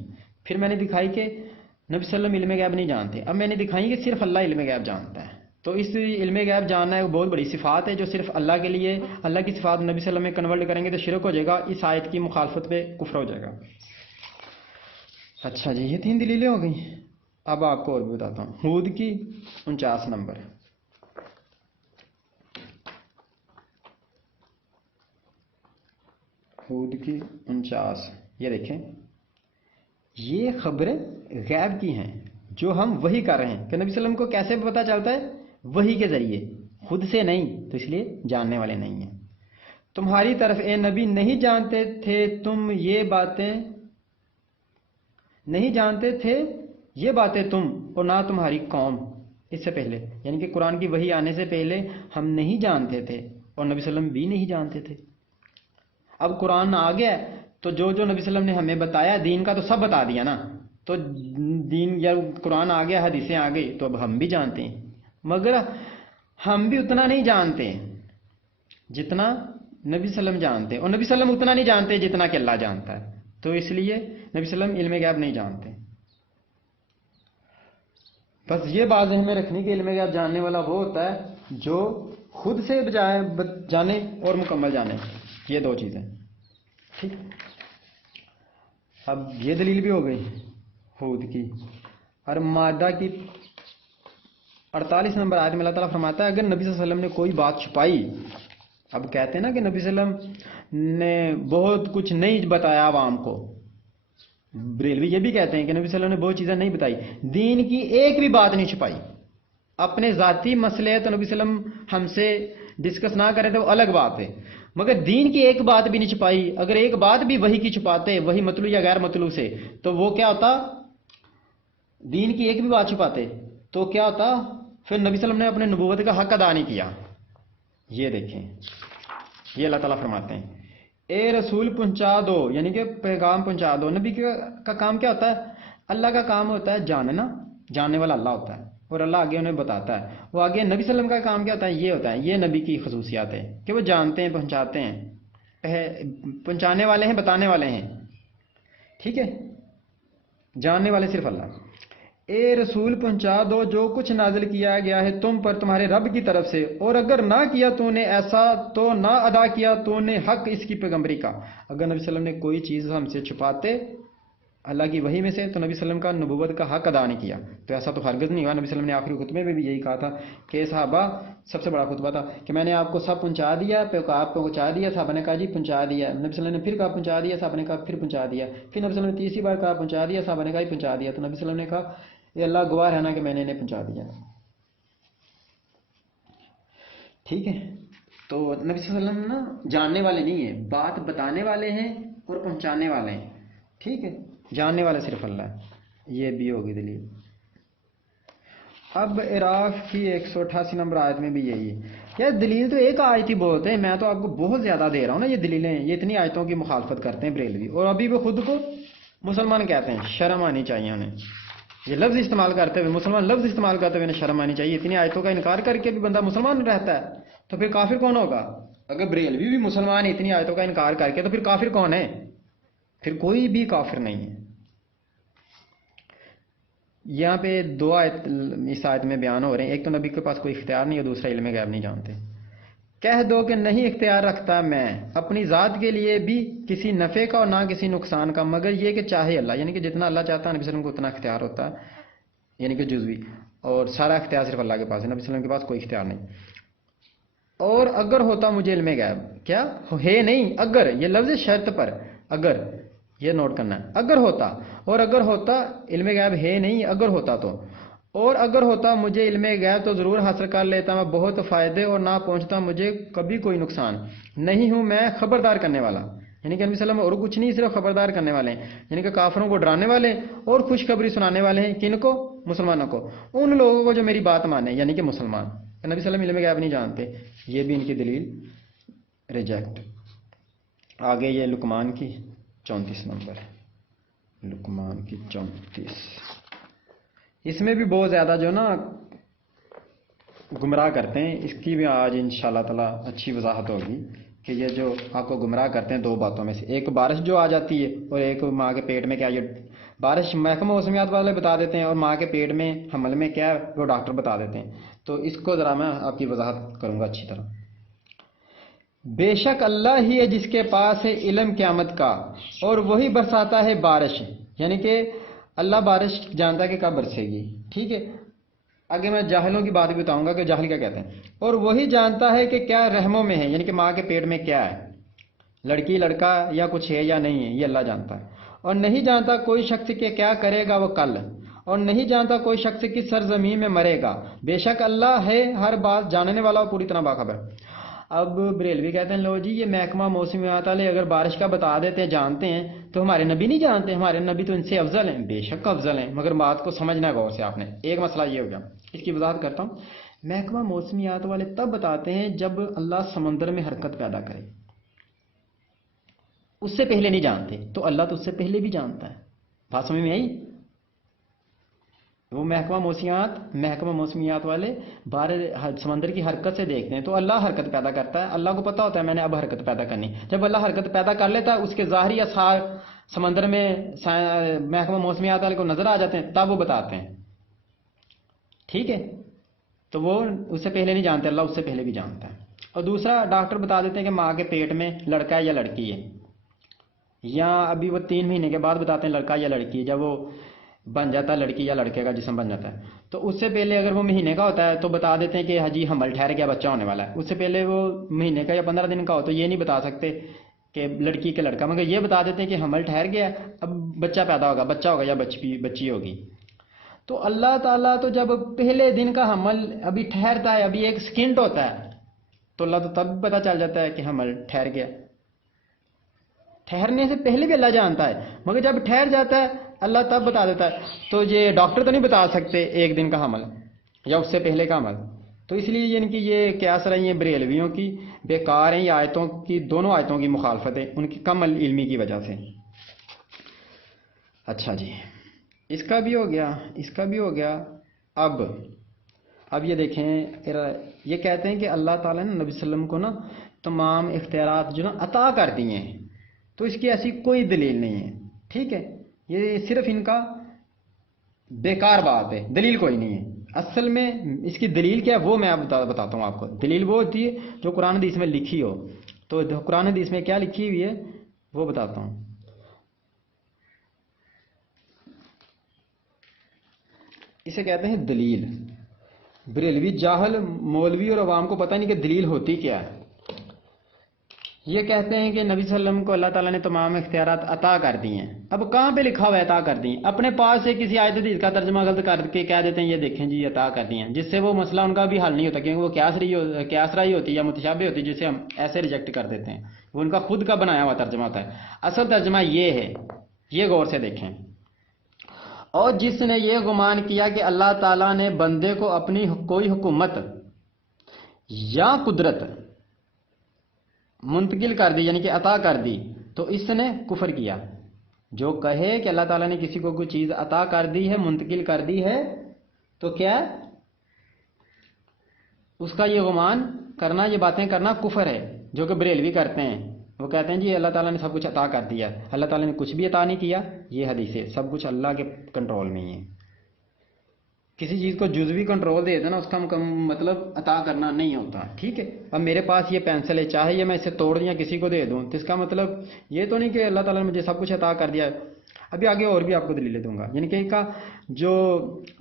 پھر میں نے دکھائی کہ نبی صلی اللہ علیہ وسلم علم غیب نہیں جانتے. اب میں نے دکھائی کہ صرف اللہ علم غیب جانتا ہے. تو اس علم غیب جاننا ایک بہت بڑی صفات ہے جو صرف اللہ کے لیے, اللہ کی صفات نبی صلی اللہ علیہ وسلم میں کنورٹ کریں گے تو شرک ہو جائے گا, اس آیت کی مخالفت پہ کفر ہو جائے گا. اچھا جی, یہ 3 دلیلیں ہو گئیں. اب آپ کو اور بھی بتاتا ہوں. ہود کی 49 نمبر, ہود کی 49, یہ دیکھیں, یہ خبریں غیب کی ہیں جو ہم وحی کر رہے ہیں. کہ نبی صلی اللہ علیہ وسلم کو کیسے پتہ چلتا ہے؟ وحی کے ذریعے, خود سے نہیں, تو اس لیے جاننے والے نہیں ہیں. تمہاری طرف اے نبی نہیں جانتے تھے تم یہ باتیں, نہیں جانتے تھے یہ باتیں تم اور نہ تمہاری قوم اس سے پہلے, یعنی کہ قرآن کی وحی آنے سے پہلے ہم نہیں جانتے تھے اور نبی صلی اللہ علیہ وسلم بھی نہیں جانتے تھے. اب قرآن آ گیا تو جو جو نبی صلی اللہ علیہ وسلم نے ہمیں بتایا دین کا تو سب بتا دیا نا, تو دین یا قرآن آ گیا, حدیثیں آ گئی, تو اب ہم بھی جانتے ہیں, مگر ہم بھی اتنا نہیں جانتے جتنا نبی صلی اللہ علیہ وسلم جانتے ہیں, اور نبی صلی اللہ علیہ وسلم اتنا نہیں جانتے جتنا کہ اللہ جانتا ہے. تو اس لیے نبی صلی اللہ علیہ وسلم علم غیب نہیں جانتے. بس یہ بات ذہن میں رکھنی کہ علم غیب جاننے والا وہ ہوتا ہے جو خود سے بجائے جانے اور مکمل جانے, یہ 2 چیزیں. ٹھیک, اب یہ دلیل بھی ہو گئی ہود کی. اور مادہ کی 48 نمبر آیت میں اللہ تعالیٰ فرماتا ہے اگر نبی صلی اللہ علیہ وسلم نے کوئی بات چھپائی, اب کہتے ہیں نا کہ نبی صلی اللہ علیہ وسلم نے بہت کچھ نہیں بتایا عوام کو, بریلوی یہ بھی کہتے ہیں کہ نبی صلی اللہ علیہ وسلم نے بہت چیزیں نہیں بتائی, دین کی ایک بھی بات نہیں چھپائی. اپنے ذاتی مسئلے تو نبی صلی اللہ علیہ وسلم ہم سے ڈسکس نہ کریں تو وہ الگ بات ہے, مگر دین کی ایک بات بھی نہیں چھپائی. اگر ایک بات بھی وحی کی چھپاتے, وہی مطلوب یا غیر مطلوب سے, تو وہ کیا ہوتا؟ دین کی ایک بھی بات چھپاتے تو کیا ہوتا؟ پھر نبی صلی اللہ علیہ وسلم نے اپنے نبوت کا حق ادا نہیں کیا. یہ دیکھیں, یہ اللہ تعالیٰ فرماتے ہیں اے رسول پہنچا دو, یعنی کہ پیغام پہنچا دو. نبی کا کام کیا ہوتا ہے؟ اللہ کا کام ہوتا ہے جاننا, جاننے والا اللہ ہوتا ہے, اور اللہ آگے انہیں بتاتا ہے. وہ آگے نبی صلی اللہ علیہ وسلم کا کام کیا ہوتا ہے؟ یہ ہوتا ہے, یہ نبی کی خصوصیات ہے کہ وہ جانتے ہیں, پہنچاتے ہیں, پہنچانے والے ہیں, بتانے والے ہیں. ٹھیک ہے, جاننے والے صرف اللہ. اے رسول پہنچا دو جو کچھ نازل کیا گیا ہے تم پر تمہارے رب کی طرف سے, اور اگر نہ کیا تو نے ایسا تو نہ ادا کیا تو نے حق اس کی پیغمبری کا. اگر نبی صلی اللہ علیہ وسلم نے کوئی چیز ہم سے چھپاتے اللہ کی وحی میں سے, تو نبی صلی اللہ علیہ وسلم کا نبوت کا حق ادا نہیں کیا. تو ایسا تو ہرگز نہیں ہوا. نبی صلی اللہ علیہ وسلم نے آخری خطبے میں بھی یہی کہا تھا کہ صحابہ, سب سے بڑا خطبہ تھا کہ میں نے آپ کو سب پہنچا دیا, آپ کو پہنچا دیا. صحابہ نے کہا جی پہنچا دیا. نبی صلی اللہ علیہ وسلم نے پھر کہا پہنچا دیا. صحابہ نے کہا پھر پہنچا دیا. پھر نبی صلی اللہ علیہ وسلم نے تیسری بار کہا پہنچا دیا. صحابہ نے کہا پہنچا دیا. تو نبی صلی اللہ علیہ وسلم نے کہا یہ اللہ گواہ ہے نا کہ میں نے انہیں پہنچا دیا. ٹھیک ہے, تو نبی صلی اللہ علیہ وسلم نا جاننے والے نہیں ہیں, بات بتانے والے ہیں اور پہنچانے والے ہیں. ٹھیک ہے, جاننے والے صرف اللہ ہے. یہ بھی ہوگی دلیل. اب عراف کی 188 نمبر آیت میں بھی یہی ہے. یار دلیل تو ایک آیت ہی بہت ہے, میں تو آپ کو بہت زیادہ دے رہا ہوں نا. یہ دلیلیں, یہ اتنی آیتوں کی مخالفت کرتے ہیں بریلوی, اور ابھی وہ خود کو مسلمان کہتے ہیں. شرم آنی چاہیے انہیں. یہ لفظ استعمال کرتے ہوئے, مسلمان لفظ استعمال کرتے ہوئے انہیں شرم آنی چاہیے. اتنی آیتوں کا انکار کر کے بھی بندہ مسلمان رہتا ہے تو پھر کافر کون ہوگا؟ اگر بریلوی بھی مسلمان ہے اتنی آیتوں کا انکار کر کے, تو پھر کافر کون ہے؟ پھر کوئی بھی کافر نہیں ہے. یہاں پہ 2 آیت اس آیت میں بیان ہو رہے ہیں. ایک تو نبی کے پاس کوئی اختیار نہیں ہے, دوسرا علم غیب نہیں جانتے. کہہ دو کہ نہیں اختیار رکھتا میں اپنی ذات کے لیے بھی کسی نفع کا اور نہ کسی نقصان کا, مگر یہ کہ چاہے اللہ, یعنی کہ جتنا اللہ چاہتا ہے نبی صلی اللہ علیہ وسلم کو اتنا اختیار ہوتا ہے. یعنی کہ جزوی، اور سارا اختیار صرف اللہ کے پاس ہے، نبی صلی اللہ علیہ وسلم کے پاس کوئی اختیار نہیں۔ اور اگر ہوتا مجھے علم غیب، کیا ہے نہیں، اگر، یہ لفظ شرط پر، اگر، یہ نوٹ کرنا ہے، اگر ہوتا، اور اگر ہوتا علم غیب ہے نہیں، اگر ہوتا تو، اور اگر ہوتا مجھے علم غیب تو ضرور حاصل کر لیتا میں بہت فائدے، اور نہ پہنچتا مجھے کبھی کوئی نقصان، نہیں ہوں میں خبردار کرنے والا، یعنی کہ نبی صلی اللہ علیہ وسلم اور کچھ نہیں، صرف خبردار کرنے والے ہیں، یعنی کہ کافروں کو ڈرانے والے اور خوشخبری سنانے والے ہیں، کن کو؟ مسلمانوں کو، ان لوگوں کو جو میری بات مانے، یعنی کہ مسلمان۔ نبی صلی اللہ علیہ وسلم علم غیب نہیں جانتے، یہ بھی ان کی دلیل ریجیکٹ۔ آگے یہ لقمان کی 34 نمبر ہے، لقمان کی 34، اس میں بھی بہت زیادہ جو نا گمراہ کرتے ہیں، اس کی بھی آج انشاءاللہ تعالی اچھی وضاحت ہوگی کہ یہ جو آپ کو گمراہ کرتے ہیں دو باتوں میں سے، ایک بارش جو آ جاتی ہے، اور ایک ماں کے پیٹ میں کیا، یہ بارش محکمہ موسمیات والے بتا دیتے ہیں، اور ماں کے پیٹ میں حمل میں کیا ہے وہ ڈاکٹر بتا دیتے ہیں۔ تو اس کو ذرا میں آپ کی وضاحت کروں گا اچھی طرح۔ بے شک اللہ ہی ہے جس کے پاس ہے علم قیامت کا، اور وہی برساتا ہے بارش، یعنی کہ اللہ بارش جانتا ہے کہ کب برسے گی، ٹھیک ہے۔ آگے میں جاہلوں کی بات بھی بتاؤں گا کہ جاہل کیا کہتے ہیں۔ اور وہی جانتا ہے کہ کیا رحموں میں ہے، یعنی کہ ماں کے پیٹ میں کیا ہے، لڑکی لڑکا یا کچھ ہے یا نہیں ہے، یہ اللہ جانتا ہے۔ اور نہیں جانتا کوئی شخص کہ کیا کرے گا وہ کل، اور نہیں جانتا کوئی شخص کی سرزمین میں مرے گا، بے شک اللہ ہے ہر بات جاننے والا اور پوری طرح باخبر۔ اب بریلوی کہتے ہیں لو جی یہ محکمہ موسمیات والے اگر بارش کا بتا دیتے ہیں، جانتے ہیں، تو ہمارے نبی نہیں جانتے؟ ہمارے نبی تو ان سے افضل ہیں۔ بے شک افضل ہیں، مگر بات کو سمجھنا غور سے آپ نے۔ ایک مسئلہ یہ ہو گیا، اس کی وضاحت کرتا ہوں۔ محکمہ موسمیات والے تب بتاتے ہیں جب اللہ سمندر میں حرکت پیدا کرے، اس سے پہلے نہیں جانتے، تو اللہ تو اس سے پہلے بھی جانتا ہے۔ بات سمجھ میں آئی؟ وہ محکمہ موسمیات والے سمندر کی حرکت سے دیکھتے ہیں، تو اللہ حرکت پیدا کرتا ہے، اللہ کو پتا ہوتا ہے میں نے اب حرکت پیدا کرنی۔ جب اللہ حرکت پیدا کر لیتا ہے، اس کے ظاہری اثار سمندر میں محکمہ موسمیات والے کو نظر آ جاتے ہیں، تب وہ بتاتے ہیں، ٹھیک ہے۔ تو وہ اس سے پہلے نہیں جانتے، اللہ اس سے پہلے بھی جانتا ہے۔ اور دوسرا ڈاکٹر بتا دیتے ہیں کہ ماں کے پیٹ میں لڑکا ہے یا لڑکی ہے، یا ابھی وہ 3 مہینے کے بعد بتاتے ہیں لڑکا یا لڑکی، جب وہ بن جاتا ہے لڑکی یا لڑکے کا جسم بن جاتا ہے، تو اس سے پہلے اگر وہ مہینے کا ہوتا ہے تو بتا دیتے ہیں کہ حجی حمل ٹھہر گیا، بچہ ہونے والا ہے۔ اس سے پہلے وہ مہینے کا یا 15 دن کا ہو تو یہ نہیں بتا سکتے کہ لڑکی کے لڑکا، مگر یہ بتا دیتے ہیں کہ حمل ٹھہر گیا، اب بچہ پیدا ہوگا، بچہ ہوگا یا بچی ہوگی۔ تو اللہ تعالیٰ تو جب پہلے دن کا حمل ابھی ٹھہرتا ہے، ابھی ایک سیکنڈ ہوتا ہے، تو اللہ تو تب پتہ چل جاتا ہے کہ حمل ٹھہر گیا۔ ٹھہرنے سے پہلے بھی اللہ جانتا ہے، مگر جب ٹھہر جاتا ہے اللہ تب بتا دیتا ہے۔ تو یہ ڈاکٹر تو نہیں بتا سکتے ایک دن کا حمل یا اس سے پہلے کا حمل۔ تو اس لیے ان کی یہ قیاس رہی ہیں بریلویوں کی، بیکار ہیں یہ آیتوں کی، دونوں آیتوں کی مخالفت ہے ان کی کم علمی کی وجہ سے۔ اچھا جی، اس کا بھی ہو گیا، اس کا بھی ہو گیا۔ اب یہ دیکھیں، یہ کہتے ہیں کہ اللہ تعالیٰ نے نبی صلی اللہ علیہ وسلم کو نا تمام اختیارات جو نا عطا کر دیے ہیں، تو اس کی ایسی کوئی دلیل نہیں ہے، ٹھیک ہے۔ یہ صرف ان کا بیکار بات ہے، دلیل کوئی نہیں ہے۔ اصل میں اس کی دلیل کیا ہے وہ میں بتاتا ہوں آپ کو۔ دلیل وہ ہوتی ہے جو قرآن حدیث میں لکھی ہو، تو قرآن حدیث میں کیا لکھی ہوئی ہے وہ بتاتا ہوں۔ اسے کہتے ہیں دلیل۔ بریلوی جاہل مولوی اور عوام کو پتہ نہیں کہ دلیل ہوتی کیا ہے۔ یہ کہتے ہیں کہ نبی صلی اللہ علیہ وسلم کو اللہ تعالیٰ نے تمام اختیارات عطا کر دی ہیں۔ اب کہاں پہ لکھا ہوا ہے عطا کر دی ہیں؟ اپنے پاس سے کسی آیت حدیث کا ترجمہ غلط کر کے کہہ دیتے ہیں یہ دیکھیں جی عطا کر دی ہیں، جس سے وہ مسئلہ ان کا بھی حل نہیں ہوتا، کیونکہ وہ قیاس رائی ہوتی ہے یا متشابہ ہوتی ہے، جسے ہم ایسے ریجیکٹ کر دیتے ہیں۔ وہ ان کا خود کا بنایا ہوا ترجمہ ہوتا ہے۔ اصل ترجمہ یہ ہے، یہ غور سے دیکھیں۔ اور جس نے یہ گمان کیا کہ اللہ تعالیٰ نے بندے کو اپنی کوئی حکومت یا قدرت منتقل کر دی، یعنی کہ عطا کر دی، تو اس نے کفر کیا۔ جو کہے کہ اللہ تعالیٰ نے کسی کو کوئی چیز عطا کر دی ہے، منتقل کر دی ہے، تو کیا اس کا یہ گمان کرنا، یہ باتیں کرنا کفر ہے، جو کہ بریلوی کرتے ہیں۔ وہ کہتے ہیں جی اللہ تعالیٰ نے سب کچھ عطا کر دیا، اللہ تعالیٰ نے کچھ بھی عطا نہیں کیا۔ یہ حدیث ہے، سب کچھ اللہ کے کنٹرول میں ہی ہے۔ کسی چیز کو جزوی کنٹرول دے دینا، اس کا مطلب عطا کرنا نہیں ہوتا، ٹھیک ہے۔ اب میرے پاس یہ پینسل ہے، چاہے یہ میں اسے توڑ دیا کسی کو دے دوں، تو اس کا مطلب یہ تو نہیں کہ اللہ تعالیٰ نے مجھے سب کچھ عطا کر دیا ہے۔ ابھی آگے اور بھی آپ کو دلیلیں دوں گا. یعنی کہ ان کا جو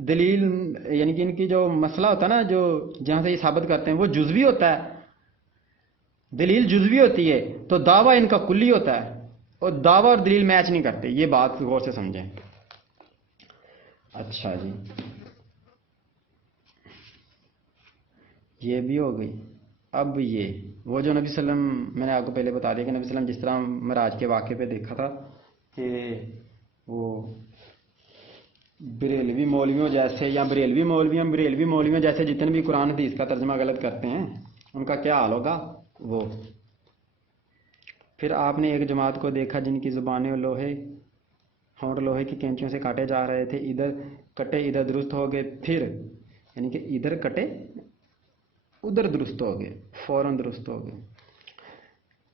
دلیل یعنی کہ ان کی جو مسئلہ ہوتا ہے نا جو جہاں سے یہ ثابت کرتے ہیں وہ جزوی ہوتا ہے, دلیل جزوی ہوتی ہے تو دعویٰ ان کا کلی ہوتا ہے, اور دعویٰ اور دلیل میچ نہیں کرتے. یہ بات غور سے سمجھیں. اچھا جی, یہ بھی ہو گئی. اب یہ وہ جو نبی صلی اللہ علیہ وسلم میں نے آپ کو پہلے بتا دیا کہ نبی صلی اللہ علیہ وسلم جس طرح معراج کے واقعے پہ دیکھا تھا کہ وہ بریلوی مولویوں جیسے یا بریلوی مولویوں جیسے جتنے بھی قرآن حدیث کا ترجمہ غلط کرتے ہیں ان کا کیا حال ہوگا. وہ پھر آپ نے ایک جماعت کو دیکھا جن کی زبانیں ہونٹ لوہے کی کینچیوں سے کاٹے جا رہے تھے, ادھر کٹے ادھر درست ہو گئے, پھر یعنی کہ ادھر کٹے ادھر درست ہو گئے, فوراً درست ہو گئے,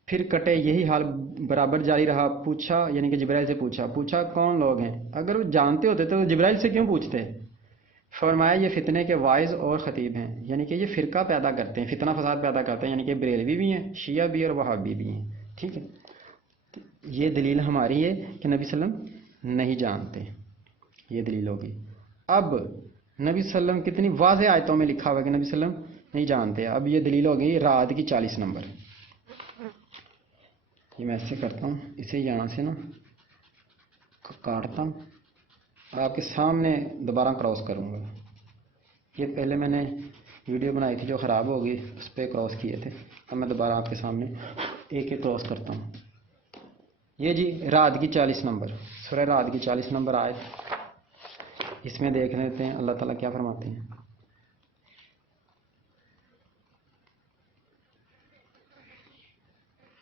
پھر کٹے, یہی حال برابر جاری رہا. پوچھا یعنی کہ جبرائیل سے پوچھا کون لوگ ہیں. اگر وہ جانتے ہوتے تو جبرائیل سے کیوں پوچھتے. فرمایا یہ فتنے کے واعظ اور خطیب ہیں, یعنی کہ یہ فرقہ پیدا کرتے ہیں, فتنہ فساد پیدا کرتے ہیں, یعنی کہ بریلوی بھی ہیں, شیعہ بھی اور وہابی بھی ہیں. ٹھیک ہے, یہ دلیل ہماری ہے کہ نبی صلی اللہ علیہ وسلم نہیں جانتے. یہ دلیل ہوگی. اب نبی صلی اللہ علیہ وسلم کتنی واضح آیتوں میں لکھا ہوا کہ نبی صلی اللہ علیہ وسلم نہیں جانتے. اب یہ دلیل ہوگی رعد کی 40 نمبر. یہ میں ایسے کرتا ہوں, اسے یہاں سے نا کاٹتا ہوں, آپ کے سامنے دوبارہ کراس کروں گا. یہ پہلے میں نے ویڈیو بنائی تھی جو خراب ہو گئی, اس پہ کراس کیے تھے. اب میں دوبارہ آپ کے سامنے ایک ایک کراس کرتا ہوں. یہ جی رعد کی 40 نمبر, سورہ رعد کی 40 نمبر آیت, اس میں دیکھ لیتے ہیں اللہ تعالیٰ کیا فرماتے ہیں.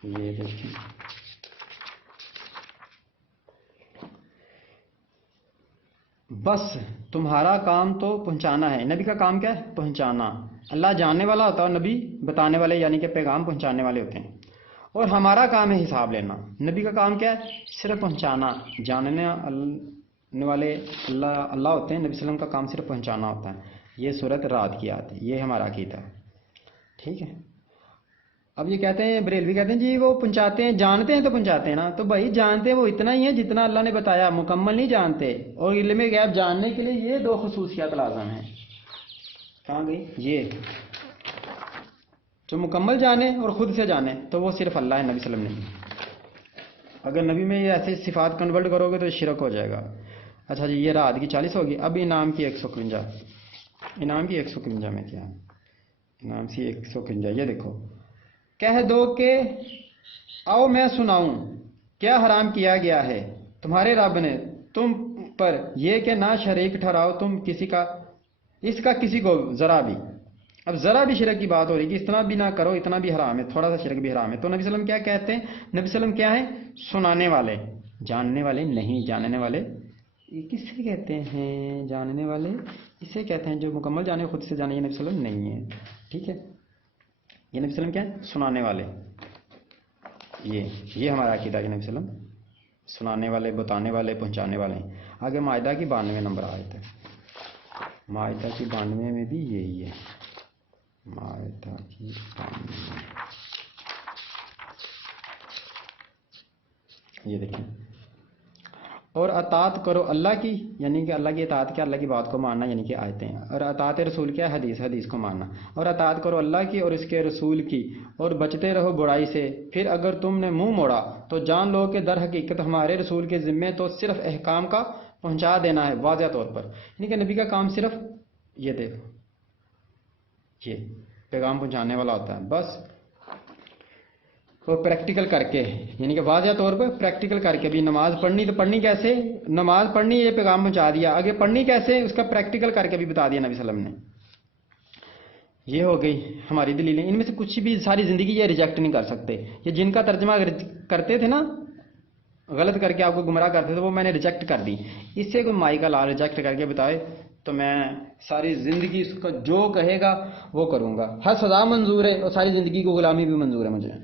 یہ دیکھیں, بس تمہارا کام تو پہنچانا ہے. نبی کا کام کیا ہے؟ پہنچانا. اللہ جاننے والا ہوتا ہے اور نبی بتانے والے یعنی کہ پیغام پہنچانے والے ہوتے ہیں, اور ہمارا کام ہے حساب لینا. نبی کا کام کیا ہے؟ صرف پہنچانا. جاننے والے اللہ ہوتے ہیں, نبی صلی اللہ علیہ وسلم کا کام صرف پہنچانا ہوتا ہے. یہ سورۃ رعد کی آیت ہے, یہ ہمارا عقیدہ ہے. ٹھیک ہے. اب یہ کہتے ہیں بریلوی کہتے ہیں جی وہ پہنچاتے ہیں, جانتے ہیں تو پہنچاتے ہیں نا. تو بھائی جانتے ہیں وہ اتنا ہی ہے جتنا اللہ نے بتایا, مکمل نہیں جانتے. اور علم غیب جاننے کے لیے یہ 2 خصوصیات لازم ہیں. کہاں گئی یہ جو مکمل جانے اور خود سے جانے, تو وہ صرف اللہ ہے, نبی صلی اللہ علیہ وسلم نہیں. اگر نبی میں یہ ایسے صفات کنورٹ کرو گے تو شرک ہو جائے گا. اچھا جی, یہ رعد کی 40 ہوگی. اب انعام کی 151, انعام کی 151 میں کیا ہے؟ انعام کی 151, یہ دیکھو. کہہ دو کہ آؤ میں سناؤں کیا حرام کیا گیا ہے تمہارے رب نے تم پر, یہ کہ نہ شریک ٹھہراؤ تم کسی کا اس کا کسی کو ذرا بھی. اب ذرا بھی شرک کی بات ہو رہی کہ اتنا بھی نہ کرو, اتنا بھی حرام ہے, تھوڑا سا شرک بھی حرام ہے. تو نبی صلی اللہ علیہ وسلم کیا کہتے ہیں؟ نبی صلی اللہ علیہ وسلم کیا ہیں؟ سنانے والے. جاننے والے نہیں, جاننے والے یہ کس سے کہتے ہیں؟ جاننے والے اسے کہتے ہیں جو مکمل جانے, خود سے جانے. یہ نبی صلی اللہ علیہ وسلم نہیں ہے. ٹھیک ہے, یہ نبی صلی اللہ علیہ وسلم کیا ہے؟ سنانے والے. یہ ہمارا عقیدہ ہے کہ نبی صلی اللہ علیہ وسلم سنانے والے, بتانے والے, پہنچانے والے ہیں. آگے مائدہ کی 92 نمبر آیت ہے. مائدہ کی 92 میں بھی یہی ہے. مائدہ کی 92, یہ دیکھیں. اور اطاعت کرو اللہ کی, یعنی کہ اللہ کی اطاعت کیا؟ اللہ کی بات کو ماننا, یعنی کہ آیتیں ہیں. اور اطاعت رسول کیا ہے؟ حدیث کو ماننا. اور اطاعت کرو اللہ کی اور اس کے رسول کی, اور بچتے رہو برائی سے. پھر اگر تم نے منہ موڑا تو جان لو کہ در حقیقت ہمارے رسول کے ذمے تو صرف احکام کا پہنچا دینا ہے واضح طور پر. یعنی کہ نبی کا کام صرف یہ دیکھو, یہ پیغام پہنچانے والا ہوتا ہے بس. وہ پریکٹیکل کر کے, یعنی کہ واضح طور پر پریکٹیکل کر کے بھی. نماز پڑھنی تو پڑھنی کیسے؟ نماز پڑھنی, یہ پیغام پہنچا دیا. آگے پڑھنی کیسے, اس کا پریکٹیکل کر کے بھی بتا دیا نبی صلی اللہ علیہ وسلم نے. یہ ہو گئی ہماری دلیلیں. ان میں سے کچھ بھی ساری زندگی یہ ریجیکٹ نہیں کر سکتے. یہ جن کا ترجمہ کرتے تھے نا, غلط کر کے آپ کو گمراہ کرتے تھے, وہ میں نے ریجیکٹ کر دی. اس سے کوئی مائی کا لال ریجیکٹ کر کے بتائے تو میں ساری زندگی اس کو جو کہے گا وہ کروں گا. ہر سزا منظور ہے اور ساری زندگی کو غلامی بھی منظور ہے مجھے.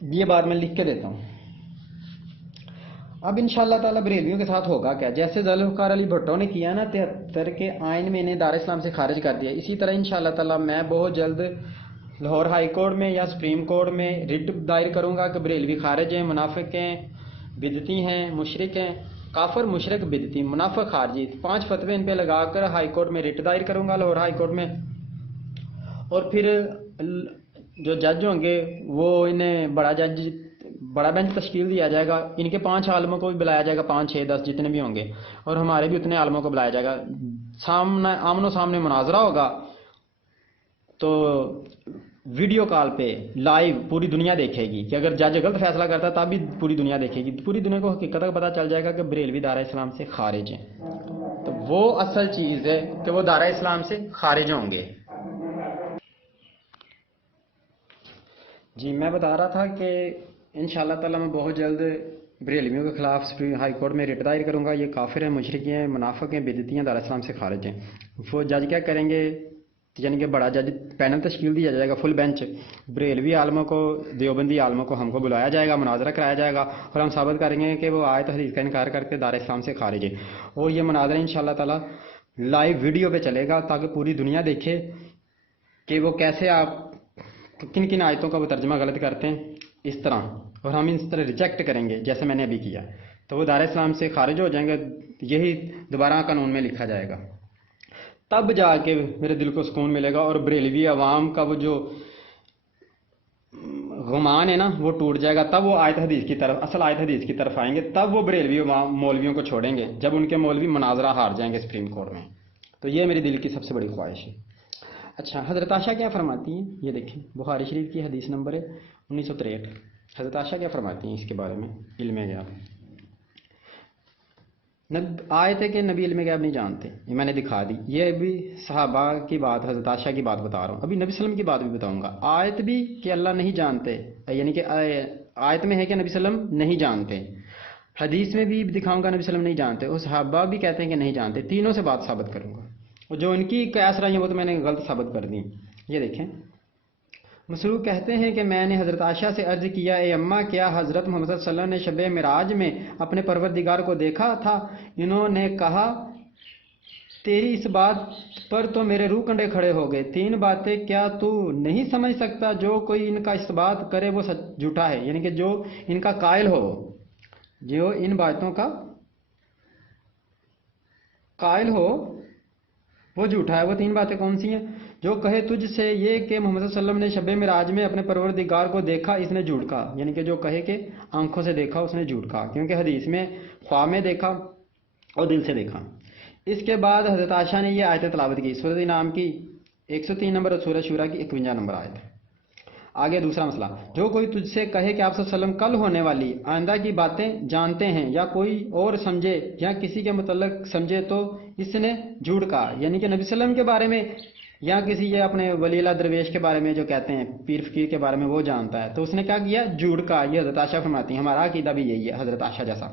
یہ بات میں لکھ کے دیتا ہوں. اب انشاءاللہ تعالیٰ بریلویوں کے ساتھ ہوگا کیا؟ جیسے ذوالفقار علی بھٹو نے کیا نا 73 کے آئین میں انہیں دار اسلام سے خارج کر دیا, اسی طرح انشاءاللہ تعالیٰ میں بہت جلد لاہور ہائی کورٹ میں یا سپریم کورٹ میں رٹ دائر کروں گا کہ بریلوی خارج ہیں, منافق ہیں, بدعتی ہیں، مشرک ہیں، کافر، مشرک، بدعتی، منافق، خارجی، 5 فتوے ان پہ لگا کر ہائی کورٹ میں ریٹ دائر کروں گا، لاہور ہائی کورٹ میں. اور پھر جو جج ہوں گے وہ انہیں بڑا بینچ تشکیل دیا جائے گا. ان کے 5 عالموں کو بھی بلایا جائے گا، 5 6 10 جتنے بھی ہوں گے، اور ہمارے بھی اتنے عالموں کو بلایا جائے گا. آمن و سامنے مناظرہ ہوگا. تو ویڈیو کال پہ لائیو پوری دنیا دیکھے گی کہ اگر جج غلط فیصلہ کرتا ہے تب بھی پوری دنیا دیکھے گی. پوری دنیا کو حقیقت کا پتہ چل جائے گا کہ بریلوی دارہ اسلام سے خارج ہیں. تو وہ اصل چیز ہے کہ وہ دارہ اسلام سے خارج ہوں گے. جی میں بتا رہا تھا کہ انشاءاللہ تعالی میں بہت جلد بریلویوں کے خلاف سپریم ہائی کورٹ میں ریٹ دائر کروں گا. یہ کافر ہیں، مشرک ہیں، منافق ہیں، بدعتی ہیں، دارہ اسلام سے خارج ہیں. وہ جج کیا کریں گے، یعنی کہ بڑا جج پینل تشکیل دیا جائے گا، فل بینچ. بریلوی عالموں کو، دیوبندی عالموں کو ہم کو بلایا جائے گا، مناظرہ کرایا جائے گا، اور ہم ثابت کریں گے کہ وہ آیت حدیث کا انکار کر کے دارہ اسلام سے خارج ہے. اور یہ مناظرہ انشاءاللہ تعالی لائیو ویڈیو پہ چلے گا تاکہ پوری دنیا دیکھے کہ وہ کیسے کن کن آیتوں کا وہ ترجمہ غلط کرتے ہیں اس طرح، اور ہم اس طرح ریجیکٹ کریں گے جیسے میں نے ابھی کیا. تو وہ دارہ اسلام سے خارج ہو جائیں گے. یہی دوبارہ قانون میں لکھا جائے گا. تب جا کے میرے دل کو سکون ملے گا، اور بریلوی عوام کا وہ جو گمان ہے نا وہ ٹوٹ جائے گا. تب وہ آیت حدیث کی طرف، اصل آیت حدیث کی طرف آئیں گے. تب وہ بریلوی مولویوں کو چھوڑیں گے جب ان کے مولوی مناظرہ ہار جائیں گے سپریم کورٹ میں. تو یہ میری دل کی سب سے بڑی خواہش ہے. اچھا، حضرت عائشہ کیا فرماتی ہیں، یہ دیکھیں بخاری شریف کی حدیث نمبر ہے 1963. حضرت عائشہ کیا فرماتی ہیں اس کے بارے میں، علم غیب. آیت ہے کہ نبی علم غیب نہیں جانتے، یہ میں نے دکھا دی. یہ ابھی صحابہ کی بات، حضرت عائشہ کی بات بتا رہا ہوں. ابھی نبی صلی اللہ علیہ وسلم کی بات بھی بتاؤں گا. آیت بھی کہ اللہ نہیں جانتے، یعنی کہ آیت میں ہے کہ نبی صلی اللہ علیہ وسلم نہیں جانتے. حدیث میں بھی دکھاؤں گا نبی صلی اللہ علیہ وسلم نہیں جانتے، اور صحابہ بھی کہتے ہیں کہ نہیں جانتے. تینوں سے بات ثابت کروں گا. اور جو ان کی قیاس رائیں وہ تو میں نے غلط ثابت کر دی. یہ دیکھیں، مسروق کہتے ہیں کہ میں نے حضرت عائشہ سے عرض کیا، اے اماں، کیا حضرت محمد صلی اللہ علیہ وسلم نے شب معراج میں اپنے پروردگار کو دیکھا تھا؟ انہوں نے کہا، تیری اس بات پر تو میرے روح کنڈے کھڑے ہو گئے. 3 باتیں کیا تو نہیں سمجھ سکتا؟ جو کوئی ان کا اس بات کرے وہ جھوٹا ہے، یعنی کہ جو ان کا قائل ہو، جو ان باتوں کا قائل ہو وہ جھوٹا ہے. وہ 3 باتیں کون سی ہیں؟ جو کہے تجھ سے یہ کہ محمد صلی اللہ علیہ وسلم نے شب معراج میں اپنے پروردگار کو دیکھا، اس نے جھوٹ کہا. یعنی کہ جو کہے کہ آنکھوں سے دیکھا، اس نے جھوٹ کہا، کیونکہ حدیث میں خواب میں دیکھا اور دل سے دیکھا. اس کے بعد حضرت عائشہ نے یہ آیت تلاوت کی، سورۃ انعام کی 103 نمبر اور سورۃ شورى کی 51 نمبر آیت. آگے دوسرا مسئلہ، جو کوئی تجھ سے کہے کہ آپ صلی اللہ علیہ وسلم کل ہونے والی آئندہ کی باتیں جانتے ہیں، یا کوئی اور سمجھے یا کسی کے متعلق سمجھے، تو اس نے جھوٹ کہا. یعنی کہ نبی صلی اللہ علیہ وسلم کے بارے میں یا کسی یہ اپنے ولی اللہ درویش کے بارے میں جو کہتے ہیں، پیر فقیر کے بارے میں وہ جانتا ہے، تو اس نے کیا کیا؟ جھوٹ کہا. یہ حضرت عائشہ فرماتی ہیں. ہمارا عقیدہ بھی یہی ہے حضرت عائشہ جیسا.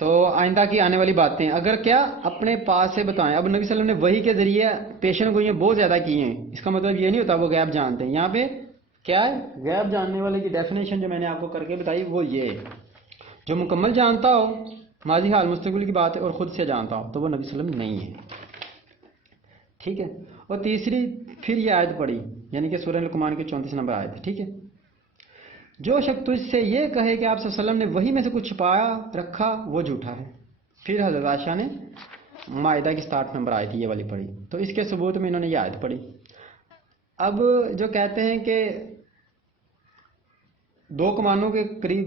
تو آئندہ کی آنے والی باتیں اگر کیا اپنے پاس سے بتائیں. اب نبی صلی اللہ علیہ وسلم نے وحی کے ذریعے پیشن گوئیاں بہت زیادہ کی ہیں. اس کا مطلب یہ نہیں ہوتا وہ غیب جانتے ہیں. یہاں پہ کیا ہے؟ غیب جاننے والے کی ڈیفینیشن جو میں نے آپ کو کر کے بتائی وہ یہ ہے، جو مکمل جانتا ہو، ماضی حال مستقبل کی بات ہے، اور خود سے جانتا ہو، تو وہ نبی صلی اللہ علیہ وسلم نہیں ہے. ٹھیک ہے. اور تیسری پھر یہ آیت پڑھی، یعنی کہ سورہ لقمان کی 34 نمبر آیت. ٹھیک ہے. جو شخص تجھ سے یہ کہے کہ آپ صلی اللہ علیہ وسلم نے وحی میں سے کچھ چھپایا رکھا، وہ جھوٹا ہے. پھر حضرت عائشہ نے مائدہ کی 67 نمبر آیت یہ والی پڑھی. تو اس کے ثبوت میں انہوں نے یہ آیت پڑھی. اب جو کہتے ہیں کہ 2 کمانوں کے قریب